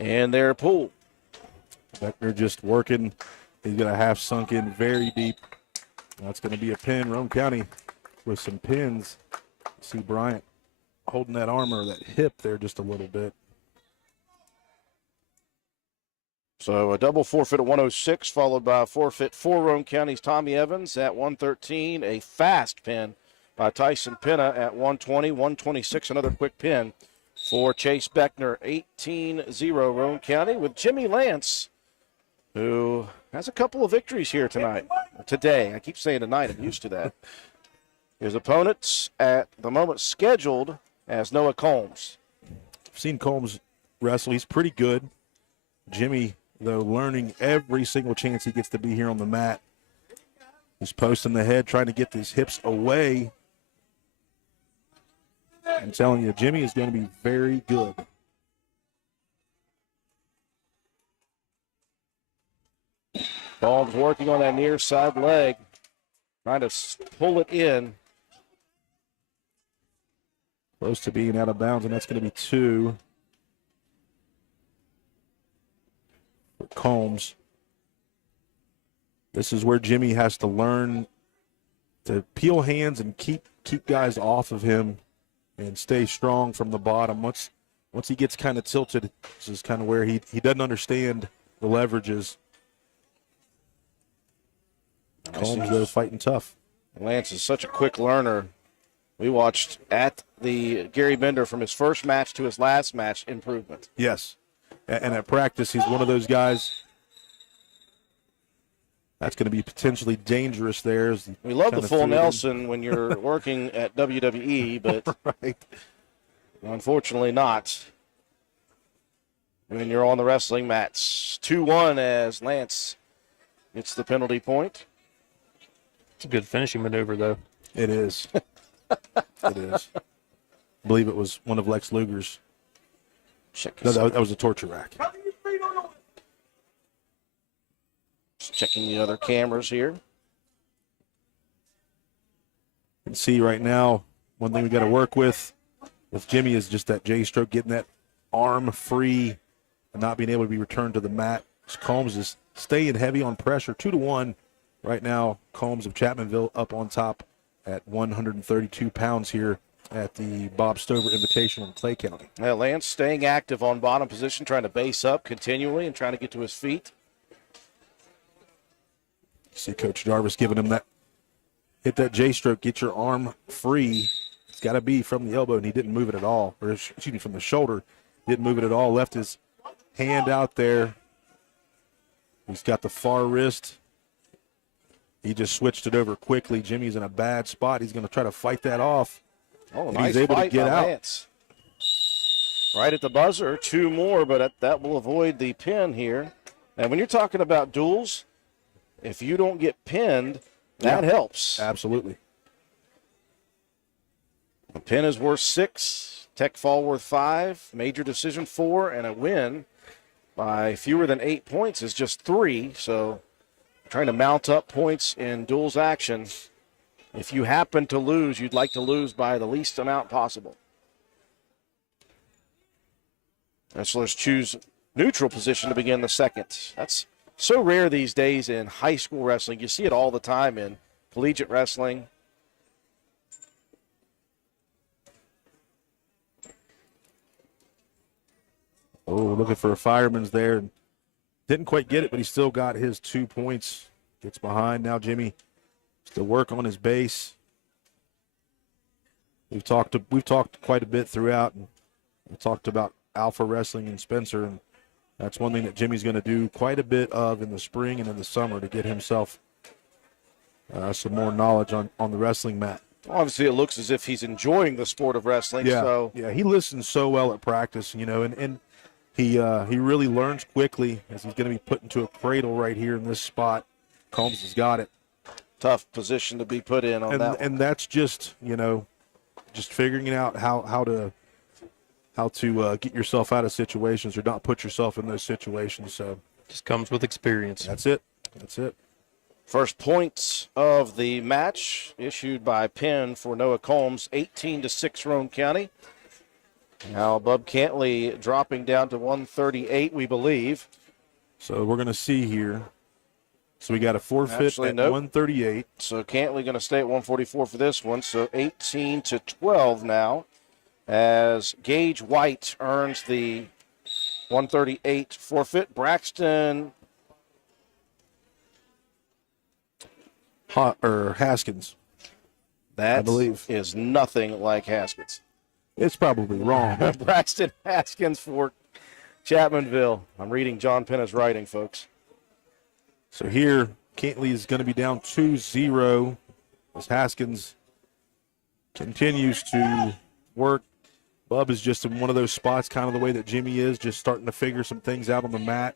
And their pool. Beckner just working. He's got a half sunk in very deep. That's going to be a pin. Roane County with some pins. See Bryant holding that arm or that hip there just a little bit. So a double forfeit at 106, followed by a forfeit for Roane County's Tommy Evans at 113. A fast pin by Tyson Penna at 120. 126, another quick pin for Chase Beckner. 18-0 Roane County with Jimmy Lance, who has a couple of victories here today. I keep saying tonight. I'm used to that. His opponents at the moment scheduled as Noah Combs. I've seen Combs wrestle. He's pretty good. Jimmy, though, learning every single chance he gets to be here on the mat. He's posting the head, trying to get his hips away. I'm telling you, Jimmy is going to be very good. Combs working on that near side leg, trying to pull it in. Close to being out of bounds, and that's going to be 2. Combs. This is where Jimmy has to learn to peel hands and keep guys off of him and stay strong from the bottom. Once he gets kind of tilted, this is kind of where he doesn't understand the leverages. Combs, though, fighting tough. Lance is such a quick learner. We watched at the Gary Bender from his first match to his last match improvement. Yes. And at practice, he's one of those guys that's going to be potentially dangerous there. We love the full Nelson when you're working at WWE, but right. Unfortunately not when you're on the wrestling mats. 2-1 as Lance gets the penalty point. It's a good finishing maneuver, though. It is. It is. I believe it was one of Lex Luger's. No, that was a torture rack. Just checking the other cameras here. You can see right now, one thing we got to work with Jimmy is just that J-stroke, getting that arm free and not being able to be returned to the mat. Combs is staying heavy on pressure. 2-1 Right now, Combs of Chapmanville up on top at 132 pounds here at the Bob Stover Invitational in Clay County. Lance staying active on bottom position, trying to base up continually and trying to get to his feet. See Coach Jarvis giving him that, hit that J-stroke, get your arm free. It's got to be from the elbow, and he didn't move it at all. Or, excuse me, from the shoulder. Didn't move it at all. Left his hand out there. He's got the far wrist. He just switched it over quickly. Jimmy's in a bad spot. He's going to try to fight that off. Oh, and nice he's able fight to get by out. Lance. Right at the buzzer, 2 more, but that will avoid the pin here. And when you're talking about duels, if you don't get pinned, that helps. Absolutely. The pin is worth 6, tech fall worth 5, major decision 4, and a win by fewer than 8 points is just 3. So trying to mount up points in duels action. If you happen to lose, you'd like to lose by the least amount possible. Wrestlers choose neutral position to begin the second. That's so rare these days in high school wrestling. You see it all the time in collegiate wrestling. Oh, looking for a fireman's there. Didn't quite get it, but he still got his 2 points. Gets behind. Now Jimmy to work on his base. We've talked quite a bit throughout, and we talked about Alpha Wrestling in Spencer, and that's one thing that Jimmy's going to do quite a bit of in the spring and in the summer to get himself some more knowledge on the wrestling mat. Obviously, it looks as if he's enjoying the sport of wrestling. Yeah, he listens so well at practice, and he really learns quickly as he's going to be put into a cradle right here in this spot. Combs has got it. Tough position to be put in on that one. And that's just, just figuring out how to get yourself out of situations or not put yourself in those situations. So just comes with experience. That's it. First points of the match issued by pin for Noah Combs, 18-6 Roane County. Now Bub Cantley dropping down to 138, we believe. So we're going to see here. So we got a forfeit at 138. So Cantley going to stay at 144 for this one. So 18-12 now, as Gage White earns the 138 forfeit. Braxton Haskins. That I believe is nothing like Haskins. It's probably wrong. Braxton Haskins for Chapmanville. I'm reading John Penna's writing, folks. So here, Cantley is going to be down 2-0 as Haskins continues to work. Bub is just in one of those spots, kind of the way that Jimmy is, just starting to figure some things out on the mat.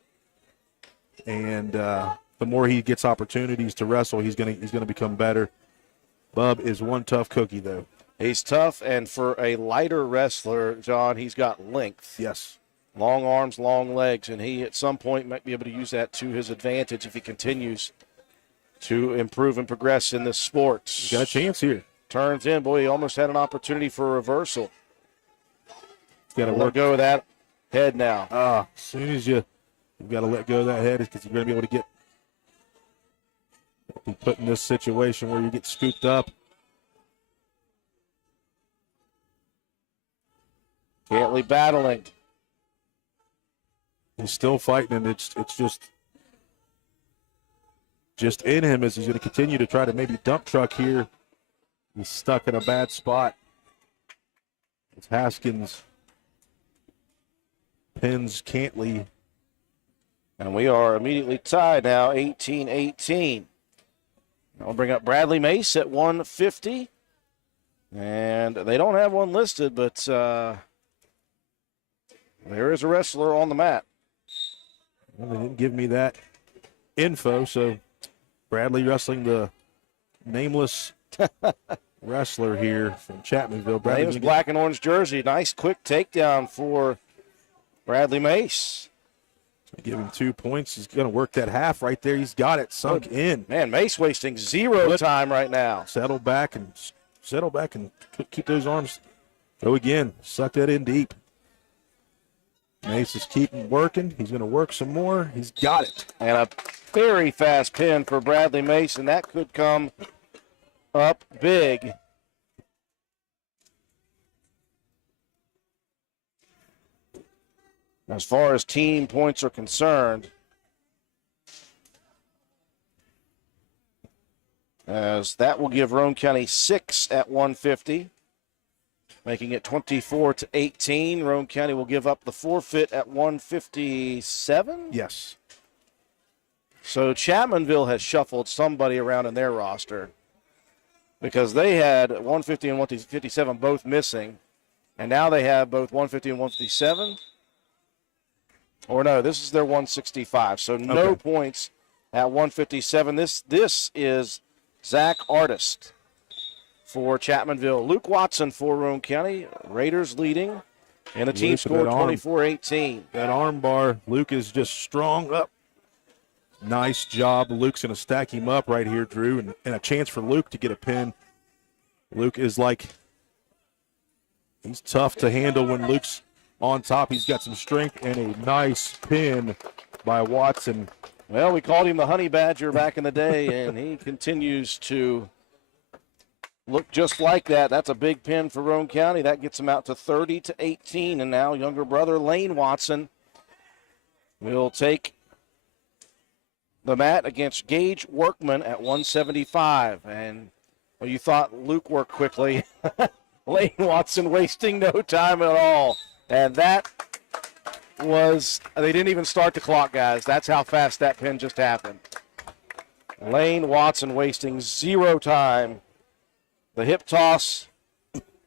And the more he gets opportunities to wrestle, he's going to become better. Bub is one tough cookie, though. He's tough, and for a lighter wrestler, John, he's got length. Yes. Long arms, long legs, and he at some point might be able to use that to his advantage if he continues to improve and progress in this sport. He's got a chance here. Turns in. Boy, he almost had an opportunity for a reversal. He's got to let go of that head now. As soon as you've got to let go of that head because you're going to be able to be put in this situation where you get scooped up. Cantley battling. He's still fighting, and it's just in him as he's going to continue to try to maybe dump truck here. He's stuck in a bad spot. It's Haskins pins Cantley. And we are immediately tied now, 18-18. I'll bring up Bradley Mace at 150. And they don't have one listed, but there is a wrestler on the mat. Well, they didn't give me that info, so Bradley wrestling the nameless wrestler here from Chapmanville. Nameless black and orange jersey. Nice quick takedown for Bradley Mace. Give him 2 points. He's going to work that half right there. He's got it sunk in. Man, Mace wasting zero time right now. Settle back and keep those arms. Go again. Suck that in deep. Mace is keeping working. He's going to work some more. He's got it. And a very fast pin for Bradley Mason. That could come up big. As far as team points are concerned, as that will give Roane County 6 at 150, making it 24-18. Roane County will give up the forfeit at 157. Yes. So Chapmanville has shuffled somebody around in their roster because they had 150 and 157 both missing, and now they have both 150 and 157. Or no, this is their 165. So no points at 157. This is Zach Artist for Chapmanville. Luke Watson for Roane County. Raiders leading. And the team scored 24-18. That arm bar, Luke is just strong up. Nice job. Luke's going to stack him up right here, Drew, and a chance for Luke to get a pin. Luke is he's tough to handle when Luke's on top. He's got some strength and a nice pin by Watson. Well, we called him the Honey Badger back in the day, and he continues to look just like that. That's a big pin for Roane County. That gets him out to 30-18, and now younger brother Lane Watson will take the mat against Gage Workman at 175. And well, you thought Luke worked quickly. Lane Watson wasting no time at all. And that was, they didn't even start the clock, guys. That's how fast that pin just happened. Lane Watson wasting 0 time. The hip toss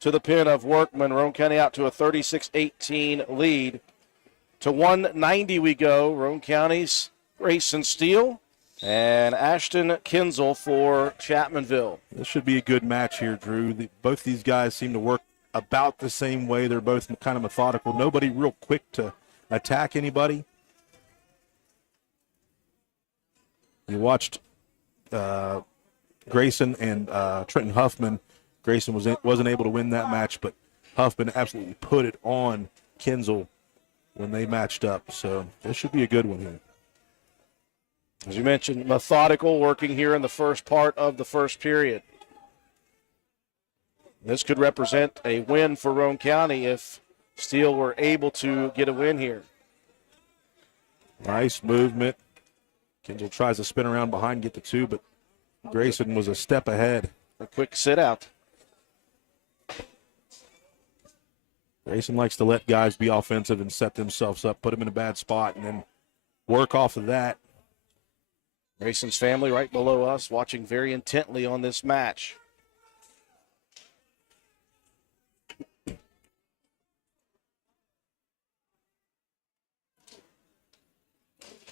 to the pin of Workman. Roane County out to a 36-18 lead. To 190 we go. Roane County's Grayson Steele and Ashton Kinzel for Chapmanville. This should be a good match here, Drew. Both these guys seem to work about the same way. They're both kind of methodical. Nobody real quick to attack anybody. You watched Grayson and Trenton Huffman. Grayson wasn't able to win that match, but Huffman absolutely put it on Kinzel when they matched up. So this should be a good one here. As you mentioned, methodical, working here in the first part of the first period. This could represent a win for Roane County if Steele were able to get a win here. Nice movement. Kinzel tries to spin around behind, get the 2, but Grayson was a step ahead. A quick sit out. Grayson likes to let guys be offensive and set themselves up, put them in a bad spot, and then work off of that. Grayson's family right below us watching very intently on this match.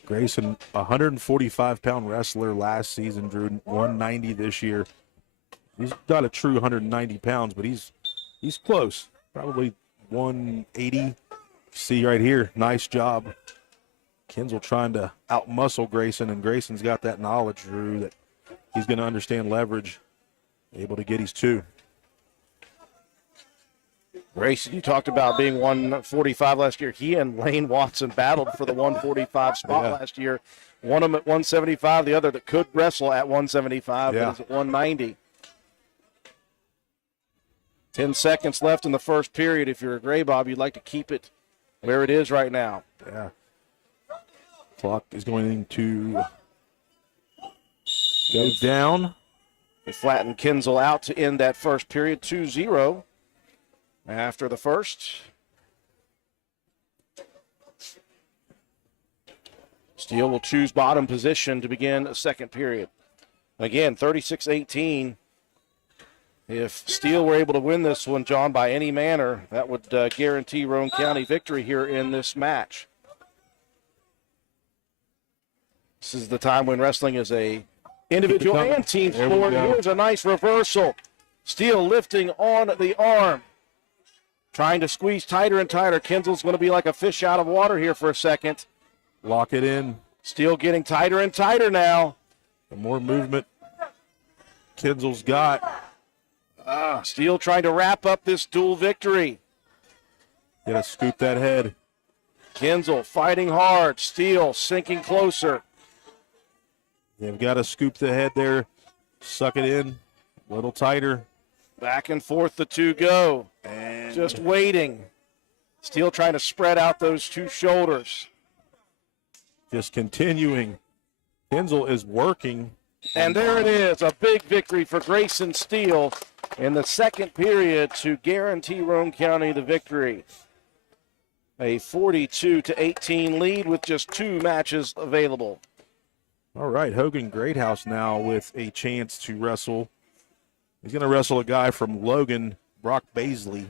Grayson, 145-pound wrestler last season, Drew, 190 this year. He's not a true 190 pounds, but he's close. Probably 180. See right here, nice job. Kinzel trying to outmuscle Grayson, and Grayson's got that knowledge, Drew, that he's going to understand leverage, able to get his 2. Grayson, you talked about being 145 last year. He and Lane Watson battled for the 145 spot last year. One of them at 175, the other that could wrestle at 175, but is at 190. 10 seconds left in the first period. If you're a Gray Bob, you'd like to keep it where it is right now. Yeah. Clock is going to go down. They flatten Kinzel out to end that first period, 2-0 after the first. Steele will choose bottom position to begin a second period. Again, 36-18. If Steele were able to win this one, John, by any manner, that would guarantee Roane County victory here in this match. This is the time when wrestling is a individual and team sport. Here's a nice reversal. Steele lifting on the arm. Trying to squeeze tighter and tighter. Kinzel's going to be like a fish out of water here for a second. Lock it in. Steele getting tighter and tighter now. The more movement Kinzel's got. Steele trying to wrap up this dual victory. Gotta scoop that head. Kinzel fighting hard. Steele sinking closer. They've got to scoop the head there, suck it in a little tighter. Back and forth the two go. And just waiting. Steele trying to spread out those two shoulders. Just continuing. Kinzel is working. And there it is, a big victory for Grayson Steele in the second period to guarantee Roane County the victory. A 42-18 lead with just 2 matches available. All right, Hogan Greathouse now with a chance to wrestle. He's going to wrestle a guy from Logan, Brock Baisley.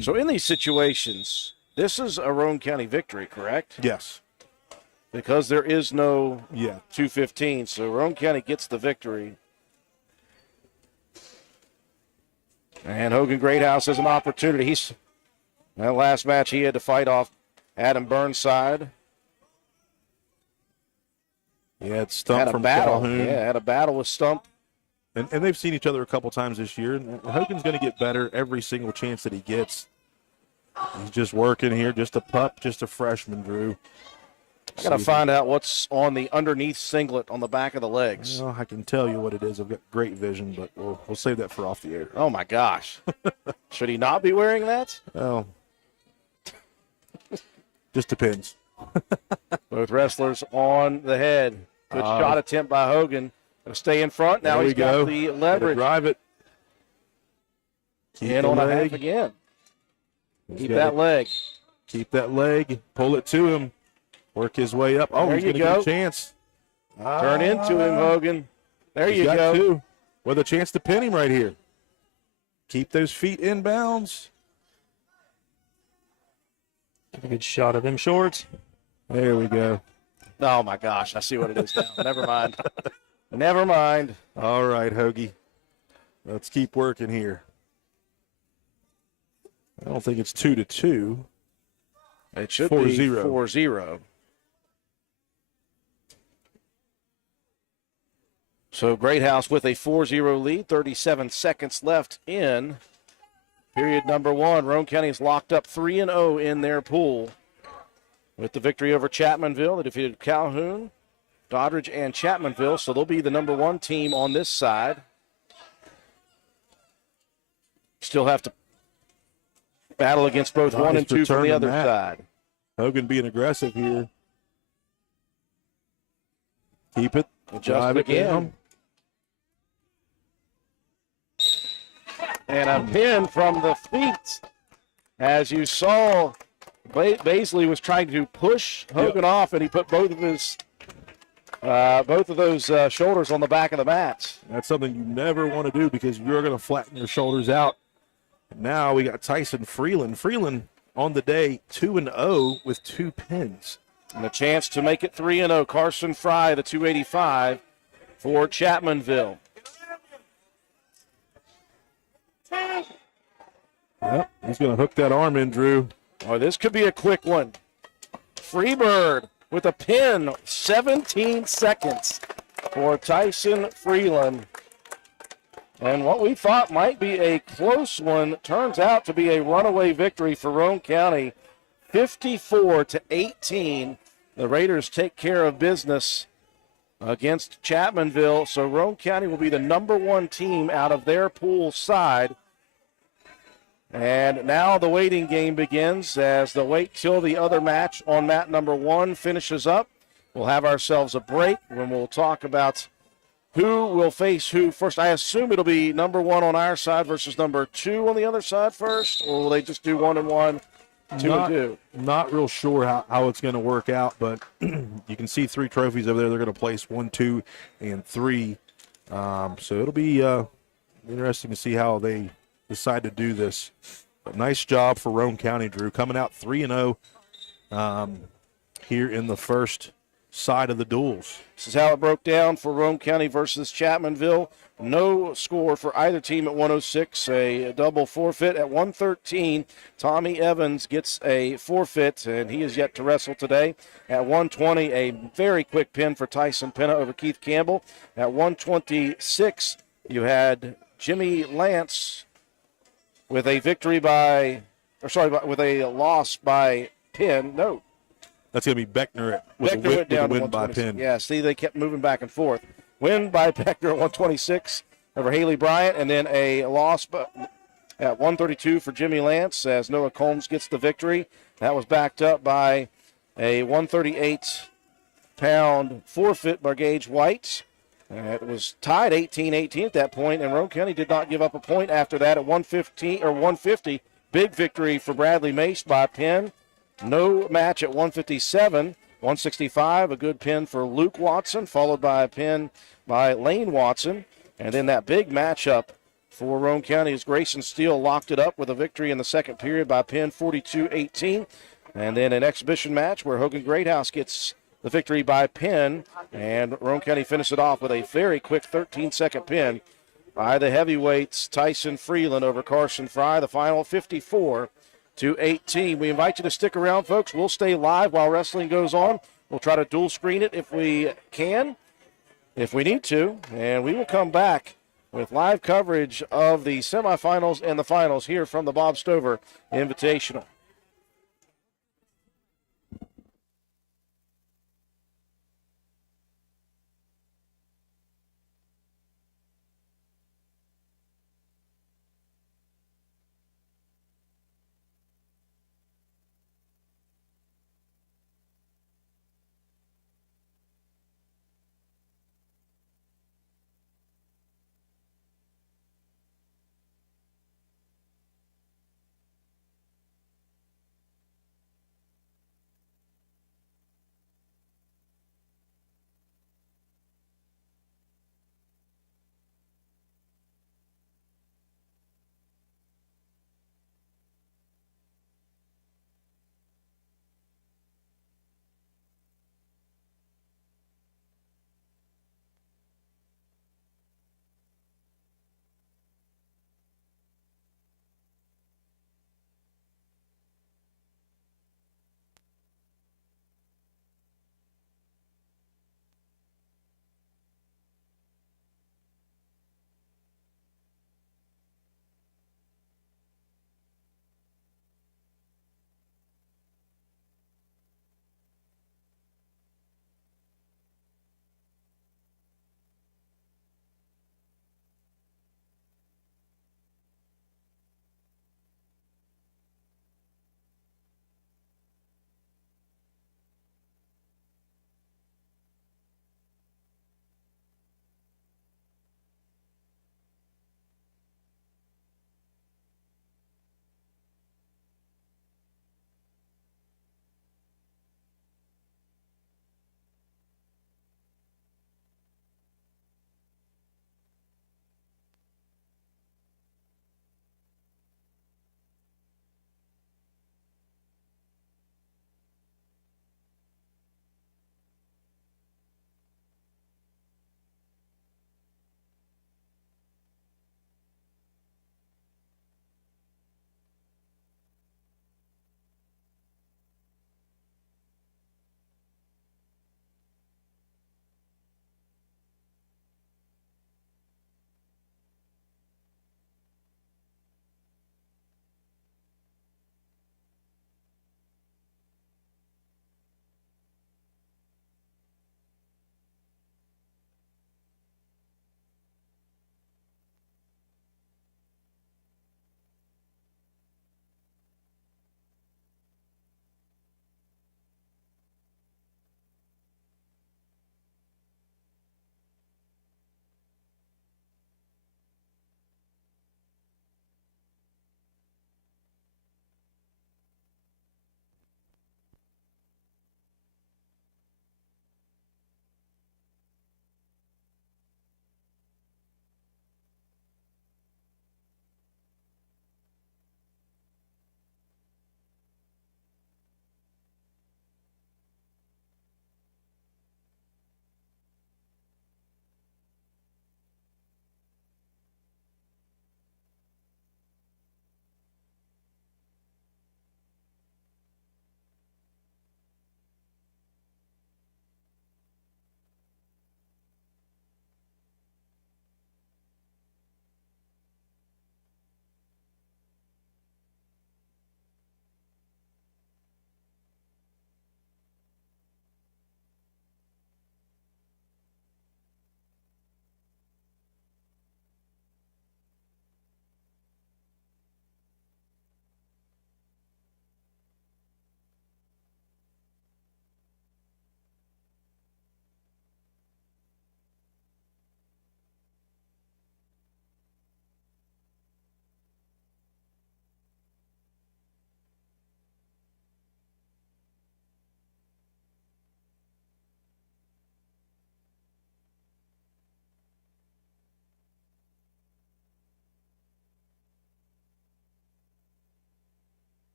So in these situations, this is a Roane County victory, correct? Yes. Because there is no 215, so Roane County gets the victory. And Hogan Greathouse has an opportunity. That last match he had to fight off Adam Burnside. Yeah, it's Stump had a from battle. Calhoun. Yeah, had a battle with Stump. And they've seen each other a couple times this year. And Hogan's going to get better every single chance that he gets. He's just working here, just a pup, just a freshman, Drew. I got to find out what's on the underneath singlet on the back of the legs. Well, I can tell you what it is. I've got great vision, but we'll save that for off the air. Oh, my gosh. Should he not be wearing that? Well, just depends. Both wrestlers on the head. Good shot attempt by Hogan. Gonna stay in front. Now he's got the leverage. Drive it. In on a half again. Keep that leg. Keep that leg. Pull it to him. Work his way up. Oh, There he's you going to get go. a chance. Turn into him, Hogan. There He's you got go. 2 with a chance to pin him right here. Keep those feet inbounds. Get a good shot of them shorts. There we go. Oh, my gosh. I see what it is now. Never mind. Never mind. All right, Hoagie. Let's keep working here. I don't think it's 2-2. It should 4-0. be 4-0. So Greathouse with a 4-0 lead. 37 seconds left in period number 1. Roane County is locked up 3-0 in their pool with the victory over Chapmanville. They defeated Calhoun, Doddridge, and Chapmanville, so they'll be the number 1 team on this side. Still have to battle against both 1 and 2 from the other side. Hogan being aggressive here. Keep it. Adjust Drive it again. down. And a pin from the feet. As you saw, Baisley was trying to push Hogan off, and he put both of those shoulders on the back of the mat. That's something you never want to do because you're going to flatten your shoulders out. Now we got Tyson Freeland. Freeland on the day 2-0 with 2 pins. And a chance to make it 3-0. Carson Fry, the 285 for Chapmanville. Yep, he's going to hook that arm in, Drew. Oh, this could be a quick one. Freebird with a pin, 17 seconds for Tyson Freeland. And what we thought might be a close one turns out to be a runaway victory for Roane County, 54-18. The Raiders take care of business against Chapmanville, so Roane County will be the number 1 team out of their pool side. And now the waiting game begins as the wait till the other match on mat number 1 finishes up. We'll have ourselves a break when we'll talk about who will face who first. I assume it'll be number 1 on our side versus number 2 on the other side first, or will they just do 1 and 1, 2 and 2? Not real sure how it's going to work out, but you can see 3 trophies over there. They're going to place 1, 2, and 3. So it'll be interesting to see how they decide to do this. But nice job for Roane County, Drew, coming out 3-0 here in the first side of the duels. This is how it broke down for Roane County versus Chapmanville. No score for either team at 106, a double forfeit at 113. Tommy Evans gets a forfeit, and he is yet to wrestle today. At 120, a very quick pin for Tyson Penna over Keith Campbell. At 126, you had Jimmy Lance with a victory with a loss by Penn. No, That's going to be Beckner with Beckner a win, went down with a to win by 126. Penn. Yeah, see, they kept moving back and forth. Win by Beckner at 126 over Haley Bryant, and then a loss at 132 for Jimmy Lance as Noah Combs gets the victory. That was backed up by a 138-pound forfeit by Gage White. It was tied 18-18 at that point, and Roane County did not give up a point after that at 150. Big victory for Bradley Mace by Penn. No match at 157. 165, a good pin for Luke Watson, followed by a pin by Lane Watson. And then that big matchup for Roane County as Grayson Steele locked it up with a victory in the second period by Penn 42-18. And then an exhibition match where Hogan Greathouse gets the victory by Penn, and Roane County finished it off with a very quick 13-second pin by the heavyweights Tyson Freeland over Carson Fry. The final 54-18. We invite you to stick around, folks. We'll stay live while wrestling goes on. We'll try to dual screen it if we can, if we need to, and we will come back with live coverage of the semifinals and the finals here from the Bob Stover Invitational.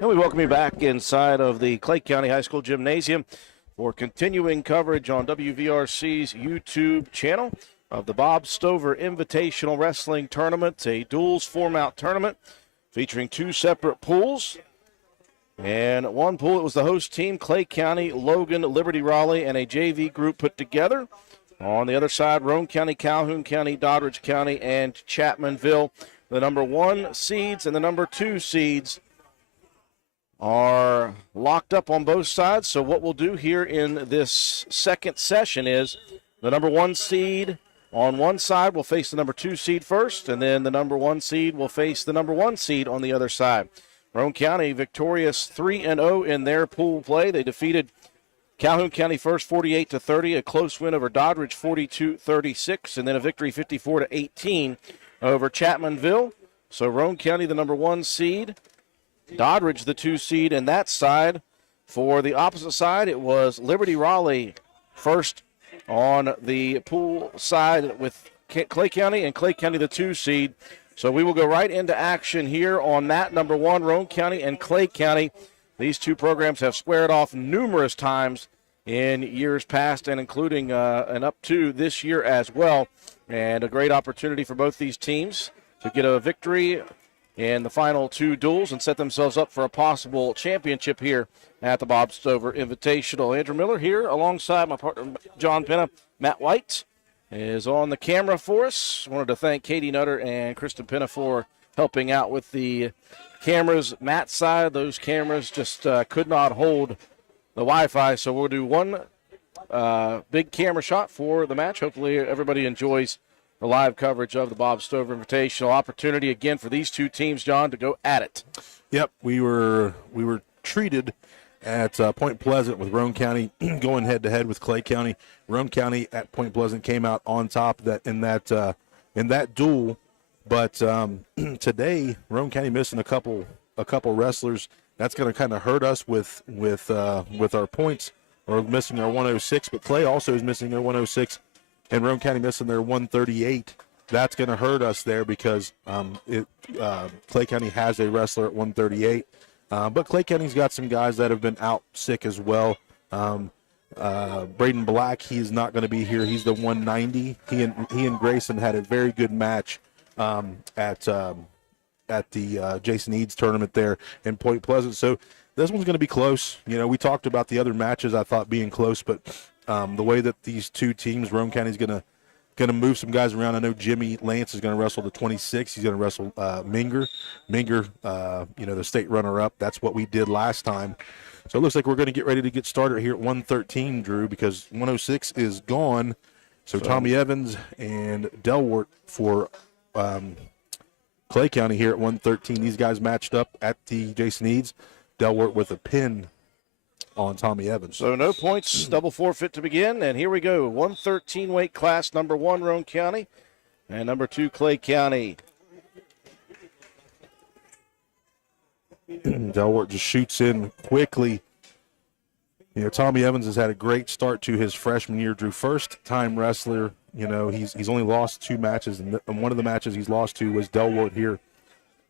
And we welcome you back inside of the Clay County High School Gymnasium for continuing coverage on WVRC's YouTube channel of the Bob Stover Invitational Wrestling Tournament, a duels form-out tournament featuring two separate pools. And one pool, it was the host team, Clay County, Logan, Liberty Raleigh, and a JV group put together. On the other side, Roane County, Calhoun County, Doddridge County, and Chapmanville. The number 1 seeds and the number 2 seeds are locked up on both sides. So what we'll do here in this second session is the number 1 seed on one side will face the number 2 seed first, and then the number 1 seed will face the number 1 seed on the other side. Roane County victorious 3-0 in their pool play. They defeated Calhoun County first 48-30, a close win over Doddridge 42-36, and then a victory 54-18 over Chapmanville. So Roane County the number 1 seed, Doddridge the 2 seed, and that side. For the opposite side, it was Liberty Raleigh first on the pool side with Clay County, and Clay County the 2 seed. So we will go right into action here on that number 1, Roane County and Clay County. These two programs have squared off numerous times in years past, and including and up to this year as well. And a great opportunity for both these teams to get a victory in the final 2 duels and set themselves up for a possible championship here at the Bob Stover Invitational. Andrew Miller here alongside my partner John Penna. Matt White is on the camera for us. Wanted to thank Katie Nutter and Kristen Penna for helping out with the cameras. Matt's side, those cameras just could not hold the Wi-Fi, so we'll do one big camera shot for the match. Hopefully everybody enjoys the live coverage of the Bob Stover Invitational. Opportunity again for these two teams, John, to go at it. Yep, we were treated at Point Pleasant with Roane County going head-to-head with Clay County. Roane County at Point Pleasant came out on top in that duel. But today, Roane County missing a couple wrestlers. That's going to kind of hurt us with our points, or missing our 106. But Clay also is missing their 106, and Roane County missing their 138. That's going to hurt us there because Clay County has a wrestler at 138. But Clay County's got some guys that have been out sick as well. Braden Black, he's not going to be here. He's the 190. He and Grayson had a very good match at the Jason Eads tournament there in Point Pleasant. So this one's going to be close. You know, we talked about the other matches I thought being close, but the way that these two teams, Roane County's going to move some guys around. I know Jimmy Lance is going to wrestle the 26. He's going to wrestle Minger. Minger, the state runner-up. That's what we did last time. So it looks like we're going to get ready to get started here at 113, Drew, because 106 is gone. So Tommy Evans and Delwart for Clay County here at 113. These guys matched up at the Jason Eads. Delwart with a pin on Tommy Evans. So no points, double forfeit to begin, and here we go. 113 weight class, number 1 Roane County, and number 2 Clay County. Delwart just shoots in quickly. You know, Tommy Evans has had a great start to his freshman year. Drew, first-time wrestler. You know, he's only lost 2 matches, and one of the matches he's lost to was Delwart here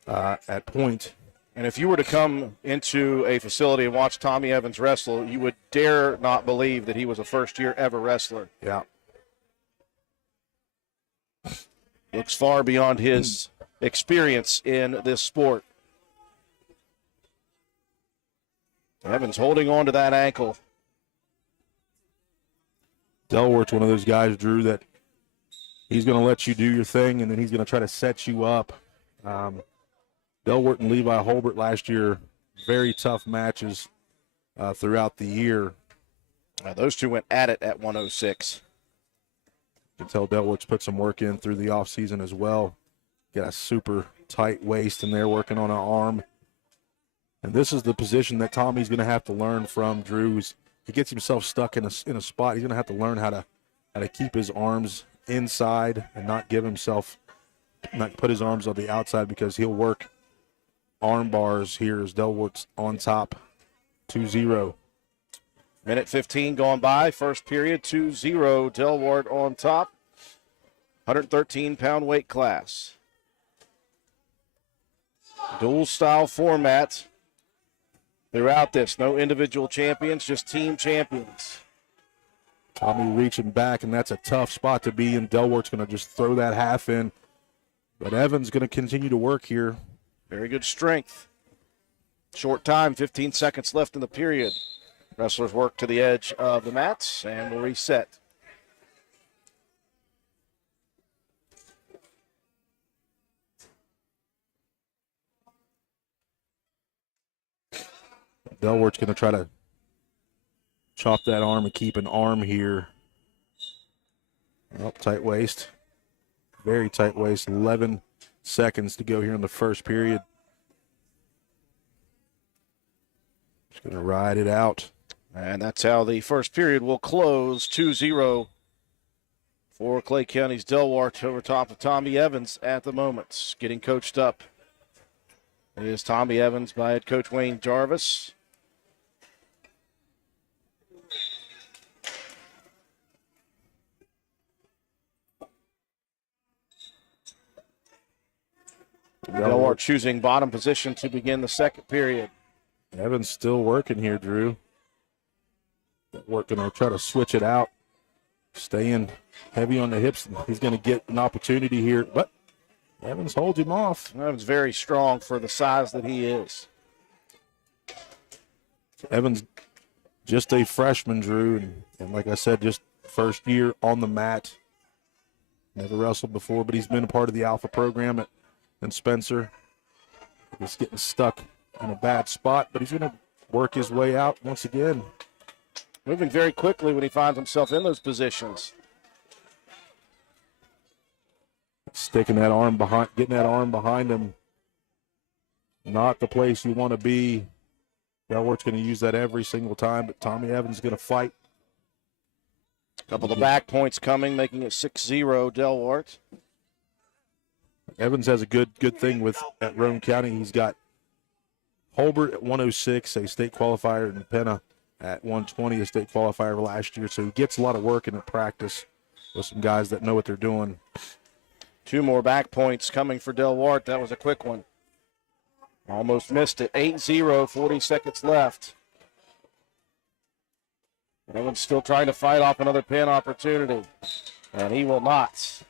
at Point. And if you were to come into a facility and watch Tommy Evans wrestle, you would dare not believe that he was a first-year ever wrestler. Yeah. Looks far beyond his experience in this sport. Evans holding on to that ankle. Delwart's one of those guys, Drew, that he's going to let you do your thing, and then he's going to try to set you up. Delwart and Levi Holbert last year, very tough matches throughout the year. Those two went at it at 106. You can tell Delwart's put some work in through the offseason as well. Got a super tight waist in there working on an arm. And this is the position that Tommy's going to have to learn from, Drew. He gets himself stuck in a spot. He's going to have to learn how to keep his arms inside and not put his arms on the outside, because he'll work arm bars here as Delwart's on top, 2-0. Minute 15 gone by, first period, 2-0, Delwart on top. 113-pound weight class. Dual style format throughout this. No individual champions, just team champions. Tommy reaching back, and that's a tough spot to be in. Delwart's going to just throw that half in. But Evans going to continue to work here. Very good strength. Short time, 15 seconds left in the period. Wrestlers work to the edge of the mats and will reset. Delwart's going to try to chop that arm and keep an arm here. Oh, tight waist. Very tight waist. 11 seconds to go here in the first period. Just going to ride it out. And that's how the first period will close. 2-0 for Clay County's Delwart over top of Tommy Evans at the moment. Getting coached up is Tommy Evans by head coach Wayne Jarvis. Delwart choosing bottom position to begin the second period. Evans still working here, Drew. Working to try to switch it out. Staying heavy on the hips. He's going to get an opportunity here, but Evans holds him off. Evans very strong for the size that he is. Evans just a freshman, Drew, and like I said, just first year on the mat. Never wrestled before, but he's been a part of the Alpha program and Spencer. He's getting stuck in a bad spot, but he's going to work his way out once again. Moving very quickly when he finds himself in those positions. Sticking that arm behind, getting that arm behind him. Not the place you want to be. Delwart's going to use that every single time, but Tommy Evans is going to fight. A couple of back points coming, making it 6-0 Delwart. Evans has a good thing at Roane County. He's got Holbert at 106, a state qualifier, and Penna at 120, a state qualifier last year. So he gets a lot of work in at practice with some guys that know what they're doing. Two more back points coming for Delwart. That was a quick one. Almost missed it. 8-0, 40 seconds left. Evans still trying to fight off another pin opportunity, and he will not.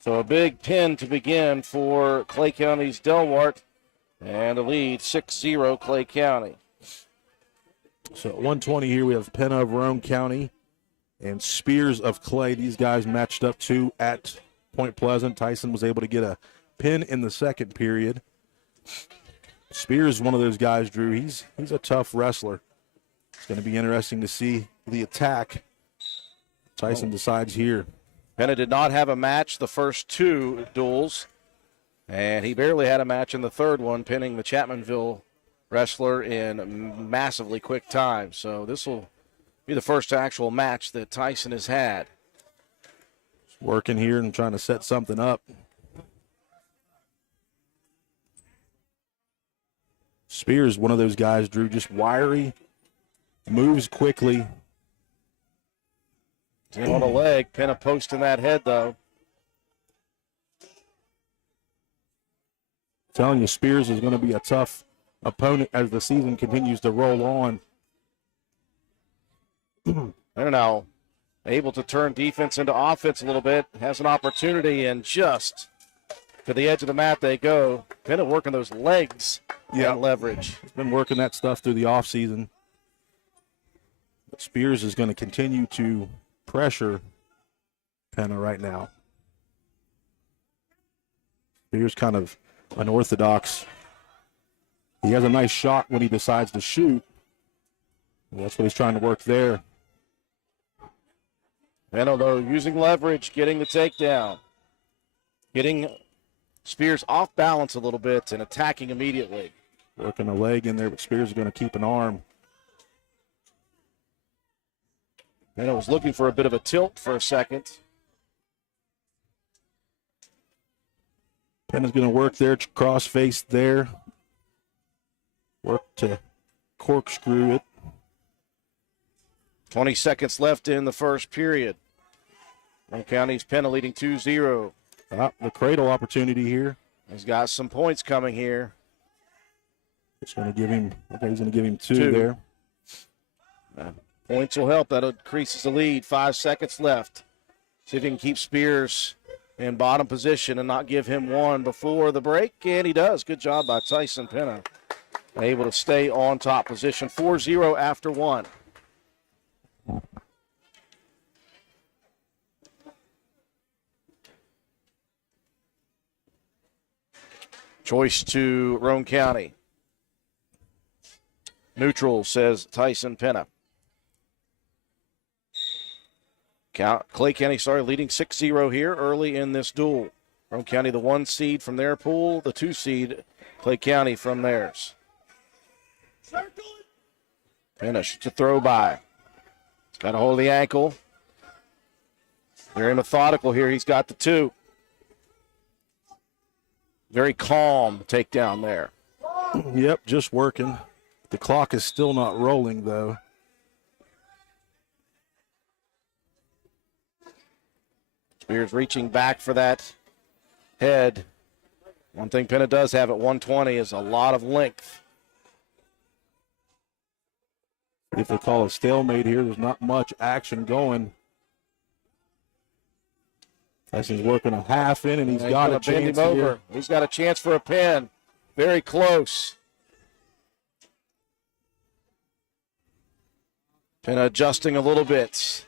So a big pin to begin for Clay County's Delwart, and a lead 6-0 Clay County. So at 120 here, we have Penna of Roane County and Spears of Clay. These guys matched up to at Point Pleasant. Tyson was able to get a pin in the second period. Spears is one of those guys, Drew. He's a tough wrestler. It's going to be interesting to see the attack Tyson decides here. Penna did not have a match the first two duels, and he barely had a match in the third one, pinning the Chapmanville wrestler in massively quick time. So this will be the first actual match that Tyson has had. Working here and trying to set something up. Spears, one of those guys, Drew, just wiry, moves quickly. On a leg, Penna posting that head, though. Telling you, Spears is going to be a tough opponent as the season continues to roll on. They're now able to turn defense into offense a little bit. Has an opportunity, and just to the edge of the mat they go. Penna working those legs and leverage. He's been working that stuff through the offseason. But Spears is going to continue to pressure Penna right now. Spears kind of unorthodox. He has a nice shot when he decides to shoot. That's what he's trying to work there. Penna, though, using leverage, getting the takedown. Getting Spears off balance a little bit and attacking immediately. Working a leg in there, but Spears is going to keep an arm. Penna was looking for a bit of a tilt for a second. Penna's going to work there, cross face there. Work to corkscrew it. 20 seconds left in the first period. Roane County's Penna leading 2-0. The cradle opportunity here. He's got some points coming here. It's going to give him, okay, he's going to give him two there. Points will help. That increases the lead. 5 seconds left. See if he can keep Spears in bottom position and not give him one before the break. And he does. Good job by Tyson Penna. Able to stay on top position. 4-0 after one. Choice to Roane County. Neutral, says Tyson Penna. Clay County, leading 6-0 here early in this duel. Roane County, the 1 seed from their pool, the 2 seed, Clay County from theirs. Penna shoots a throw by. He's got a hold of the ankle. Very methodical here. He's got the 2. Very calm takedown there. Yep, just working. The clock is still not rolling, though. Spears reaching back for that head. One thing Penna does have at 120 is a lot of length. If they call a stalemate here, there's not much action going. Tyson's working a half in, and he's got a chance here. He's got a chance for a pin. Very close. Penna adjusting a little bit.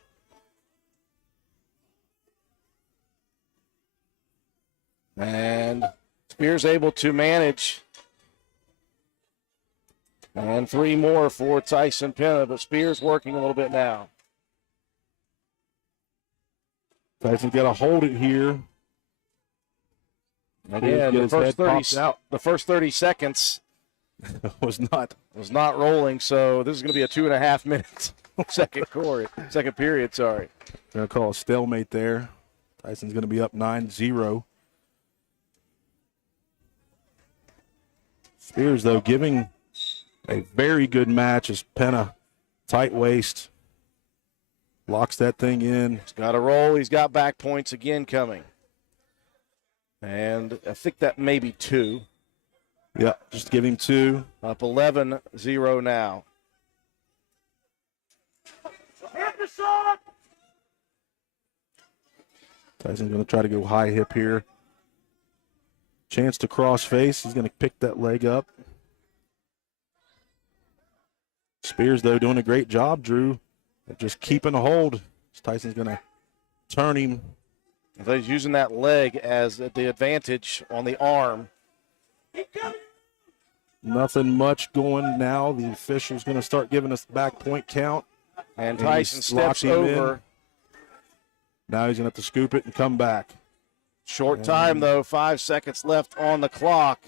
And Spears able to manage. And 3 more for Tyson Penna, but Spears working a little bit now. Tyson's got to hold it here. Again, the first 30 seconds was not rolling, so this is going to be a 2.5 minute second period. Going to call a stalemate there. Tyson's going to be up 9-0. Spears, though, giving a very good match as Penna, tight waist, locks that thing in. He's got a roll. He's got back points again coming. And I think that may be 2. Yeah, just give him 2. Up 11-0 now. Tyson's going to try to go high hip here. Chance to cross face. He's going to pick that leg up. Spears, though, doing a great job, Drew, of just keeping a hold. Tyson's going to turn him. He's using that leg as the advantage on the arm. Nothing much going now. The official's going to start giving us the back point count. And Tyson steps over. Now he's going to have to scoop it and come back. Short time, though. 5 seconds left on the clock.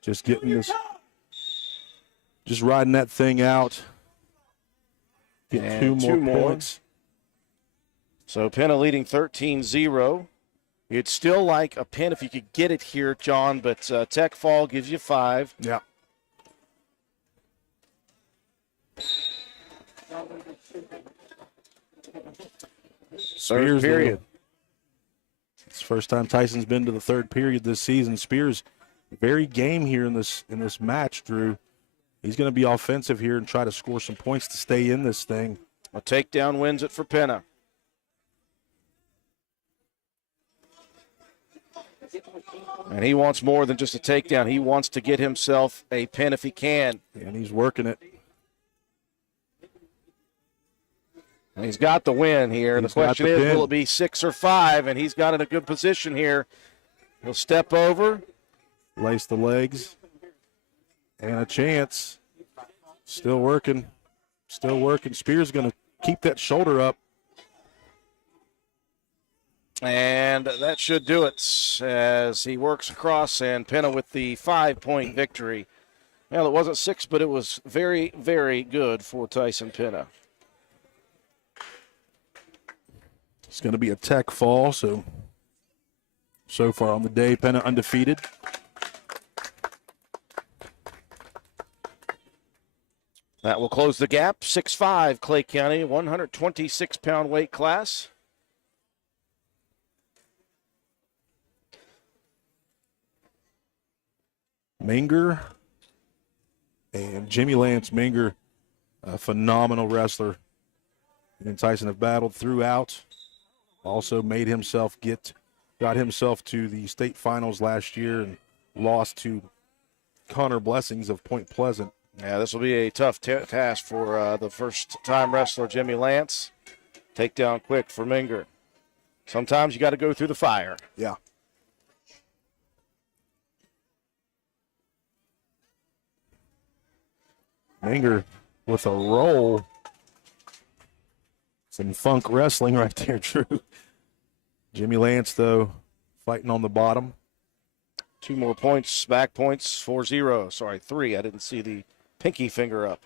Just getting this, just riding that thing out. Get 2 more points. So Penna leading 13-0. You'd still like a pin if you could get it here, John, but Tech Fall gives you 5. Yeah. Third period. It's the first time Tyson's been to the third period this season. Spears very game here in this match, Drew. He's going to be offensive here and try to score some points to stay in this thing. A takedown wins it for Penna. And he wants more than just a takedown. He wants to get himself a pin if he can. And he's working it. And he's got the win here. The question is, will it be 6 or 5? And he's got in a good position here. He'll step over. Lace the legs. And a chance. Still working. Still working. Spears going to keep that shoulder up. And that should do it as he works across, and Penna with the 5-point victory. Well, it wasn't 6, but it was very, very good for Tyson Penna. It's going to be a Tech Fall, so far on the day, Penna undefeated. That will close the gap. 6'5", Clay County, 126-pound weight class. Minger and Jimmy Lance. Minger, a phenomenal wrestler. He and Tyson have battled throughout. Also made himself got himself to the state finals last year and lost to Connor Blessings of Point Pleasant. Yeah, this will be a tough task for the first-time wrestler, Jimmy Lance. Takedown quick for Minger. Sometimes you got to go through the fire. Yeah. Minger with a roll. Some funk wrestling right there, Drew. Jimmy Lance, though, fighting on the bottom. 2 more points, back points, 4-0. Sorry, 3. I didn't see the pinky finger up.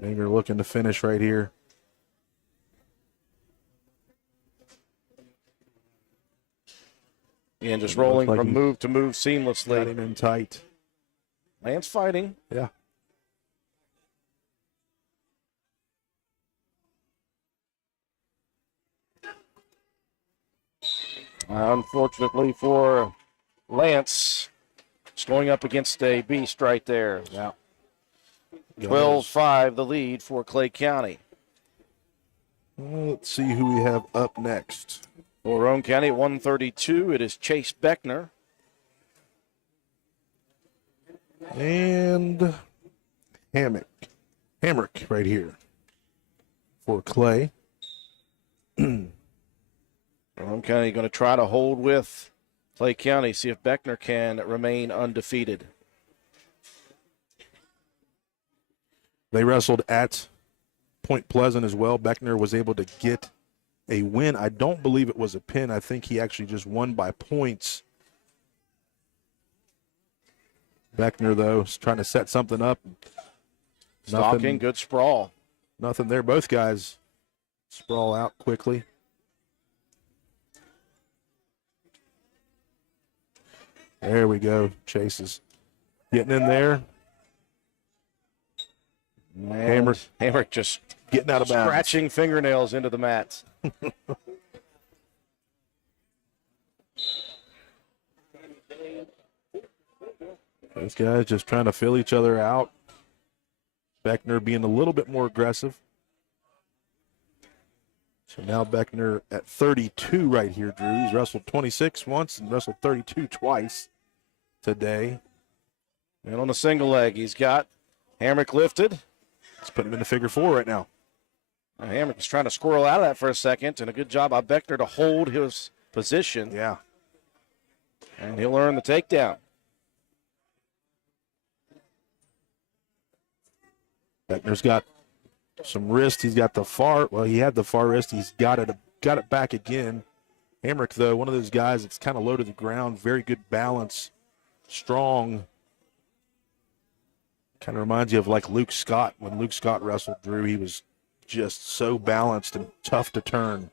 Minger looking to finish right here. And just rolling like from move to move seamlessly. Got him in tight. Lance fighting. Yeah. Unfortunately for Lance, it's going up against a beast right there. Yeah. 12-5 the lead for Clay County. Let's see who we have up next. For Roane County at 132, it is Chase Beckner. And Hamrick right here for Clay. Roane County going to try to hold with Clay County, see if Beckner can remain undefeated. They wrestled at Point Pleasant as well. Beckner was able to get a win. I don't believe it was a pin. I think he actually just won by points. Beckner, though, is trying to set something up. Stalking, good sprawl. Nothing there. Both guys sprawl out quickly. There we go. Chase is getting in there. Hamrick just getting out of bounds. Scratching fingernails into the mats. These guys just trying to fill each other out. Beckner being a little bit more aggressive. So now Beckner at 32 right here, Drew. He's wrestled 26 once and wrestled 32 twice today. And on the single leg, he's got Hamrick lifted. Let's put him in the figure 4 right now. Hamrick is trying to squirrel out of that for a second, and a good job by Beckner to hold his position. Yeah. And he'll earn the takedown. Beckner's got some wrist. He's got the far, well, he had the far wrist. He's got it back again. Hamrick, though, one of those guys that's kind of low to the ground, very good balance, strong. Kind of reminds you of like Luke Scott. When Luke Scott wrestled, Drew, he was just so balanced and tough to turn.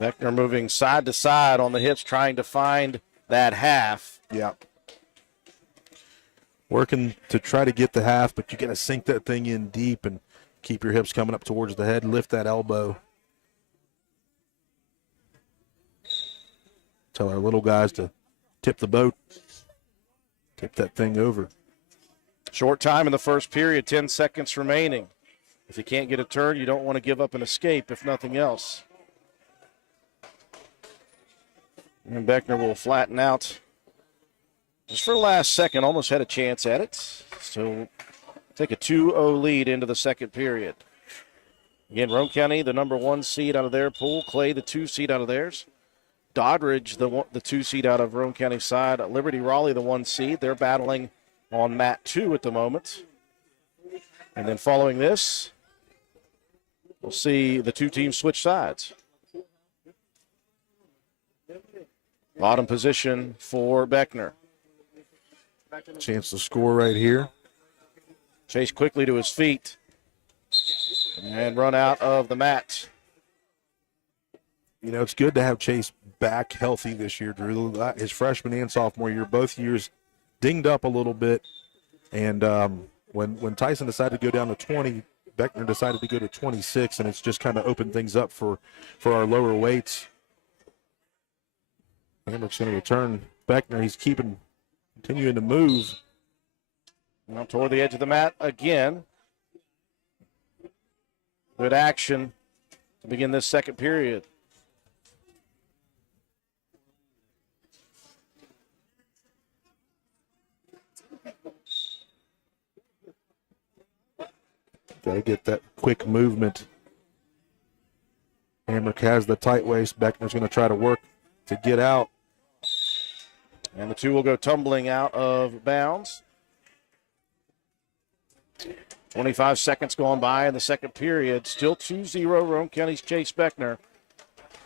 Beckner moving side to side on the hips, trying to find that half. Yeah. Working to try to get the half, but you got to sink that thing in deep and keep your hips coming up towards the head. Lift that elbow. Tell our little guys to tip the boat. Tip that thing over. Short time in the first period, 10 seconds remaining. If you can't get a turn, you don't want to give up an escape, if nothing else. And Beckner will flatten out just for the last second. Almost had a chance at it. So take a 2-0 lead into the second period. Again, Roane County, the number 1 seed out of their pool. Clay, the 2 seed out of theirs. Doddridge, the 2 seed out of Roane County side. Liberty Raleigh, the 1 seed. They're battling on mat 2 at the moment. And then following this, we'll see the 2 teams switch sides. Bottom position for Beckner. Chance to score right here. Chase quickly to his feet and run out of the mat. You know, it's good to have Chase back healthy this year, Drew. His freshman and sophomore year, both years dinged up a little bit. And when Tyson decided to go down to 20, Beckner decided to go to 26, and it's just kind of opened things up for our lower weights. Hamrick's going to return Beckner. He's continuing to move. Now toward the edge of the mat again. Good action to begin this second period. Got to get that quick movement. Hamrick has the tight waist. Beckner's going to try to work to get out. And the two will go tumbling out of bounds. 25 seconds gone by in the second period. Still 2-0 Roane County's Chase Beckner.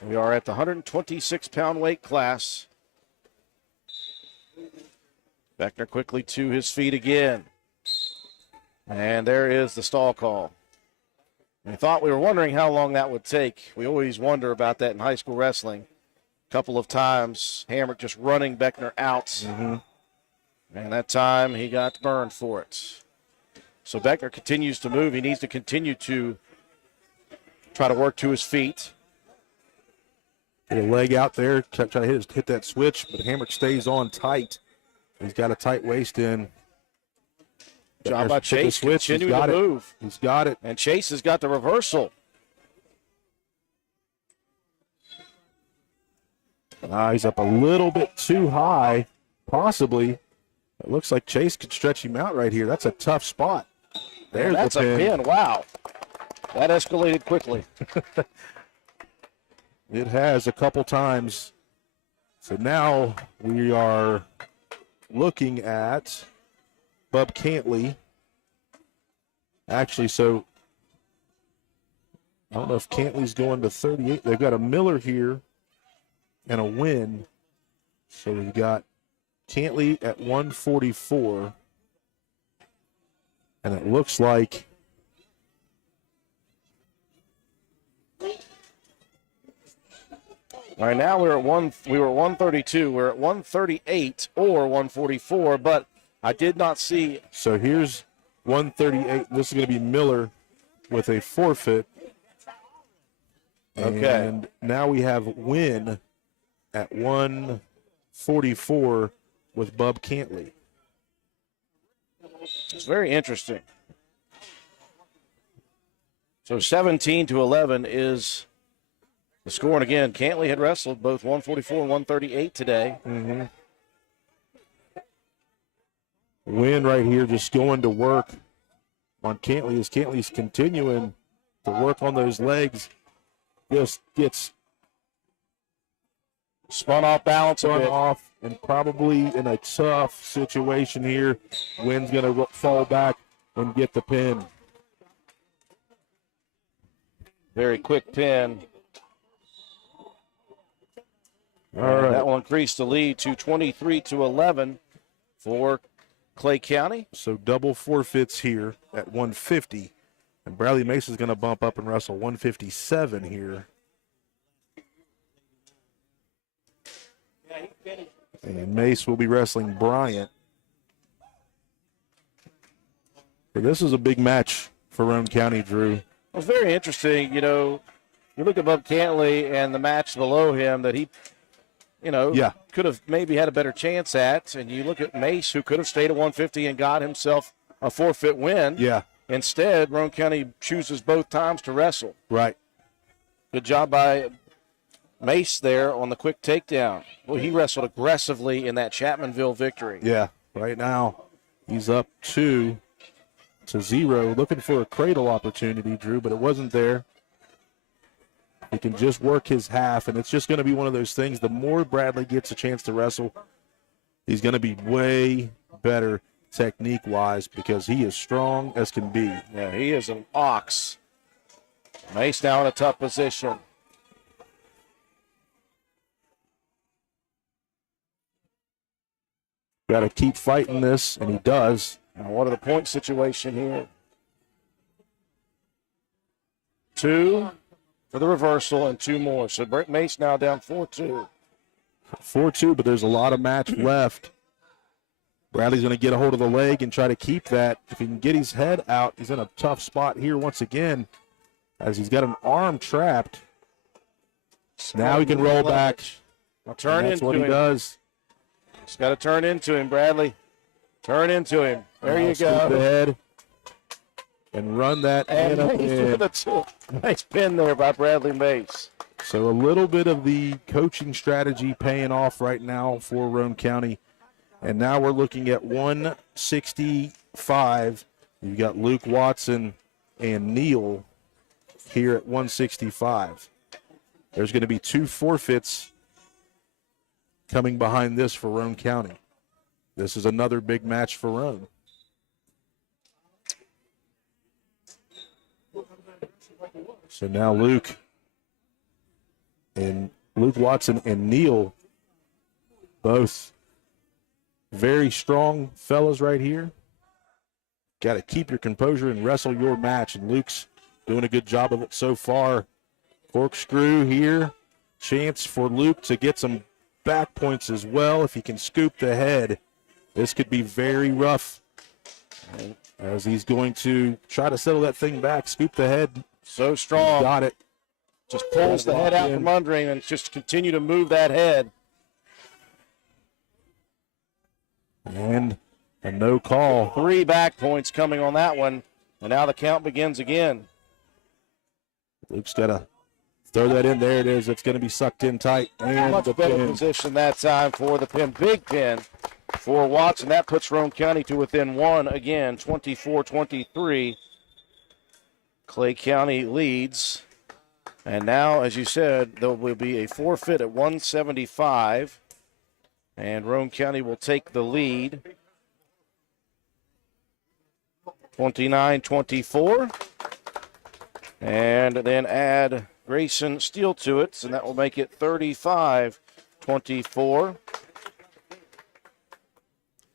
We are at the 126-pound weight class. Beckner quickly to his feet again. And there is the stall call. We were wondering how long that would take. We always wonder about that in high school wrestling. A couple of times, Hamrick just running Beckner out. Mm-hmm. And that time he got burned for it. So Beckner continues to move. He needs to continue to try to work to his feet. Get a leg out there, try to hit that switch, but Hamrick stays on tight. He's got a tight waist in. Job by Chase, continuing to move. He's got it. And Chase has got the reversal. He's up a little bit too high, possibly. It looks like Chase could stretch him out right here. That's a tough spot. There's That's the pin. a pin. Wow. That escalated quickly. It has a couple times. So now we are looking at Bub Cantley. Actually, so I don't know if Cantley's going to 38. They've got a Miller here and a Win. So we've got Cantley at 144. And it looks like Right now we were at 132. We're at 138 or 144, but I did not see. So here's 138. This is going to be Miller with a forfeit. Okay. And now we have Win at 144 with Bub Cantley. It's very interesting. So 17-11 is the score. And again, Cantley had wrestled both 144 and 138 today. Mm-hmm. Win right here, just going to work on Cantley as Cantley's continuing to work on those legs. Just gets spun off balance, spun off, and probably in a tough situation here. Win's going to fall back and get the pin. Very quick pin. All right. That will increase the lead to 23-11 for Clay County. So double forfeits here at 150. And Bradley Mason's going to bump up and wrestle 157 here. And Mace will be wrestling Bryant. So this is a big match for Roane County, Drew. It was very interesting. You know, you look above Cantley and the match below him that he, could have maybe had a better chance at. And you look at Mace, who could have stayed at 150 and got himself a forfeit win. Yeah. Instead, Roane County chooses both times to wrestle. Right. Good job by Mace there on the quick takedown. Well, he wrestled aggressively in that Chapmanville victory. Yeah. Right now, he's up 2-0, looking for a cradle opportunity, Drew, but it wasn't there. He can just work his half, and it's just going to be one of those things. The more Bradley gets a chance to wrestle, he's going to be way better technique-wise because he is strong as can be. Yeah, he is an ox. Mace now in a tough position. Got to keep fighting this, and he does. Now, what are the point situation here? 2 for the reversal and 2 more. So Brett Mace now down 4-2. 4-2, but there's a lot of match left. Bradley's going to get a hold of the leg and try to keep that. If he can get his head out, he's in a tough spot here once again as he's got an arm trapped. Now he can roll back. I'll turn That's into what him. he does. Just got to turn into him, Bradley. Turn into him. There you Scoop go. the head and run that And pin up Mace in. with a nice pin there by Bradley Mace. So a little bit of the coaching strategy paying off right now for Roane County. And now we're looking at 165. You've got Luke Watson and Neal here at 165. There's going to be 2 forfeits coming behind this for Roane County. This is another big match for Roane. So now Luke Watson and Neal, both very strong fellas right here. Got to keep your composure and wrestle your match, and Luke's doing a good job of it so far. Corkscrew here. Chance for Luke to get some back points as well. If he can scoop the head, this could be very rough as he's going to try to settle that thing back, scoop the head. So strong. Got it. Just pulls the head out from under him and just continue to move that head. And a no call. 3 back points coming on that one. And now the count begins again. Luke's got to throw that in. There it is. It's going to be sucked in tight. And Much the better pin. position that time for the pin. Big pin for Watson. That puts Roane County to within 1 again, 24-23. Clay County leads. And now, as you said, there will be a forfeit at 175. And Roane County will take the lead. 29-24. And then add Grayson Steele to it, and that will make it 35-24.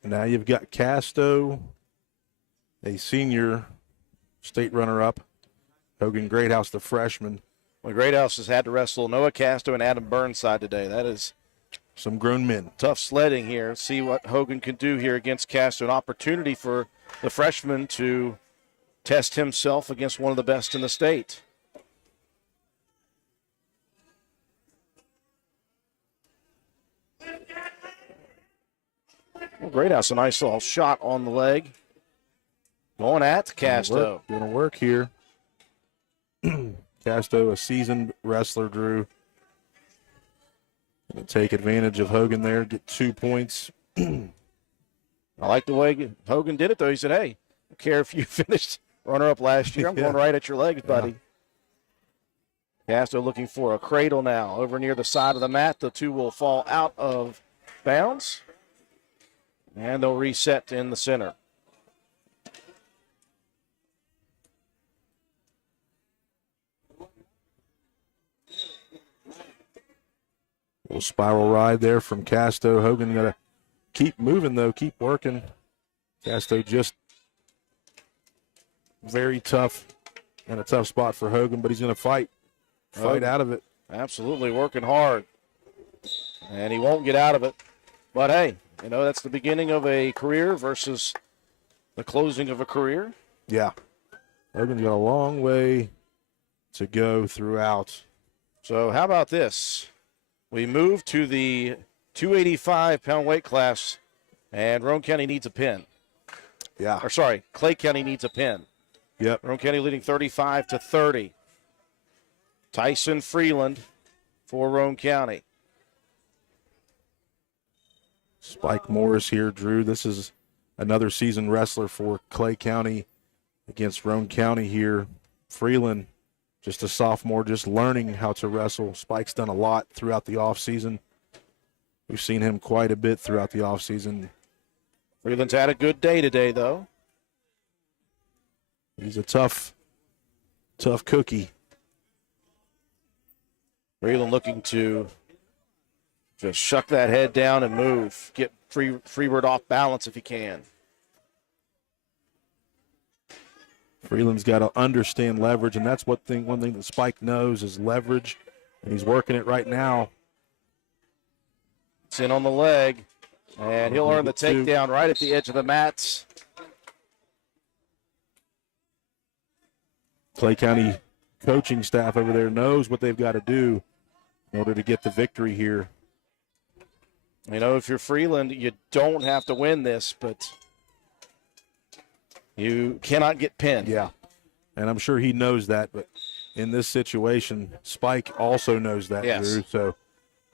Now you've got Casto, a senior state runner-up. Hogan Greathouse, the freshman. Well, Greathouse has had to wrestle Noah Casto and Adam Burnside today. That is some grown men. Tough sledding here. See what Hogan can do here against Casto. An opportunity for the freshman to test himself against one of the best in the state. Well, Greathouse, a nice little shot on the leg. Going at Casto. Going to work here. Casto, a seasoned wrestler, Drew. Going to take advantage of Hogan there, get 2 points. I like the way Hogan did it, though. He said, hey, I don't care if you finished runner-up last year. I'm going right at your legs, buddy. Casto looking for a cradle now. Over near the side of the mat, the two will fall out of bounds. And they'll reset in the center. Little spiral ride there from Casto. Hogan got to keep moving, though, keep working. Casto just very tough and a tough spot for Hogan, but he's going to fight out of it. Absolutely working hard. And he won't get out of it. But, hey, you know, that's the beginning of a career versus the closing of a career. Yeah. Hogan's got a long way to go throughout. So how about this? We move to the 285-pound weight class, and Roane County needs a pin. Yeah. Or, sorry, Clay County needs a pin. Yep. Roane County leading 35-30. Tyson Freeland for Roane County. Spike Morris here, Drew. This is another seasoned wrestler for Clay County against Roane County here. Freeland, just a sophomore, just learning how to wrestle. Spike's done a lot throughout the offseason. We've seen him quite a bit throughout the offseason. Freeland's had a good day today, though. He's a tough cookie. Freeland looking to just shuck that head down and move. Get Freebird off balance if he can. Freeland's got to understand leverage, and that's one thing that Spike knows is leverage, and he's working it right now. It's in on the leg. And he'll earn the takedown right at the edge of the mats. Clay County coaching staff over there knows what they've got to do in order to get the victory here. You know, if you're Freeland, you don't have to win this, but you cannot get pinned. Yeah, and I'm sure he knows that, but in this situation, Spike also knows that, Yes. Drew. So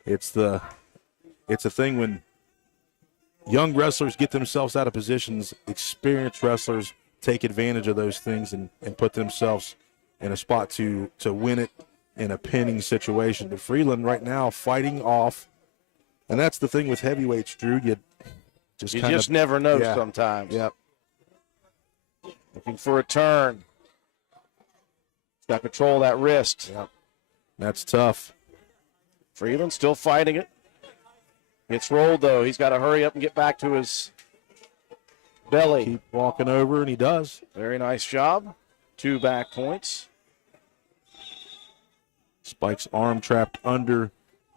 it's a thing when young wrestlers get themselves out of positions, experienced wrestlers take advantage of those things and put themselves in a spot to win it in a pinning situation. But Freeland right now fighting off, and that's the thing with heavyweights, Drew. You just never know yeah. sometimes. Yep. Looking for a turn. He's got control of that wrist. Yep. That's tough. Freeland still fighting it. Gets rolled, though. He's got to hurry up and get back to his belly. Keep walking over, and he does. Very nice job. 2 back points. Spike's arm trapped under.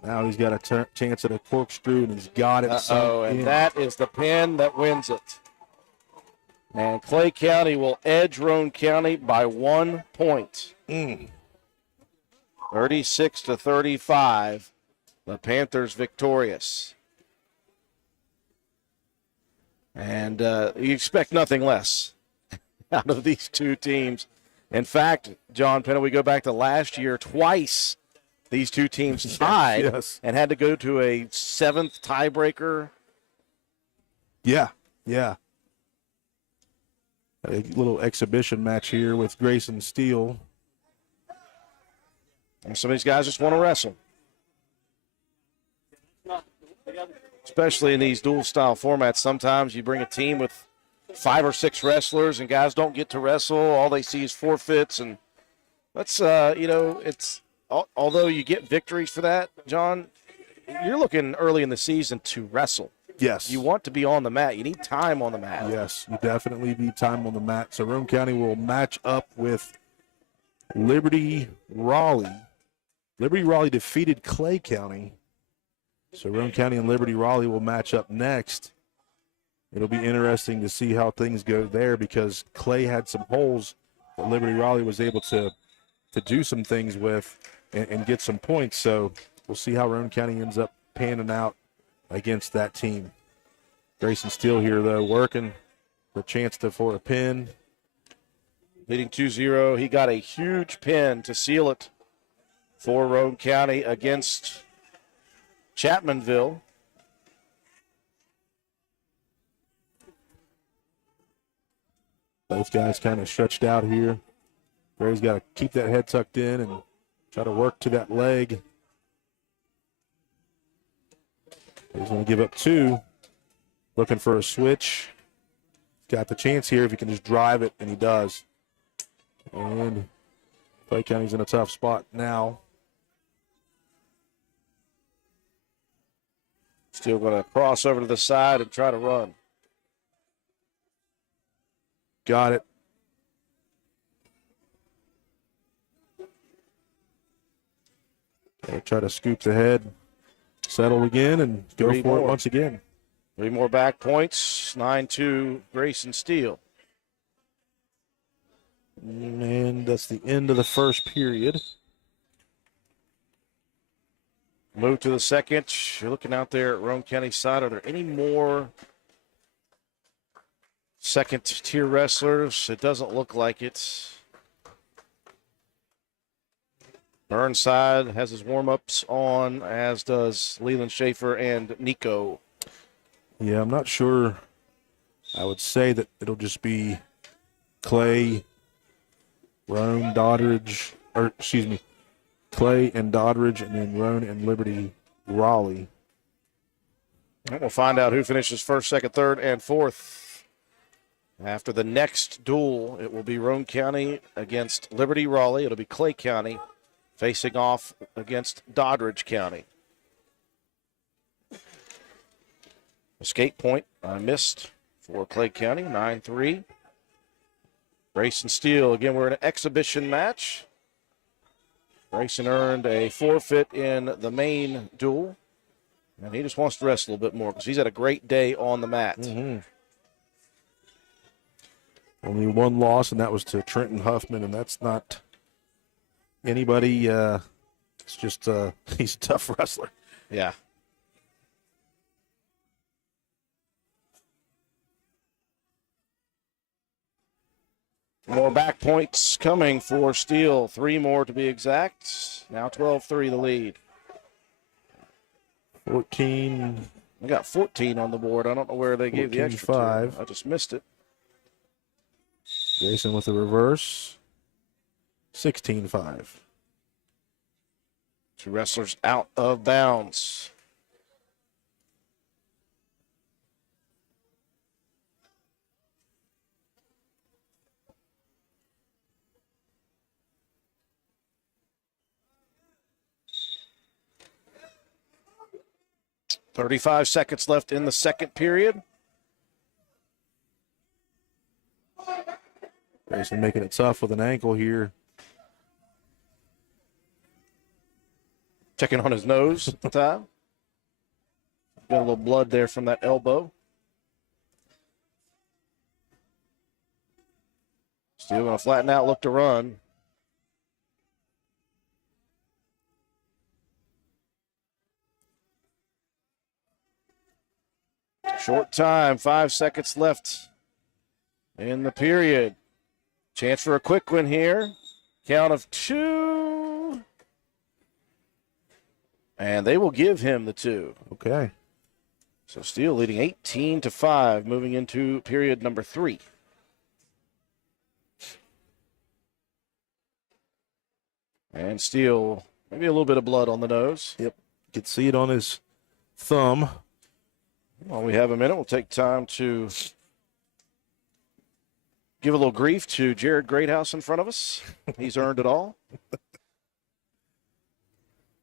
Now he's got a chance at a corkscrew, and he's got it. And that is the pin that wins it. And Clay County will edge Roane County by 1 point. 36-35. The Panthers victorious. And you expect nothing less out of these two teams. In fact, John Penna, we go back to last year, twice these two teams tied and had to go to a 7th tiebreaker. Yeah. A little exhibition match here with Grayson Steele. And some of these guys just want to wrestle. Especially in these dual-style formats, sometimes you bring a team with 5 or 6 wrestlers and guys don't get to wrestle. All they see is forfeits. And that's, it's although you get victories for that, John, you're looking early in the season to wrestle. Yes. You want to be on the mat. You need time on the mat. Yes, you definitely need time on the mat. So Roane County will match up with Liberty Raleigh. Liberty Raleigh defeated Clay County. So Roane County and Liberty Raleigh will match up next. It'll be interesting to see how things go there because Clay had some holes that Liberty Raleigh was able to do some things with and get some points. So we'll see how Roane County ends up panning out against that team. Grayson Steele here, though, working for a chance for a pin. Leading 2-0. He got a huge pin to seal it for Roane County against Chapmanville. Both guys kind of stretched out here. Gray's got to keep that head tucked in and try to work to that leg. He's going to give up 2. Looking for a switch. Got the chance here if he can just drive it, and he does. And Clay County's in a tough spot now. Still going to cross over to the side and try to run. Got it. Try to scoop the head, settle again, and go for it once again. 3 more back points. 9-2 Grayson Steele. And that's the end of the first period. Move to the second. You're looking out there at Roane County side. Are there any more second-tier wrestlers? It doesn't look like it. Burnside has his warm-ups on, as does Leland Schaefer and Nico. Yeah, I'm not sure. I would say that it'll just be Clay, Roane, Doddridge, Clay and Doddridge, and then Roane and Liberty Raleigh. And we'll find out who finishes first, second, third, and fourth. After the next duel, it will be Roane County against Liberty Raleigh. It'll be Clay County facing off against Doddridge County. Escape point missed for Clay County, 9-3. Grayson Steele, again, we're in an exhibition match. Grayson earned a forfeit in the main duel. And he just wants to rest a little bit more because he's had a great day on the mat. Only one loss, and that was to Trenton Huffman, and that's not anybody. It's just he's a tough wrestler. Yeah. More back points coming for Steele. 3 more to be exact. Now 12-3 the lead. 14. We got 14 on the board. I don't know where they gave the extra 5. 2. I just missed it. Grayson with the reverse. 16-5. 2 wrestlers out of bounds. .35 seconds left in the second period. Grayson making it tough with an ankle here. Checking on his nose at the time. Got a little blood there from that elbow. Still going to flatten out, look to run. Short time, 5 seconds left in the period. Chance for a quick one here. Count of 2. And they will give him the 2. Okay. So Steele leading 18-5, moving into period number 3. And Steele, maybe a little bit of blood on the nose. Yep. You could see it on his thumb. While we have a minute, we'll take time to give a little grief to Jared Greathouse in front of us. He's earned it all.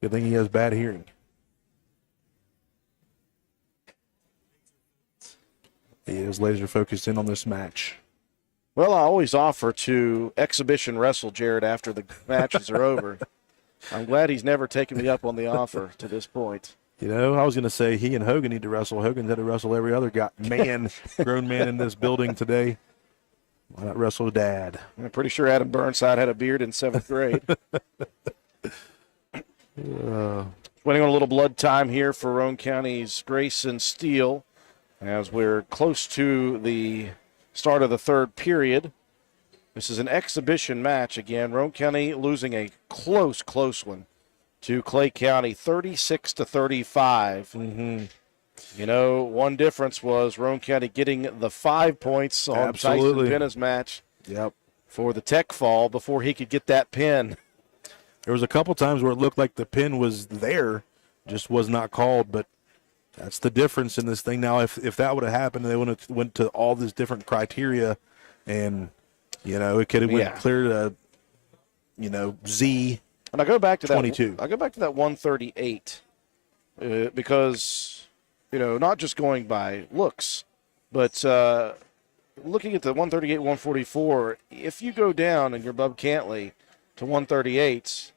Good thing he has bad hearing. He is laser focused in on this match. Well, I always offer to exhibition wrestle Jared after the matches are over. I'm glad he's never taken me up on the offer to this point. You know, I was going to say he and Hogan need to wrestle. Hogan's had to wrestle every other grown man in this building today. Why not wrestle Dad? I'm pretty sure Adam Burnside had a beard in 7th grade. Waiting on a little blood time here for Roane County's Grayson Steele as we're close to the start of the third period. This is an exhibition match again. Roane County losing a close one to Clay County, 36-35. You know, one difference was Roane County getting the 5 points on Tyson Penna's match for the tech fall before he could get that pin. There was a couple times where it looked like the pin was there, just was not called, but that's the difference in this thing. Now, if that would have happened, they would have went to all these different criteria, and, you know, it could have went clear to, you know, Z. And I go back to 22. I go back to that 138 because, you know, not just going by looks, but looking at the 138, 144, if you go down and you're Bub Cantley to 138,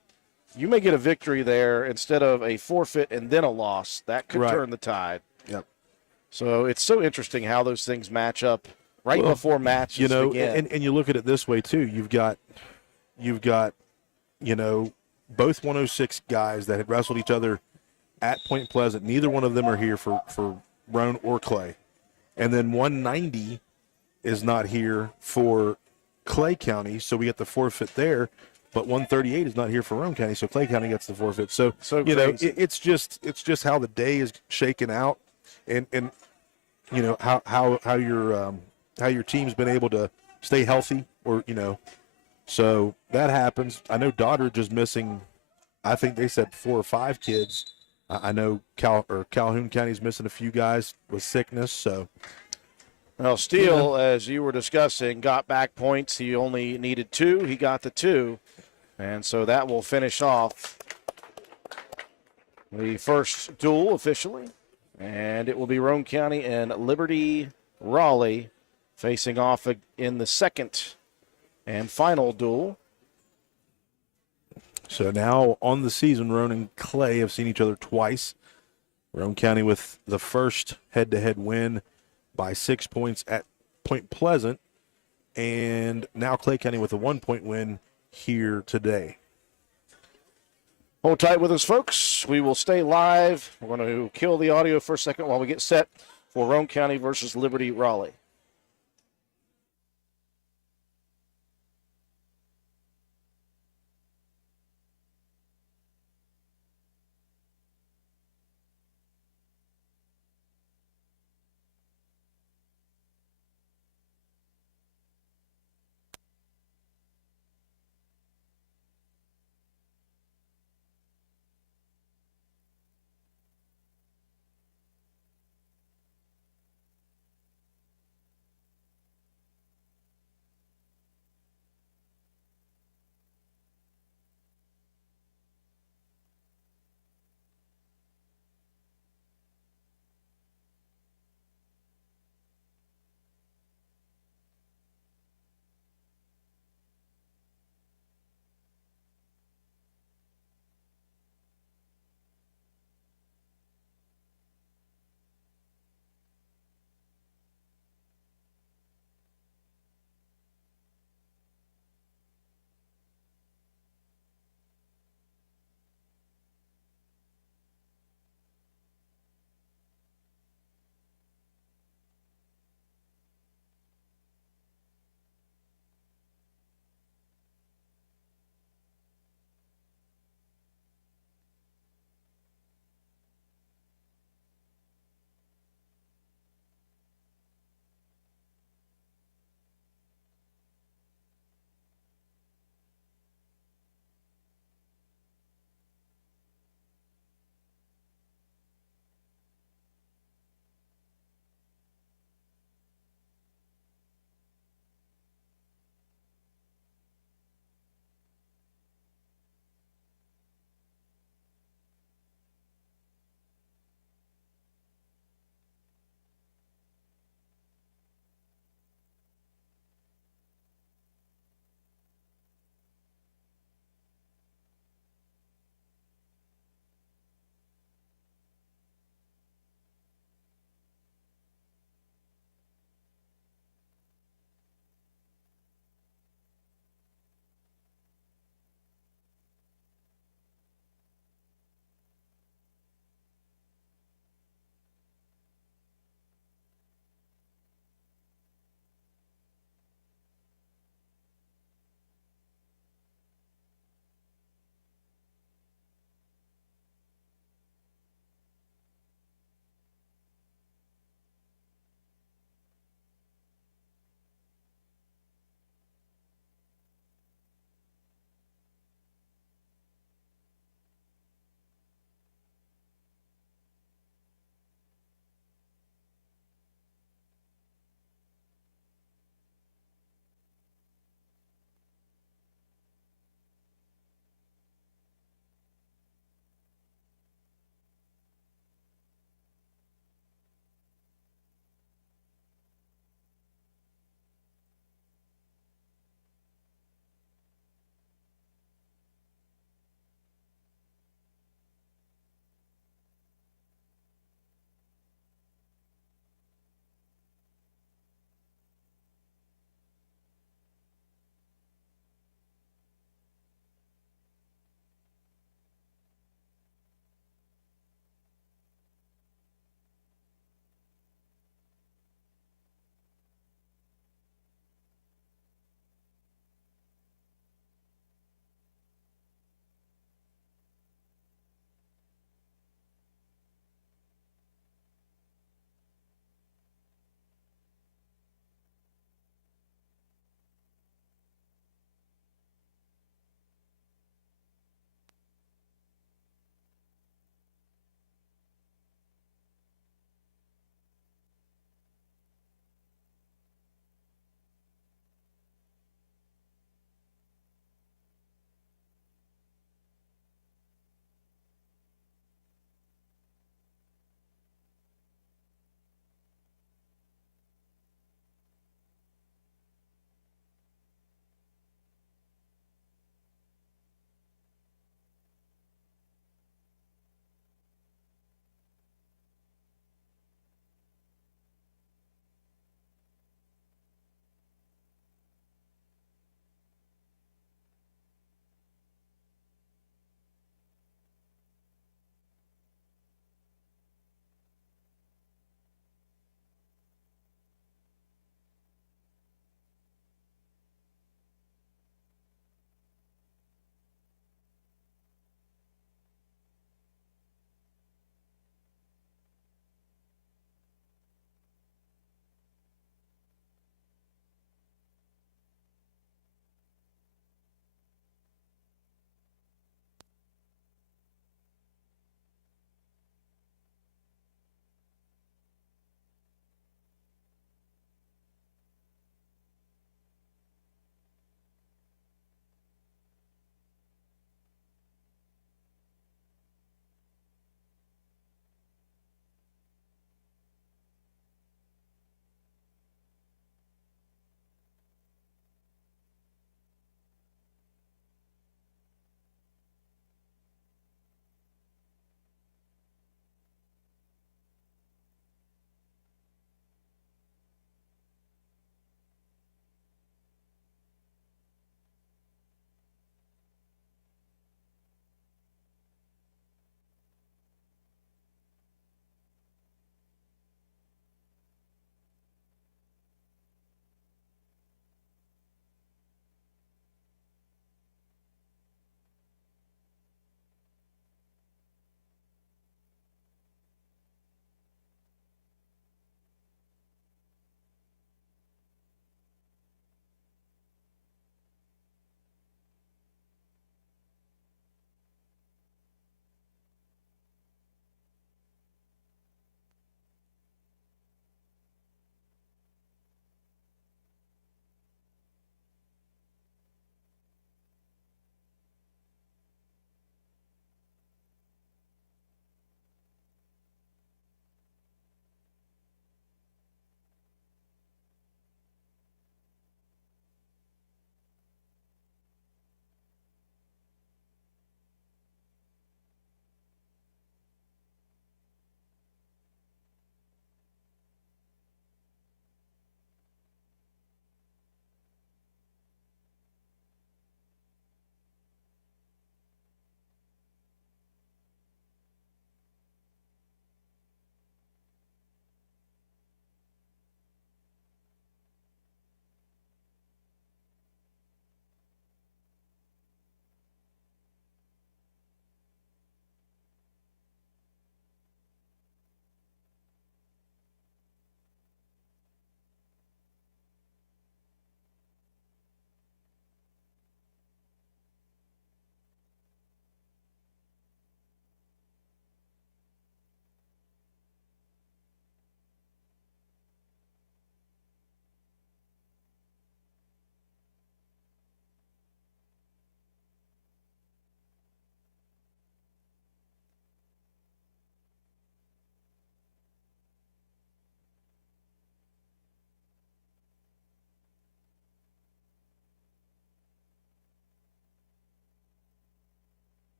you may get a victory there instead of a forfeit and then a loss. That could turn the tide. Yep. So it's so interesting how those things match up before matches you know, begin. and you look at it this way too. You've got, you know, both 106 guys that had wrestled each other at Point Pleasant. Neither one of them are here for Roane or Clay. And then 190 is not here for Clay County, so we get the forfeit there. But 138 is not here for Roane County, so Clay County gets the forfeit. So you know, it's just how the day is shaken out, and you know how your team's been able to stay healthy, or you know. So that happens. I know Doddridge is missing, I think they said 4 or 5 kids. I know Calhoun County's missing a few guys with sickness. So, well, Steele, as you were discussing, got back points. He only needed 2. He got the 2. And so that will finish off the first duel officially. And it will be Roane County and Liberty Raleigh facing off in the second and final duel. So now on the season, Roane and Clay have seen each other twice. Roane County with the first head-to-head win by 6 points at Point Pleasant, and now Clay County with a 1-point win here today. Hold tight with us, folks. We will stay live. We're going to kill the audio for a second while we get set for Roane County versus Liberty Raleigh.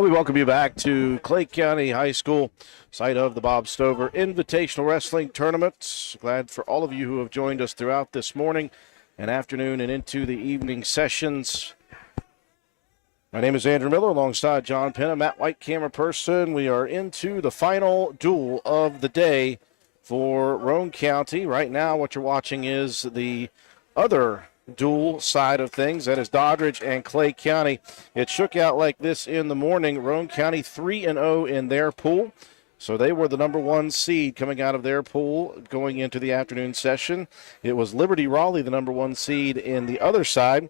And we welcome you back to Clay County High School, site of the Bob Stover Invitational Wrestling Tournament. Glad for all of you who have joined us throughout this morning and afternoon and into the evening sessions. My name is Andrew Miller alongside John Penna, Matt White, camera person. We are into the final duel of the day for Roane County. Right now what you're watching is the other dual side of things. That is Doddridge and Clay County. It shook out like this in the morning. Roane County 3-0 in their pool. So they were the number 1 seed coming out of their pool going into the afternoon session. It was Liberty Raleigh, the number 1 seed in the other side.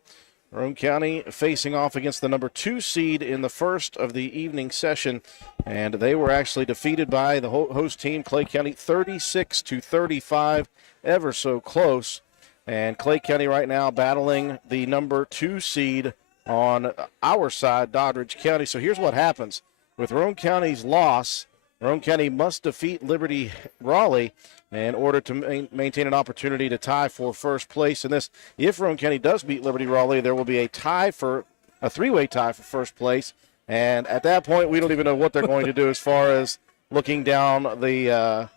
Roane County facing off against the number 2 seed in the first of the evening session. And they were actually defeated by the host team, Clay County, 36-35, ever so close. And Clay County right now battling the number 2 seed on our side, Doddridge County. So here's what happens. With Roane County's loss, Roane County must defeat Liberty Raleigh in order to maintain an opportunity to tie for first place in this. If Roane County does beat Liberty Raleigh, there will be a 3-way tie for first place. And at that point, we don't even know what they're going to do as far as looking down the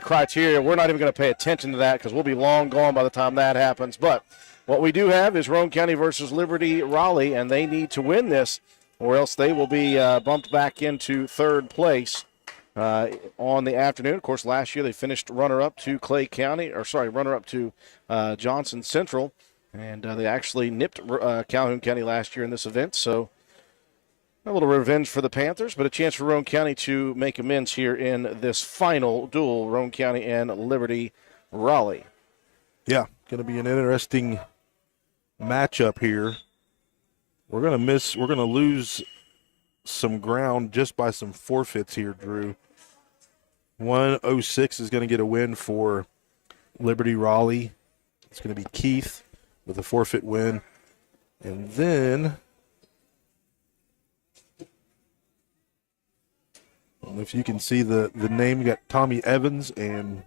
criteria. We're not even going to pay attention to that because we'll be long gone by the time that happens. But what we do have is Roane County versus Liberty Raleigh, and they need to win this or else they will be bumped back into third place on the afternoon. Of course, last year they finished runner-up to runner-up to Johnson Central, and they actually nipped Calhoun County last year in this event. So a little revenge for the Panthers, but a chance for Roane County to make amends here in this final duel, Roane County and Liberty Raleigh. Yeah, going to be an interesting matchup here. We're going to lose some ground just by some forfeits here, Drew. 106 is going to get a win for Liberty Raleigh. It's going to be Keith with a forfeit win. And then I don't know if you can see the name. You got Tommy Evans, and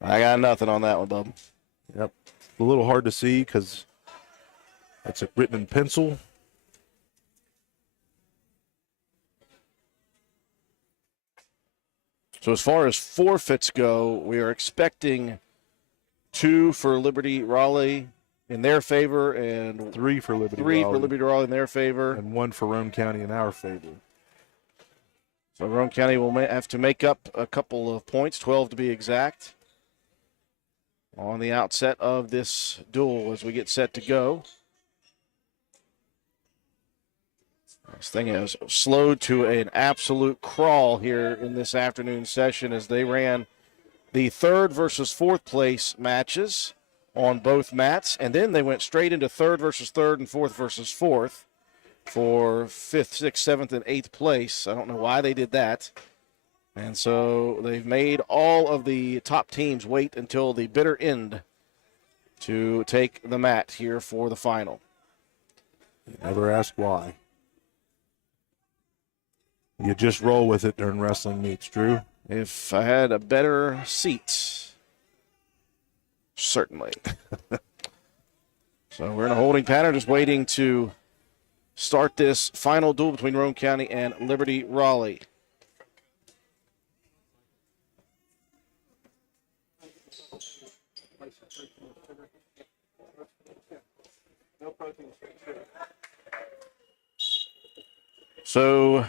I got nothing on that one, bub. Yep. A little hard to see because it's written in pencil. So as far as forfeits go, we are expecting 2 for Liberty Raleigh in their favor and 3 for Liberty Raleigh. 3 for Liberty Raleigh in their favor. And 1 for Roane County in our favor. So Roane County will have to make up a couple of points, 12 to be exact, on the outset of this duel as we get set to go. This thing has slowed to an absolute crawl here in this afternoon session as they ran the 3rd versus 4th place matches on both mats, and then they went straight into 3rd versus 3rd and 4th versus 4th for 5th, 6th, 7th, and 8th place. I don't know why they did that. And so they've made all of the top teams wait until the bitter end to take the mat here for the final. You never ask why. You just roll with it during wrestling meets, Drew. If I had a better seat, certainly. So we're in a holding pattern, just waiting to start this final duel between Roane County and Liberty Raleigh. So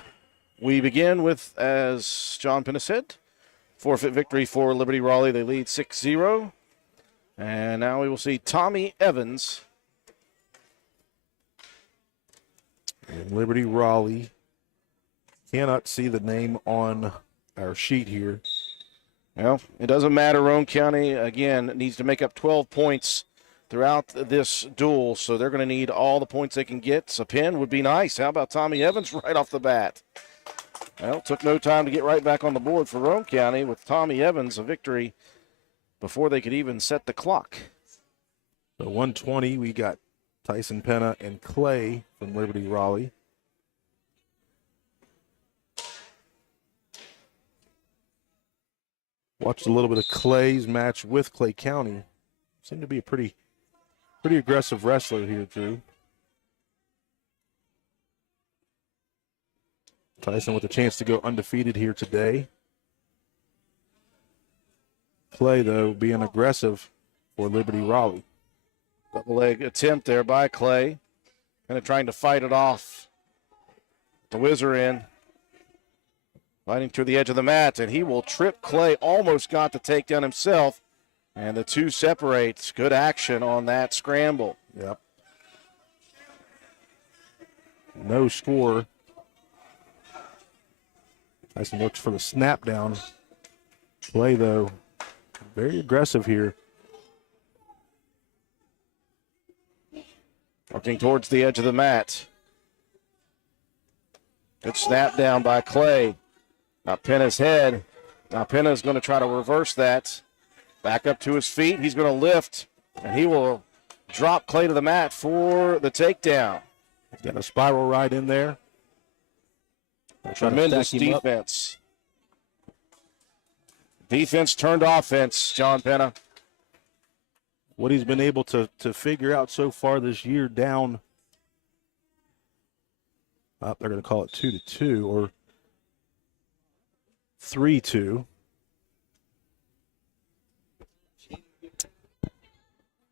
we begin with, as John Penna said, forfeit victory for Liberty Raleigh. They lead 6-0. And now we will see Tommy Evans. And Liberty Raleigh. Cannot see the name on our sheet here. Well, it doesn't matter. Roane County, again, needs to make up 12 points throughout this duel, so they're going to need all the points they can get. So a pin would be nice. How about Tommy Evans right off the bat? Well, it took no time to get right back on the board for Roane County with Tommy Evans, a victory before they could even set the clock. So 120, we got Tyson Penna and Clay from Liberty Raleigh. Watched a little bit of Clay's match with Clay County. Seemed to be a pretty aggressive wrestler here, Drew. Tyson with a chance to go undefeated here today. Clay, though, being aggressive for Liberty Raleigh. Double leg attempt there by Clay. Kind of trying to fight it off. The whizzer in. Fighting to the edge of the mat, and he will trip Clay. Almost got the takedown himself. And the two separate. Good action on that scramble. Yep. No score. Tyson looks for the snap down. Clay, though, very aggressive here. Working towards the edge of the mat. Good snap down by Clay. Now Penna's head. Now Penna's going to try to reverse that. Back up to his feet. He's going to lift, and he will drop Clay to the mat for the takedown. He's got a spiral right in there. Tremendous defense. Defense turned offense, John Penna. What he's been able to figure out so far this year, down, they're going to call it 2-2 or 3-2.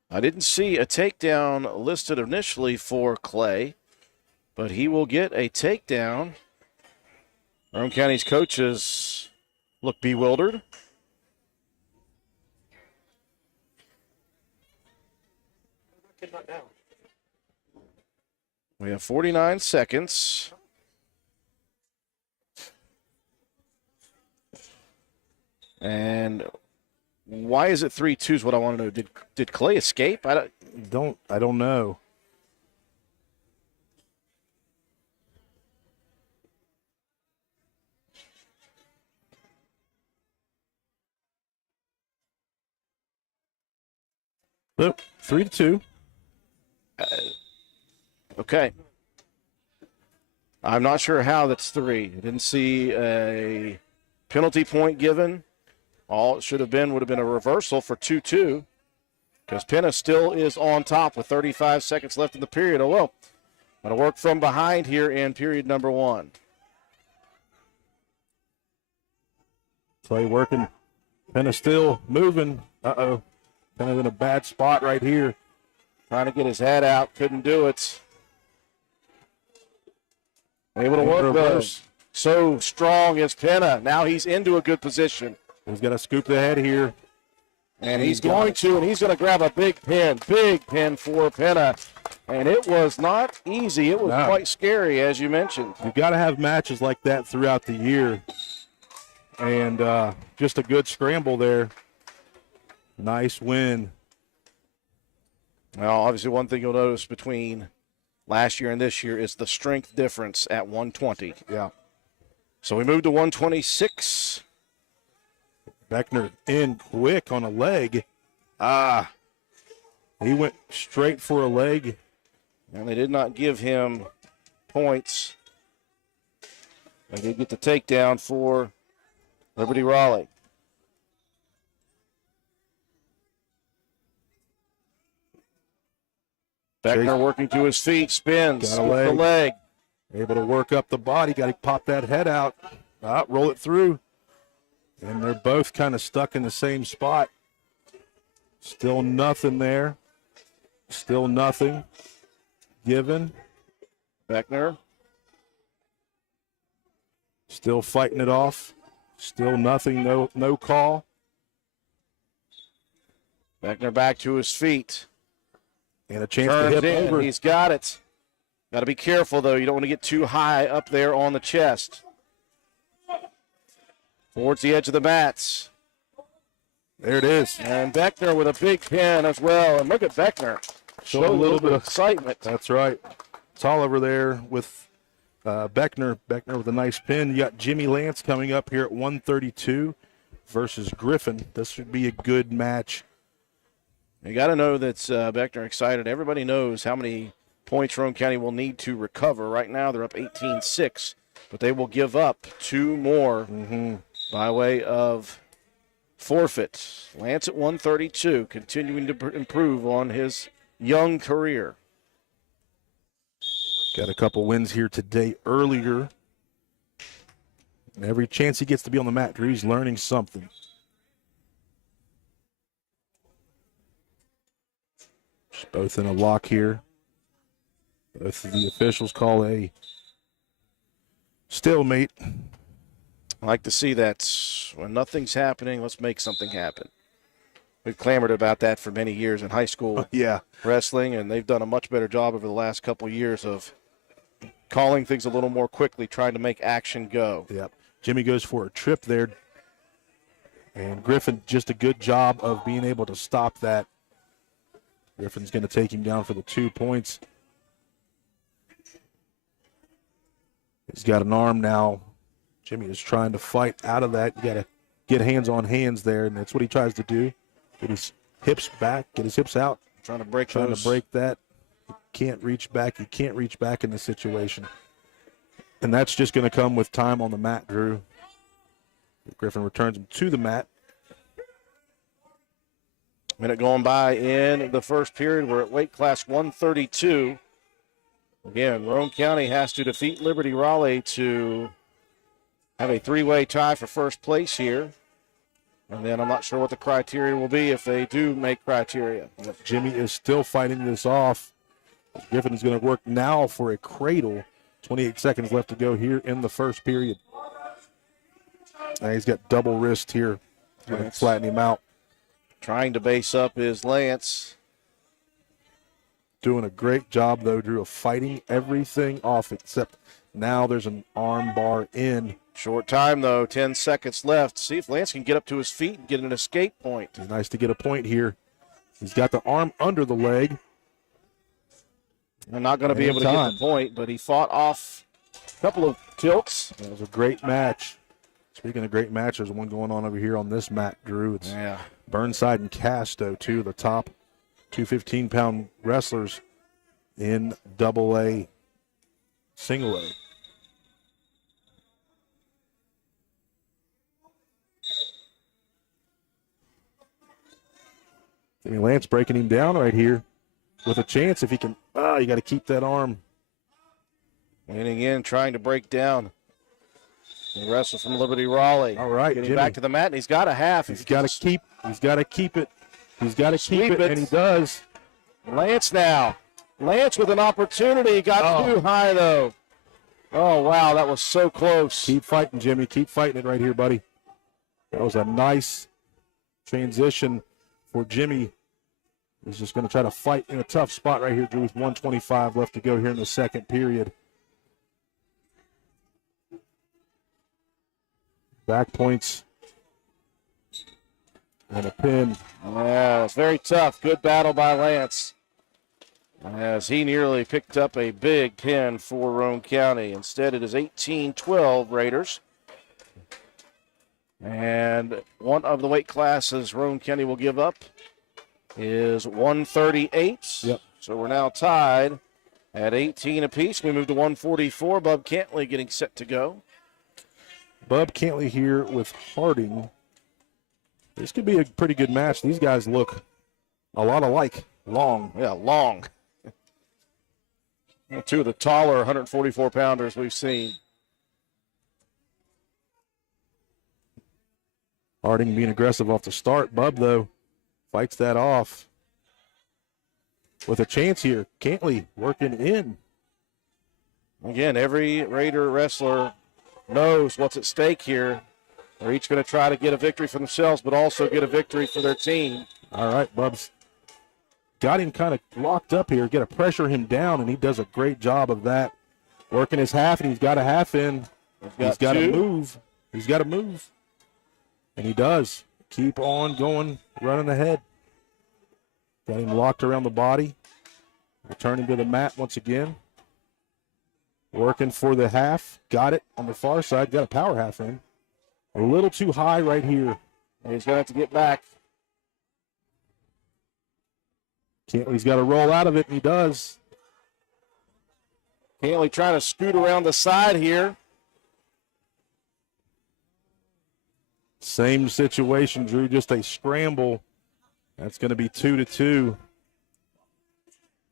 I didn't see a takedown listed initially for Clay, but he will get a takedown. Roane County's coaches look bewildered. We have 49 seconds. And why is it 3-2 is what I want to know. Did Clay escape? I don't know. Nope, 3-2. Okay. I'm not sure how that's 3. I didn't see a penalty point given. All it should have been would have been a reversal for 2-2 because Penna still is on top with 35 seconds left in the period. Oh, well, going to work from behind here in period number 1. Clay working. Penna still moving. Uh-oh. Penna's in a bad spot right here. Trying to get his head out. Couldn't do it. Able to work those. So strong is Penna. Now he's into a good position. He's got to scoop the head here. And he's going to grab a big pin for Penna. And it was not easy. It was quite scary, as you mentioned. You've got to have matches like that throughout the year. And just a good scramble there. Nice win. Well, obviously one thing you'll notice between last year and this year is the strength difference at 120. Yeah. So we moved to 126. Beckner in quick on a leg. He went straight for a leg. And they did not give him points. They did get the takedown for Liberty Raleigh. Beckner working to his feet, spins with the leg. Able to work up the body, got to pop that head out, roll it through. And they're both kind of stuck in the same spot. Still nothing there. Still nothing given. Beckner. Still fighting it off. Still nothing, no call. Beckner back to his feet. And a chance to hip over. He's got it. Got to be careful, though. You don't want to get too high up there on the chest. Towards the edge of the mats. There it is. And Beckner with a big pin as well. And look at Beckner. Show a little bit of excitement. That's right. Tolliver there with Beckner. Beckner with a nice pin. You got Jimmy Lance coming up here at 132 versus Griffin. This should be a good match. You got to know that Beckner excited. Everybody knows how many points Roane County will need to recover. Right now they're up 18-6, but they will give up 2 more by way of forfeit. Lance at 132, continuing to improve on his young career. Got a couple wins here today earlier. And every chance he gets to be on the mat, Drew, he's learning something. Just both in a lock here. Both of the officials call a stalemate. I like to see that. When nothing's happening, let's make something happen. We've clamored about that for many years in high school wrestling, and they've done a much better job over the last couple of years of calling things a little more quickly, trying to make action go. Yep. Jimmy goes for a trip there, and Griffin just a good job of being able to stop that. Griffin's going to take him down for the 2 points. He's got an arm now. Jimmy is trying to fight out of that. You got to get hands on hands there, and that's what he tries to do. Get his hips back, get his hips out. Trying to break that. You can't reach back. You can't reach back in this situation. And that's just going to come with time on the mat, Drew. Griffin returns him to the mat. Minute going by in the first period. We're at weight class 132. Again, Roane County has to defeat Liberty Raleigh to have a three-way tie for first place here. And then I'm not sure what the criteria will be if they do make criteria. Jimmy is still fighting this off. Griffin is going to work now for a cradle. 28 seconds left to go here in the first period. And he's got double wrist here. Going to flatten him out. Trying to base up is Lance. Doing a great job, though, Drew, of fighting everything off except now there's an arm bar in. Short time, though, 10 seconds left. See if Lance can get up to his feet and get an escape point. It's nice to get a point here. He's got the arm under the leg. They're not going to be able to get the point, but he fought off a couple of tilts. It was a great match. Speaking of great matches, there's one going on over here on this mat, Drew. It's Burnside and Casto, two of the top 215-pound wrestlers in AA, single A. I mean, Lance breaking him down right here with a chance if he can. You got to keep that arm. Leaning in, trying to break down the wrestler from Liberty Raleigh. All right, getting Jimmy back to the mat, and he's got a half. He's got to keep. He's got to keep it. He's got to keep it, and he does. Lance now. Lance with an opportunity. Got too high, though. Oh, wow, that was so close. Keep fighting, Jimmy. Keep fighting it right here, buddy. That was a nice transition for Jimmy. He's just going to try to fight in a tough spot right here, Drew, with 1:25 left to go here in the second period. Back points and a pin. Yeah, it's very tough. Good battle by Lance, as he nearly picked up a big pin for Roane County. Instead, it is 18-12 Raiders. And one of the weight classes Roane County will give up is 138. Yep. So we're now tied at 18 apiece. We move to 144. Bub Cantley getting set to go. Bub Cantley here with Harding. This could be a pretty good match. These guys look a lot alike. Long. Yeah, long. Two of the taller 144-pounders we've seen. Harding being aggressive off the start. Bub, though, fights that off with a chance here. Cantley working in. Again, every Raider wrestler knows what's at stake here. They're each going to try to get a victory for themselves, but also get a victory for their team. All right, Bub's got him kind of locked up here. Got to pressure him down, and he does a great job of that. Working his half, and he's got a half in. He's got to move. He's got to move. And he does. Keep on going, running ahead. Got him locked around the body. Returning to the mat once again. Working for the half. Got it on the far side. Got a power half in. A little too high right here. And he's going to have to get back. Cantley's got to roll out of it, and he does. Cantley trying to scoot around the side here. Same situation, Drew, just a scramble. That's going to be 2-2.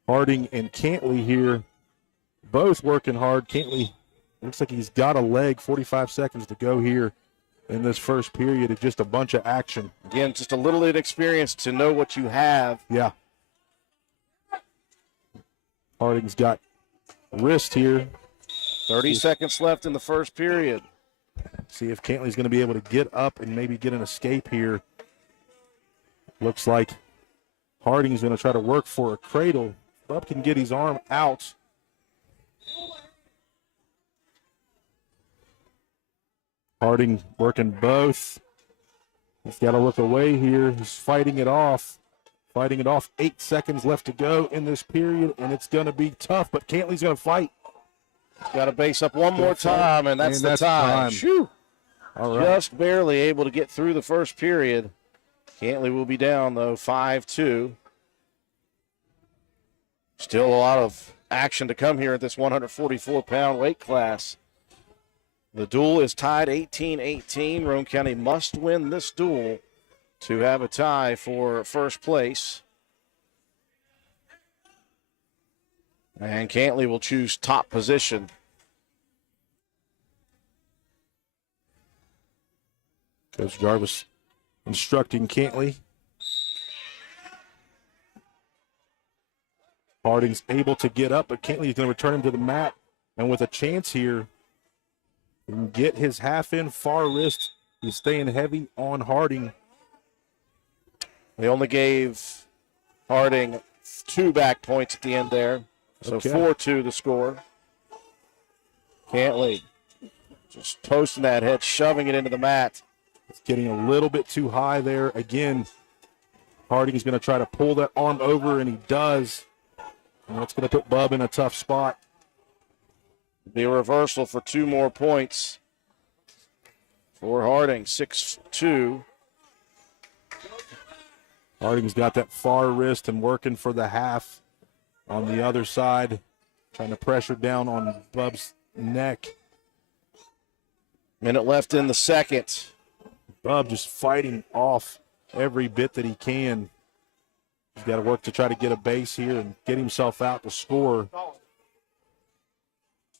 Harding and Cantley here, both working hard. Cantley Looks like he's got a leg. 45 seconds to go here in this first period. It's just a bunch of action. Again, just a little bit of experience to know what you have. Yeah. Harding's got wrist here. 30 seconds left in the first period. See if Cantley's going to be able to get up and maybe get an escape here. Looks like Harding's going to try to work for a cradle. Bub can get his arm out. Harding working both. He's got to look away here. He's fighting it off. 8 seconds left to go in this period, and it's going to be tough, but Cantley's going to fight. Got to base up one more time, and that's the time. Shoo. All right. Just barely able to get through the first period. Cantley will be down, though, 5-2. Still a lot of action to come here at this 144-pound weight class. The duel is tied 18-18. Roane County must win this duel to have a tie for first place. And Cantley will choose top position. Coach Jarvis instructing Cantley. Harding's able to get up, but Cantley is going to return him to the mat. And with a chance here, he can get his half in far wrist. He's staying heavy on Harding. They only gave Harding 2 back points at the end there. So Okay. 4-2 the score. Cantley just posting that head, shoving it into the mat. It's getting a little bit too high there. Again, Harding's going to try to pull that arm over, and he does. And that's going to put Bub in a tough spot. Be a reversal for 2 more points for Harding, 6-2. Harding's got that far wrist and working for the half on the other side, trying to pressure down on Bub's neck. Minute left in the second. Bub just fighting off every bit that he can. He's got to work to try to get a base here and get himself out to score.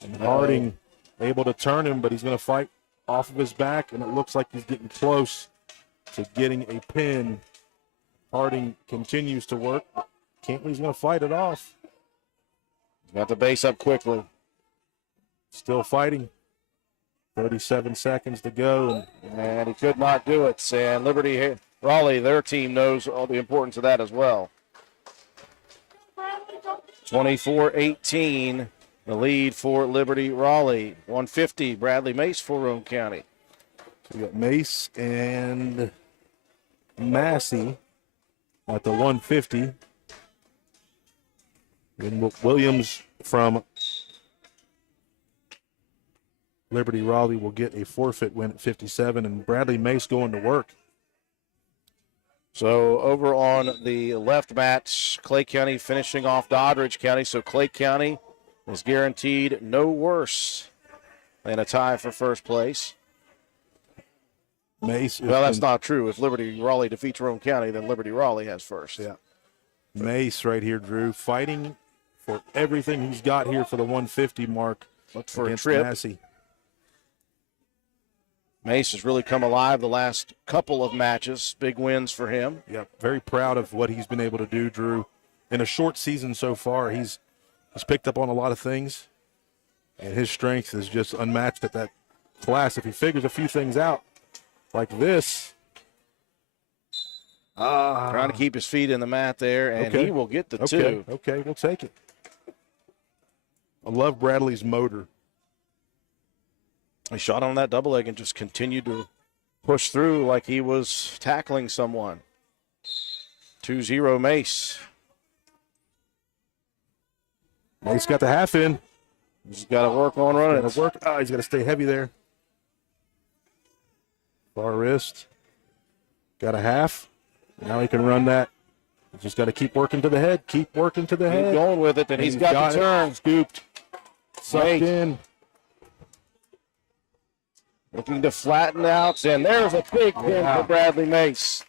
And Harding able to turn him, but he's going to fight off of his back, and it looks like he's getting close to getting a pin. Harding continues to work. Cantley's going to fight it off. Got the base up quickly. Still fighting. 37 seconds to go. And he could not do it. And Liberty Raleigh, their team knows all the importance of that as well. 24-18, the lead for Liberty Raleigh. 150, Bradley Mace for Roane County. So we got Mace and Massey at the 150. And Williams from Liberty Raleigh will get a forfeit win at 57, and Bradley Mace going to work. So over on the left match, Clay County finishing off Doddridge County. So Clay County is guaranteed no worse than a tie for first place. Mace. Well, that's not true. If Liberty Raleigh defeats Roane County, then Liberty Raleigh has first. Yeah. Mace right here, Drew, fighting for everything he's got here for the 150 mark. Look for a against trip. Massey. Mace has really come alive the last couple of matches. Big wins for him. Yeah, very proud of what he's been able to do, Drew. In a short season so far, he's picked up on a lot of things, and his strength is just unmatched at that class. If he figures a few things out like this. Trying to keep his feet in the mat there, and he will get the 2. Okay, we'll take it. I love Bradley's motor. He shot on that double leg and just continued to push through like he was tackling someone. 2-0 Mace. Mace got the half in. He's got to work on running. He's got to stay heavy there. Far wrist. Got a half. Now he can run that. He's just got to keep working to the head. Keep working to the head. Keep going with it, and he's got the turn. Scooped. Sucked in. Looking to flatten out, and there's a big pin for Bradley Mace.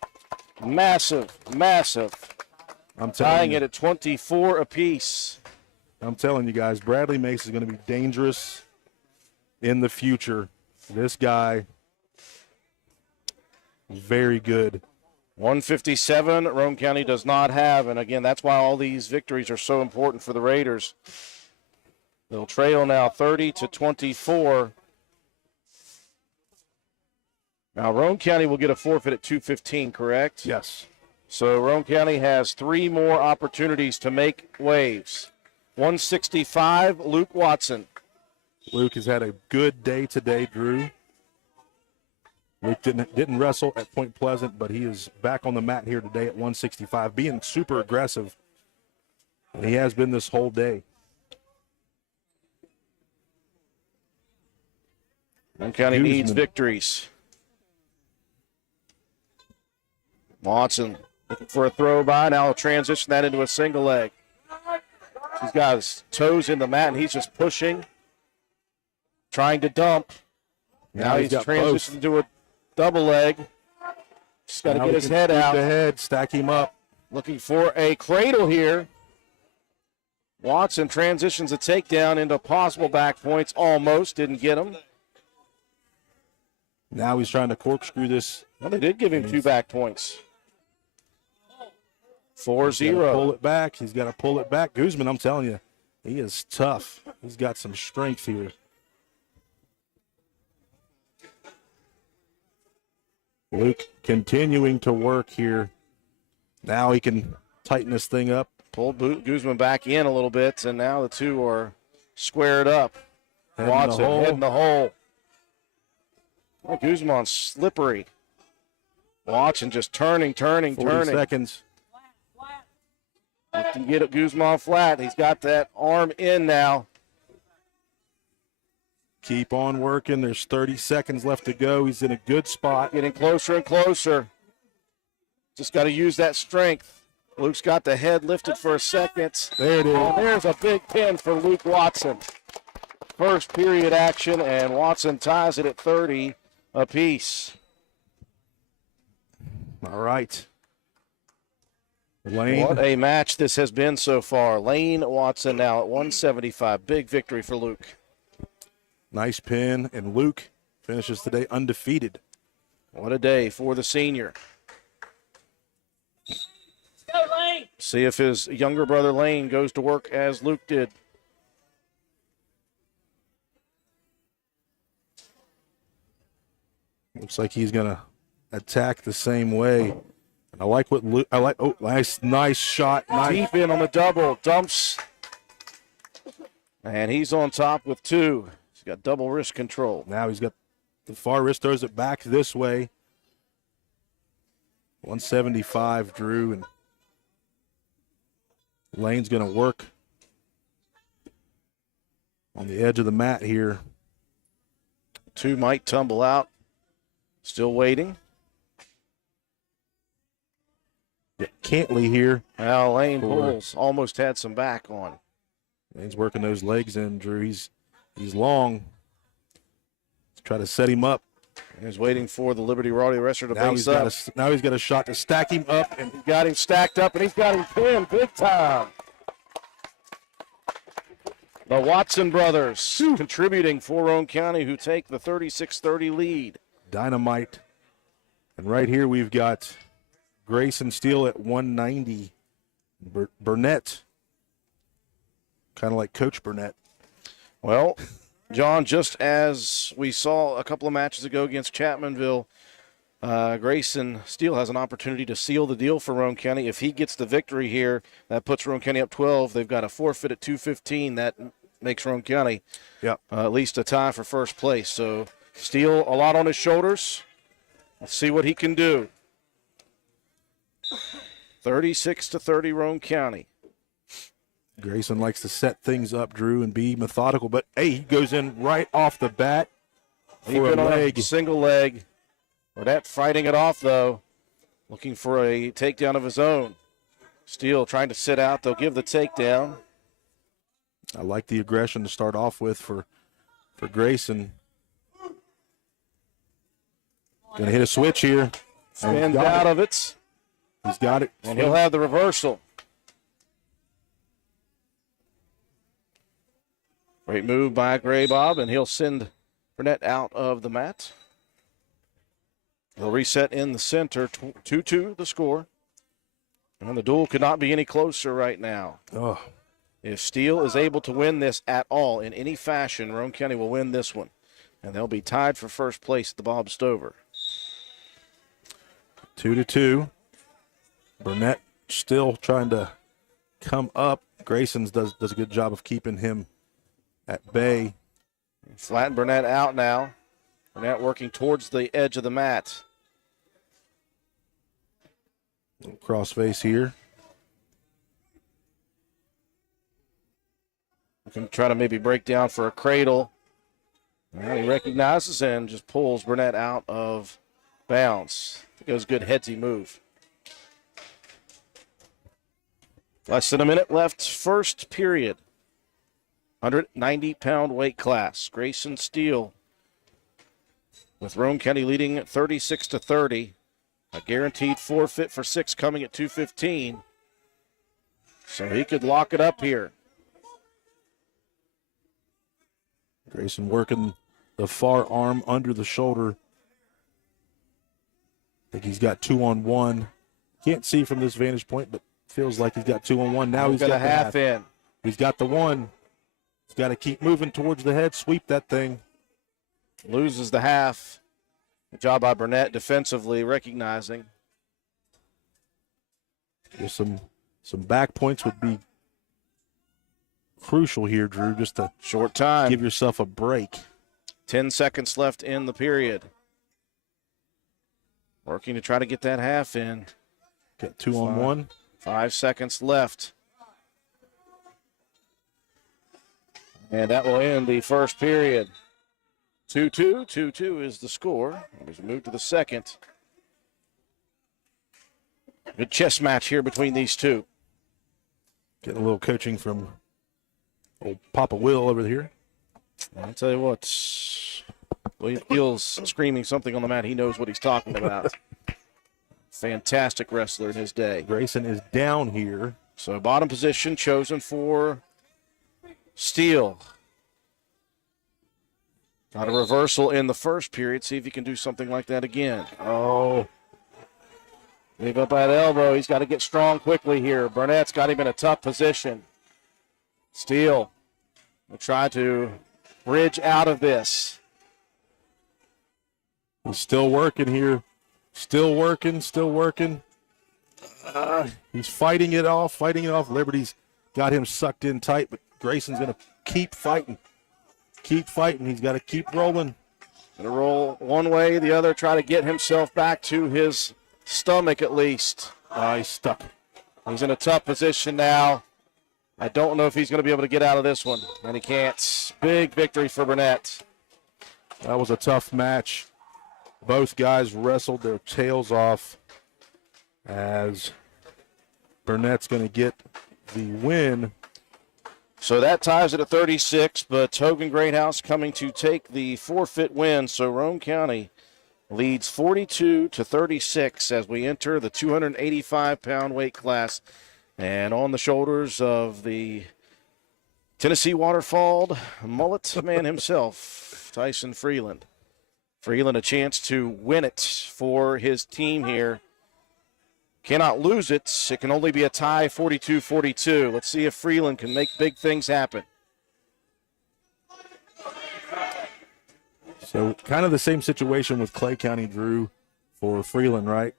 Massive, massive. I'm telling tying you. it at 24 apiece. I'm telling you guys, Bradley Mace is going to be dangerous in the future. This guy, very good. 157, Roane County does not have, and again, that's why all these victories are so important for the Raiders. They'll trail now 30-24. Now, Roane County will get a forfeit at 2:15, correct? Yes. So Roane County has 3 more opportunities to make waves. 165, Luke Watson. Luke has had a good day today, Drew. Luke didn't wrestle at Point Pleasant, but he is back on the mat here today at 165, being super aggressive. And he has been this whole day. Roane County needs victories. Watson looking for a throw by. Now he'll transition that into a single leg. He's got his toes in the mat, and he's just pushing, trying to dump. Now he's transitioned to a double leg. Just got to get his head out. The head, stack him up. Looking for a cradle here. Watson transitions a takedown into possible back points. Almost didn't get him. Now he's trying to corkscrew this. Well, they did give him 2 back points. 4-0. Pull it back. He's got to pull it back. Guzman, I'm telling you, he is tough. He's got some strength here. Luke continuing to work here. Now he can tighten this thing up. Pulled Guzman back in a little bit, and now the two are squared up. Watson head in the hole. Oh, Guzman's slippery. Watson just turning. 40 seconds. Can get it Guzman flat. He's got that arm in now. Keep on working. There's 30 seconds left to go. He's in a good spot. Getting closer and closer. Just got to use that strength. Luke's got the head lifted for a second. There it is. And there's a big pin for Luke Watson. First period action, and Watson ties it at 30 apiece. All right. Lane. What a match this has been so far. Lane Watson now at 175. Big victory for Luke. Nice pin, and Luke finishes today undefeated. What a day for the senior. Go, Lane. See if his younger brother Lane goes to work as Luke did. Looks like he's going to attack the same way. And I like what Luke, oh, nice shot. Deep in on the double, dumps. And he's on top with 2. He's got double wrist control. Now he's got the far wrist, throws it back this way. 175, Drew, and Lane's going to work on the edge of the mat here. 2 might tumble out. Still waiting. Yeah, Cantley here. Now Lane pulls. Almost had some back on. Lane's working those legs in, Drew. He's long. Let's try to set him up. He's waiting for the Liberty Rowdy wrestler to base up. Now he's got a shot to stack him up. And he got him stacked up, and he's got him pinned big time. The Watson brothers contributing for Roane County, who take the 36-30 lead. Dynamite. And right here we've got Grayson Steele at 190. Burnett. Kind of like Coach Burnett. Well, John, just as we saw a couple of matches ago against Chapmanville, Grayson Steele has an opportunity to seal the deal for Roane County. If he gets the victory here, that puts Roane County up 12. They've got a forfeit at 2:15. That makes Roane County at least a tie for first place. So Steele, a lot on his shoulders. Let's see what he can do. 36-30 Roane County. Grayson likes to set things up, Drew, and be methodical. But, hey, he goes in right off the bat for a leg. Single leg. Burnett fighting it off, though. Looking for a takedown of his own. Steele trying to sit out. They'll give the takedown. I like the aggression to start off with for Grayson. Going to hit a switch here. Spins out of it. He's got it. And he'll have the reversal. Great move by Gray Bob, and he'll send Burnett out of the mat. They'll reset in the center, 2-2 the score. And the duel could not be any closer right now. Oh. If Steele is able to win this at all in any fashion, Roane County will win this one. And they'll be tied for first place at the Bob Stover. 2-2. Burnett still trying to come up. Grayson's does a good job of keeping him at bay. Flatten Burnett out now. Burnett working towards the edge of the mat. Cross face here. Can try to maybe break down for a cradle. Well, he recognizes and just pulls Burnett out of bounds. I think it was a good headsy move. Less than a minute left, first period. 190-pound weight class. Grayson Steele with Roane County leading 36-30. A guaranteed forfeit for 6 coming at 2:15. So he could lock it up here. Grayson working the far arm under the shoulder. I think he's got 2-on-1. Can't see from this vantage point, but feels like he's got 2-on-1. Now he's got a half in. He's got the one. He's got to keep moving towards the head, sweep that thing. Loses the half. Good job by Burnett defensively, recognizing. Just some back points would be crucial here, Drew, just to short time. Give yourself a break. 10 seconds left in the period. Working to try to get that half in. Got 2-on-1. 5 seconds left. And that will end the first period. 2-2. 2-2 is the score. There's a move to the second. Good chess match here between these two. Getting a little coaching from old Papa Will over here. I'll tell you what, William Steele's screaming something on the mat. He knows what he's talking about. Fantastic wrestler in his day. Grayson is down here. So bottom position chosen for Steele. Got a reversal in the first period. See if he can do something like that again. Oh. Leave up that elbow. He's got to get strong quickly here. Burnett's got him in a tough position. Steele will try to bridge out of this. He's still working here. Still working. He's fighting it off. Liberty's got him sucked in tight, but Grayson's going to keep fighting. He's got to keep rolling. Going to roll one way, the other, try to get himself back to his stomach at least. He's stuck. He's in a tough position now. I don't know if he's going to be able to get out of this one, and he can't. Big victory for Burnett. That was a tough match. Both guys wrestled their tails off as Burnett's going to get the win. So that ties it at 36, but Hogan Greathouse coming to take the forfeit win. So Roane County leads 42-36 as we enter the 285-pound weight class. And on the shoulders of the Tennessee Waterfall mullet man himself, Tyson Freeland. Freeland a chance to win it for his team here. Cannot lose it. It can only be a tie, 42-42. Let's see if Freeland can make big things happen. So kind of the same situation with Clay County, Drew, for Freeland, right?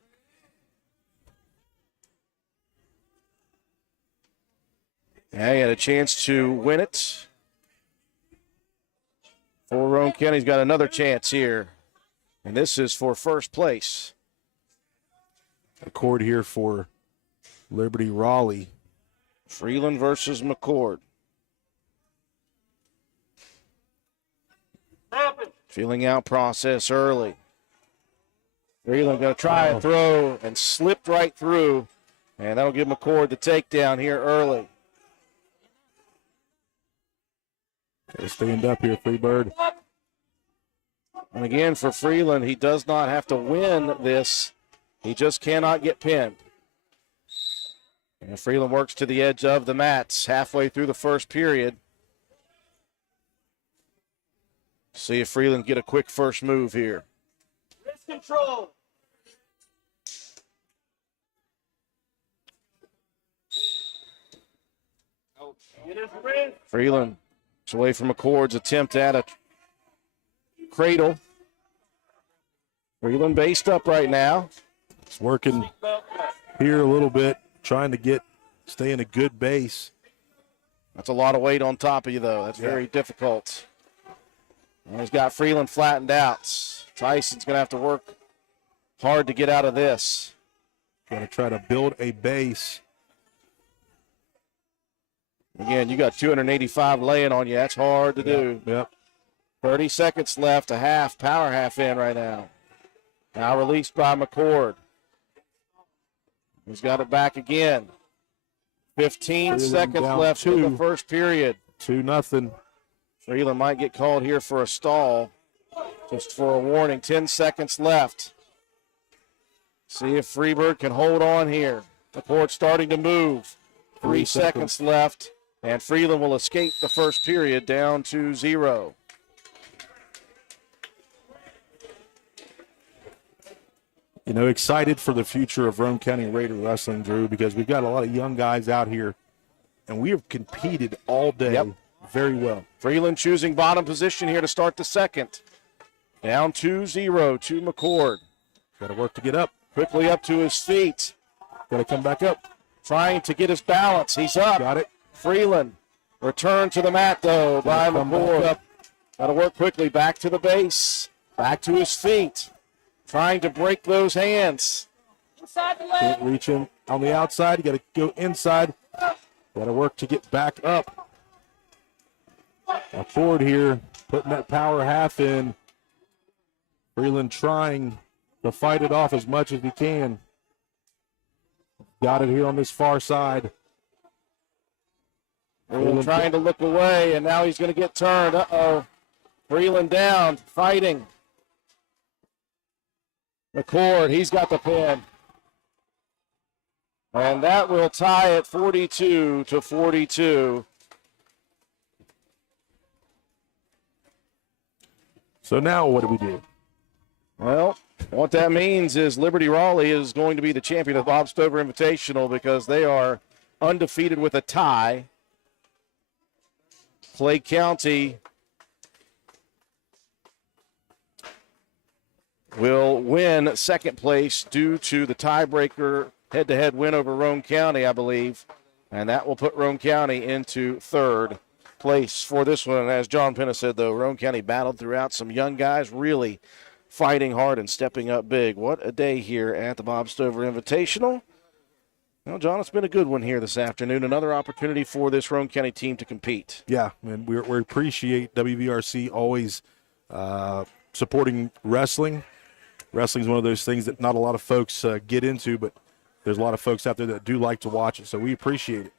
Yeah, he had a chance to win it. For Roane County's got another chance here. And this is for first place. Accord here for Liberty Raleigh. Freeland versus McCord. Feeling out process early. Freeland going to try a throw and slipped right through. And that'll give McCord the takedown here early. They stand up here, Freebird. And again, for Freeland, he does not have to win this. He just cannot get pinned. And Freeland works to the edge of the mats halfway through the first period. See if Freeland get a quick first move here. Wrist control. Freeland is away from McCord's attempt at a cradle. Freeland based up right now. It's working here a little bit, trying to stay in a good base. That's a lot of weight on top of you, though. That's very difficult. And he's got Freeland flattened out. Tyson's going to have to work hard to get out of this. Got to try to build a base. Again, you got 285 laying on you. That's hard to do. Yep. 30 seconds left, a half, power half in right now. Now released by McCord. He's got it back again. 15 seconds left in the first period. 2-0. Freeland might get called here for a stall. Just for a warning, 10 seconds left. See if Freebird can hold on here. McCord starting to move. 3 seconds left, and Freeland will escape the first period down to 0. You know, excited for the future of Roane County Raider Wrestling, Drew, because we've got a lot of young guys out here, and we have competed all day very well. Freeland choosing bottom position here to start the second. Down 2-0 to McCord. Got to work to get up. Quickly up to his feet. Got to come back up. Trying to get his balance. He's up. Got it. Freeland. Return to the mat, though, by McCord. Got to work quickly. Back to the base. Back to his feet. Trying to break those hands. Can't reach him on the outside. You got to go inside. Got to work to get back up. McCord here, putting that power half in. Freeland trying to fight it off as much as he can. Got it here on this far side. Freeland trying to look away, and now he's going to get turned. Uh-oh. Freeland down, fighting. McCord, he's got the pin. And that will tie it 42-42. So now what do we do? Well, what that means is Liberty Raleigh is going to be the champion of the Bob Stover Invitational because they are undefeated with a tie. Clay County will win second place due to the tiebreaker head-to-head win over Roane County, I believe. And that will put Roane County into third place for this one. As John Penna said, though, Roane County battled throughout. Some young guys really fighting hard and stepping up big. What a day here at the Bob Stover Invitational. Well, John, it's been a good one here this afternoon. Another opportunity for this Roane County team to compete. Yeah, and we appreciate WVRC always supporting wrestling. Wrestling is one of those things that not a lot of folks get into, but there's a lot of folks out there that do like to watch it, so we appreciate it.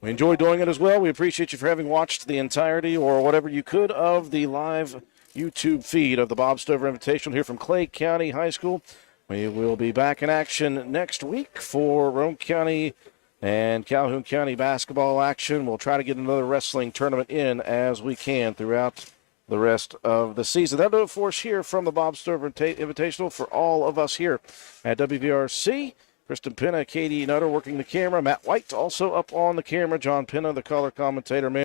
We enjoy doing it as well. We appreciate you for having watched the entirety or whatever you could of the live YouTube feed of the Bob Stover Invitational here from Clay County High School. We will be back in action next week for Roane County and Calhoun County basketball action. We'll try to get another wrestling tournament in as we can throughout the rest of the season. That'll do it for us here from the Bob Stover Invitational for all of us here at WVRC. Kristen Penna, Katie Nutter working the camera. Matt White also up on the camera. John Penna, the color commentator.